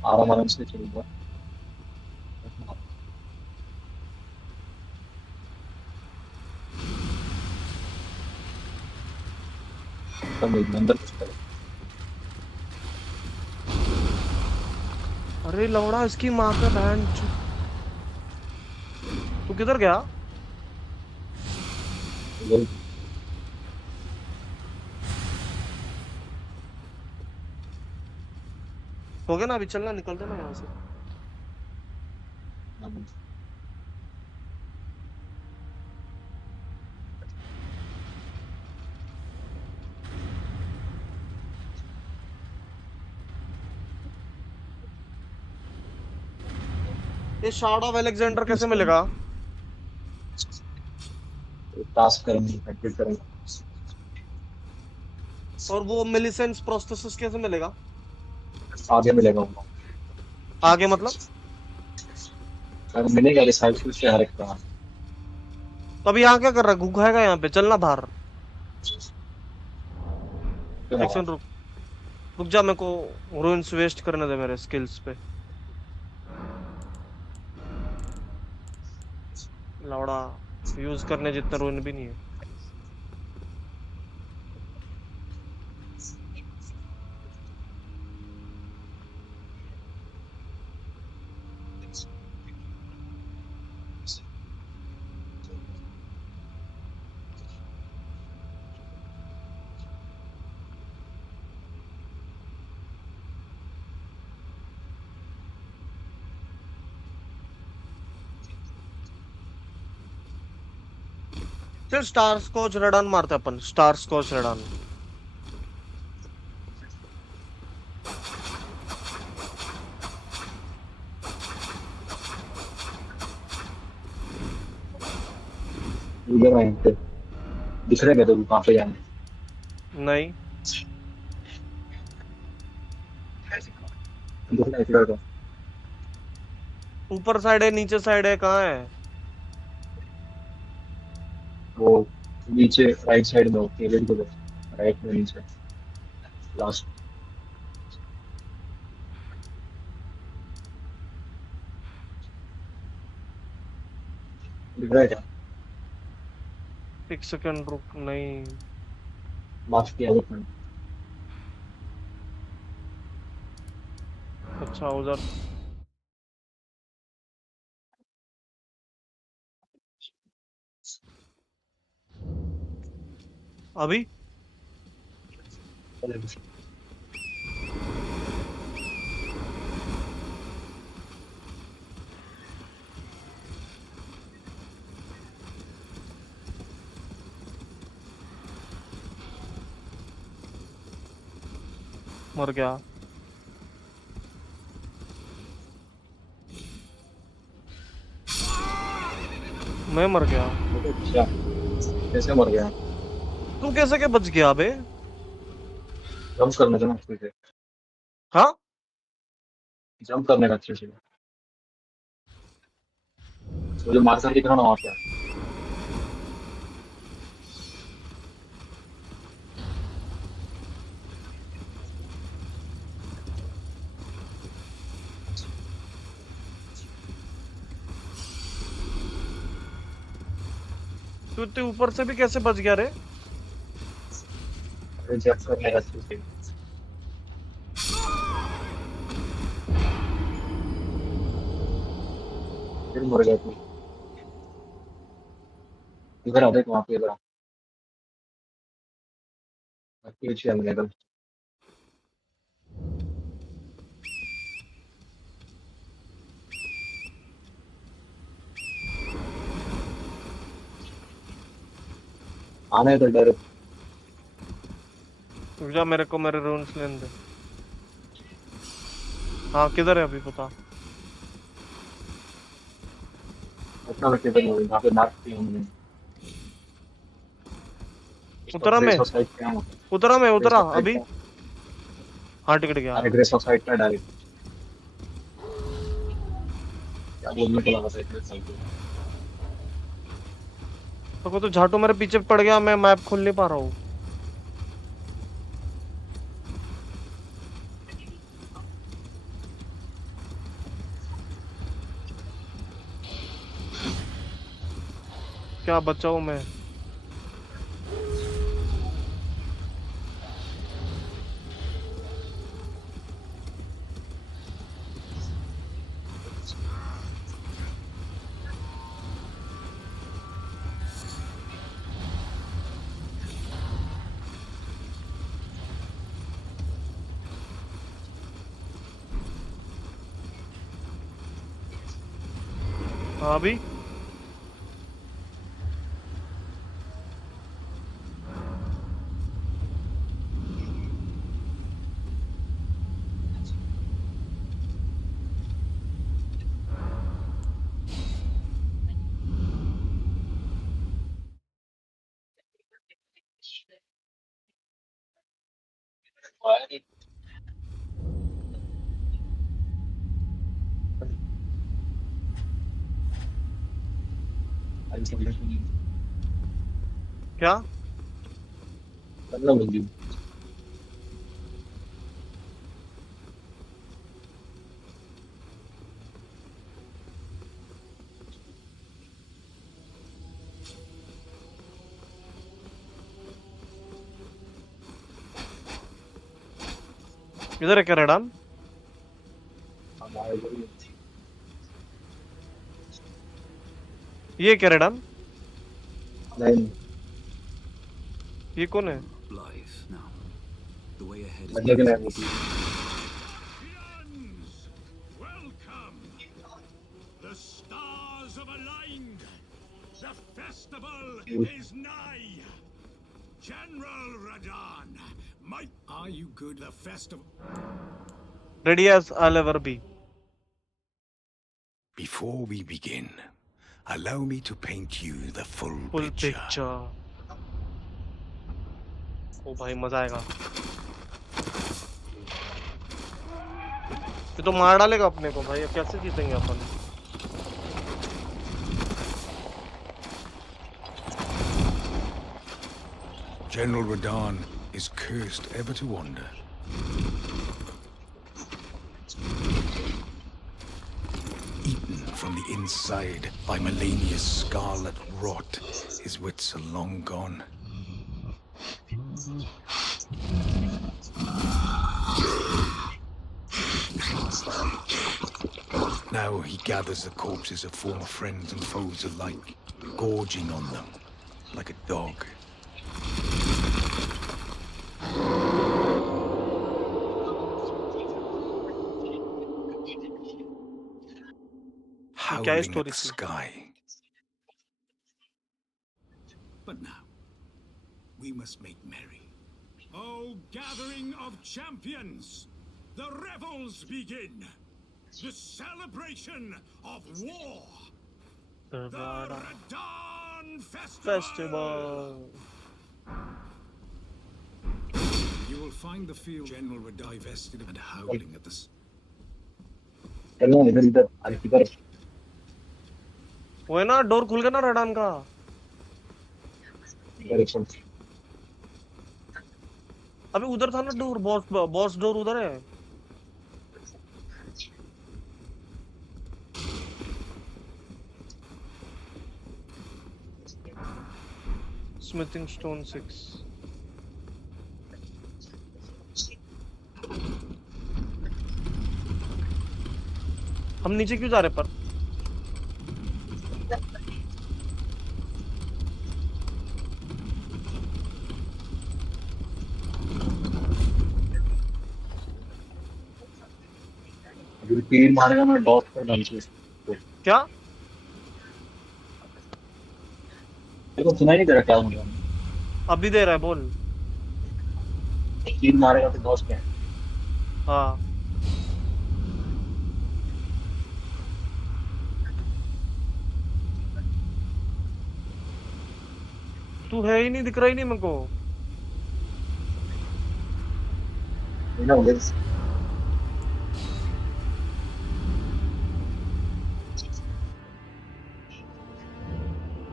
आराम आराम से चलूंगा। तब अंदर कुछ करो। अरे लौड़ा, इसकी माँ का बहन तू किधर गया? ये हो गया ना, अभी चलना, निकलते ना यहाँ से। ये शार्ड ऑफ अलेक्जेंडर कैसे मिलेगा? टास्क करेंगे, कंप्लीट करेंगे। और वो मिलिसेंस प्रोस्थेसिस कैसे मिलेगा? आगे मिलेगा उनको। आगे मतलब? अगर मिलेगा रिसाइकिल से हर एक का। तो अभी यहाँ क्या कर रहा है? घुखाएगा यहाँ पे, चलना बाहर। क्यों एक ना? सेकंड रुक। रुक जा, मेरे को रूइंस वेस्ट करने दे मेरे स्किल्स पे। लौड़ा, यूज करने जितना रूइन भी नहीं है। फिर स्टार स्कॉच रेडान मारते अपन, स्टार स्कॉच रेडान। इधर आए थे। दिख रहे थे कहाँ पे जाने। नहीं, दिख रहा है इधर तो। ऊपर साइड है, नीचे साइड है, कहाँ है? वो नीचे राइट साइड में होती है, बिल्कुल राइट में नीचे लास्ट। दिख रहा है क्या? एक सेकंड रुक, नहीं। मार्क किया देखना। अच्छा उधर। अभी मर गया। मैं मर गया। अच्छा, कैसे मर गया? तू कैसे के बच गया बे? जंप करने का ना अच्छे से। हाँ जंप करने का अच्छे से। वो जो मार्कर दिख रहा ना वहाँ पे। तू इतने ऊपर से भी कैसे बच गया रे? अरे जंप करने का अच्छे से। फिर मर गया तू। इधर आ देख वहाँ पे इधर। पीछे हम लेवल। आना है तो डायरेक्ट। रुक जा, मेरे को मेरे रून्स लेने दे। हाँ किधर है अभी पता? अपना रखे थे वहाँ पे मार्क किया हमने। उतरा मैं, ग्रेस साइड पे हम। उतरा मैं, ग्रेस उतरा साइड अभी। पे। हाँ टिकट गया। अरे ग्रेस साइड पे डायरेक्ट। क्या बोलने को लगा था ग्रेस साइड पे। तो झाटू मेरे पीछे पड़ गया, मैं मैप खोल नहीं पा रहा हूँ। क्या बचाऊं मैं? हाँ अभी क्या? करना बंदी। इधर है क्या रेडान? ये क्या रेडान? नहीं ये कौन है? Life now. The way ahead is बंदे के नहीं होती। Champions, welcome. The stars have aligned. The festival is nigh. General Radan, might are you good? The festival. Ready as I'll ever be. Before we begin, allow me to paint you the full Full picture. picture. ओ भाई मजा आएगा। ये तो मार डालेगा अपने को भाई, अब कैसे जीतेंगे अपन? General Radan is cursed ever to wander. Eaten from the inside by Melania's scarlet rot, his wits are long gone. Now he gathers the corpses of former friends and foes alike, gorging on them like a dog. Howling at the sky. But now, we must make merry. O gathering of champions, the revels begin. The celebration of war. Festival You will find the field general were divested and howling at the चलो इधर इधर अरे किधर वो है ना, door खुल गया ना रडान का। इधर एक सेकंड। अबे उधर था ना डोर, बॉस डोर उधर है। Smithing stone 6। हम नीचे क्यों जा रहे पर? अभी तीर मारेगा मैं डॉट पर डाल के इसको। क्या? देखो सुनाई नहीं दे रहा क्या मुझे? अभी दे रहा है, बोल। तीर मारेगा तो डॉट पे। हाँ तू है ही नहीं, दिख रहा ही नहीं मेरे को। ना उधर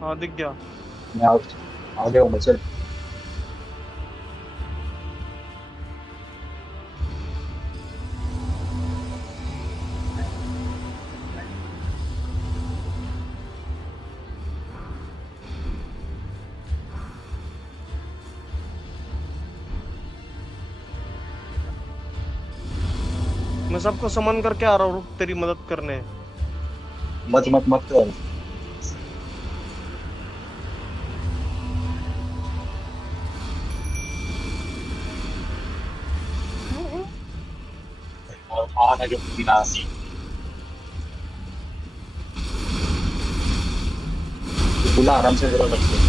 हाँ दिख गया। मैं आगे हूँ चल। मैं सबको समन करके आ रहा हूँ, रुक तेरी मदद करने। मत मत मत कर। और आना जो बिना खुला आराम से जरा रखते।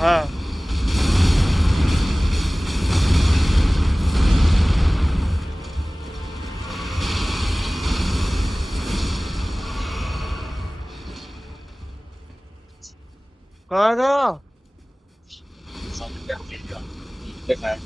हाँ कहाँ था? देखा है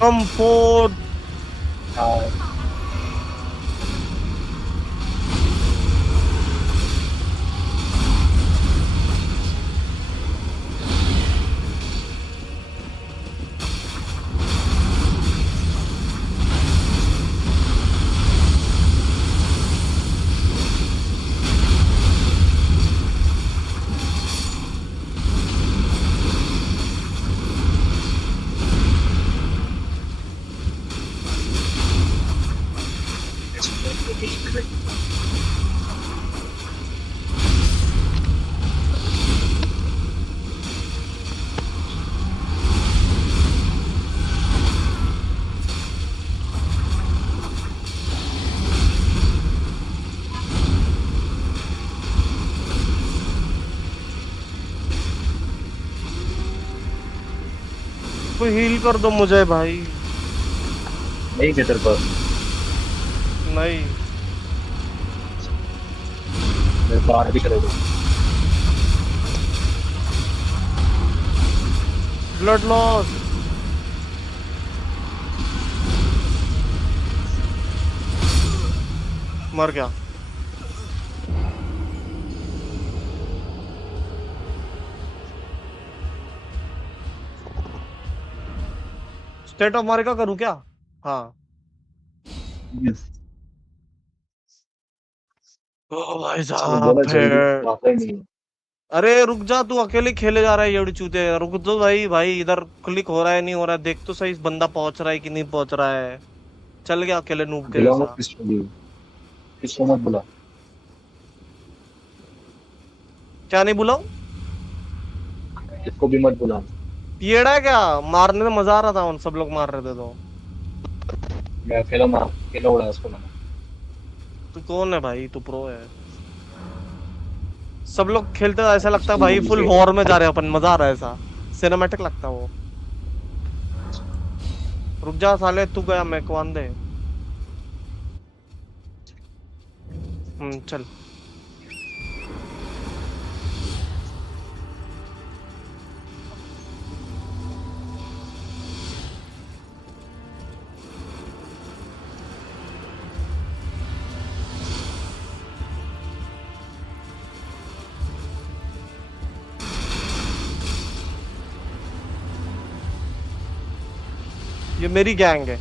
कंफर्ट। कोई हील कर दो मुझे भाई। नहीं थे तेरे पास। नहीं मेरे पार भी करे दो। Blood loss. मर गया। स्टेट ऑफ अमेरिका करूं क्या? हाँ। Yes. ओ भाई इसने बोला साहब जल्दी फिर। आता ही नहीं है। अरे रुक जा, तू अकेले खेले जा रहा है ये चूते। रुक दो भाई, भाई इधर क्लिक हो रहा है नहीं हो रहा है, देख तो सही बंदा पहुंच रहा है कि नहीं पहुंच रहा है। चल गया अकेले नूब के बुलाओ मत जैसा। किसको भी, किसको मत बुला। क्या नहीं बुलाऊं? किसको भी मत बुला। पिएड़ा है क्या? मारने में मजा आ रहा था, उन सब लोग मार रहे थे तो। मैं अकेला उड़ा उसको मैंने। तू कौन है भाई? तू प्रो है। सब लोग खेलते हैं, ऐसा लगता है भाई फुल मुझे वॉर में जा रहे हैं अपन, मजा आ रहा है ऐसा। सिनेमैटिक लगता है वो। रुक जा साले, तू गया मैं को दे। चल। ये मेरी गैंग है।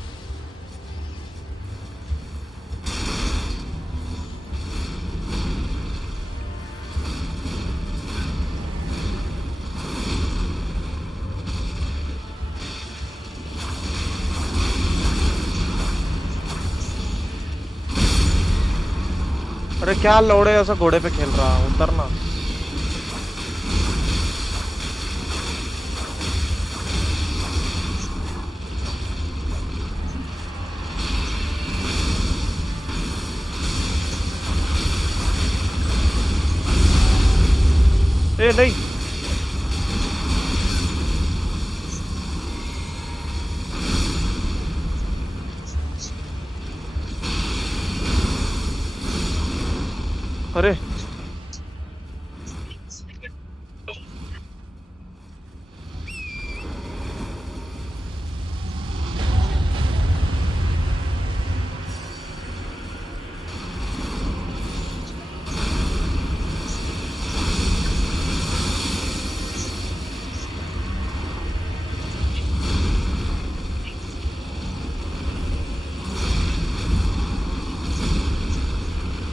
अरे क्या लौड़े ऐसा घोड़े पे खेल रहा, उतरना। ए नहीं। अरे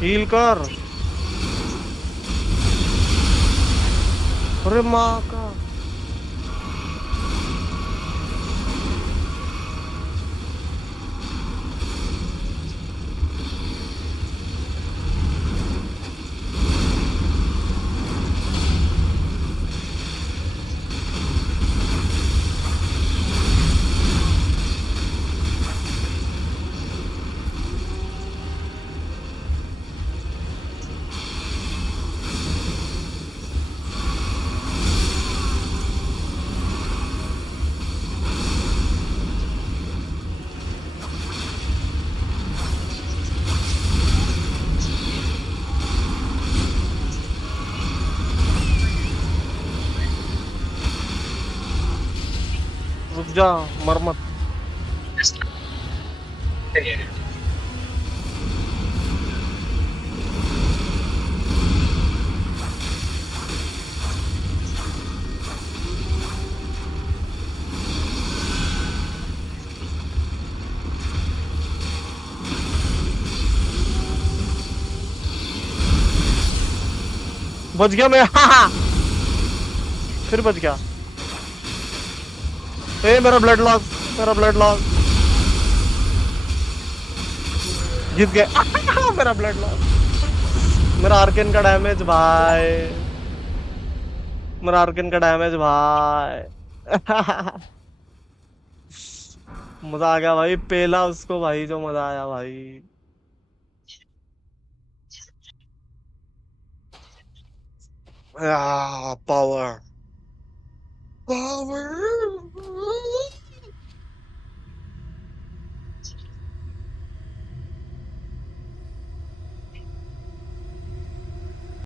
हील कर। अरे माँ का। रुक जा, मर मत। बच गया मैं। हाँ। फिर बच गया। ए मेरा ब्लड लॉस, मेरा ब्लड लॉस। जीत गए। मेरा ब्लड लॉस, मेरा आर्कन का डैमेज भाई, मेरा आर्कन का डैमेज भाई। मजा आ गया भाई, पेला उसको भाई, जो मजा आया भाई। Power, power.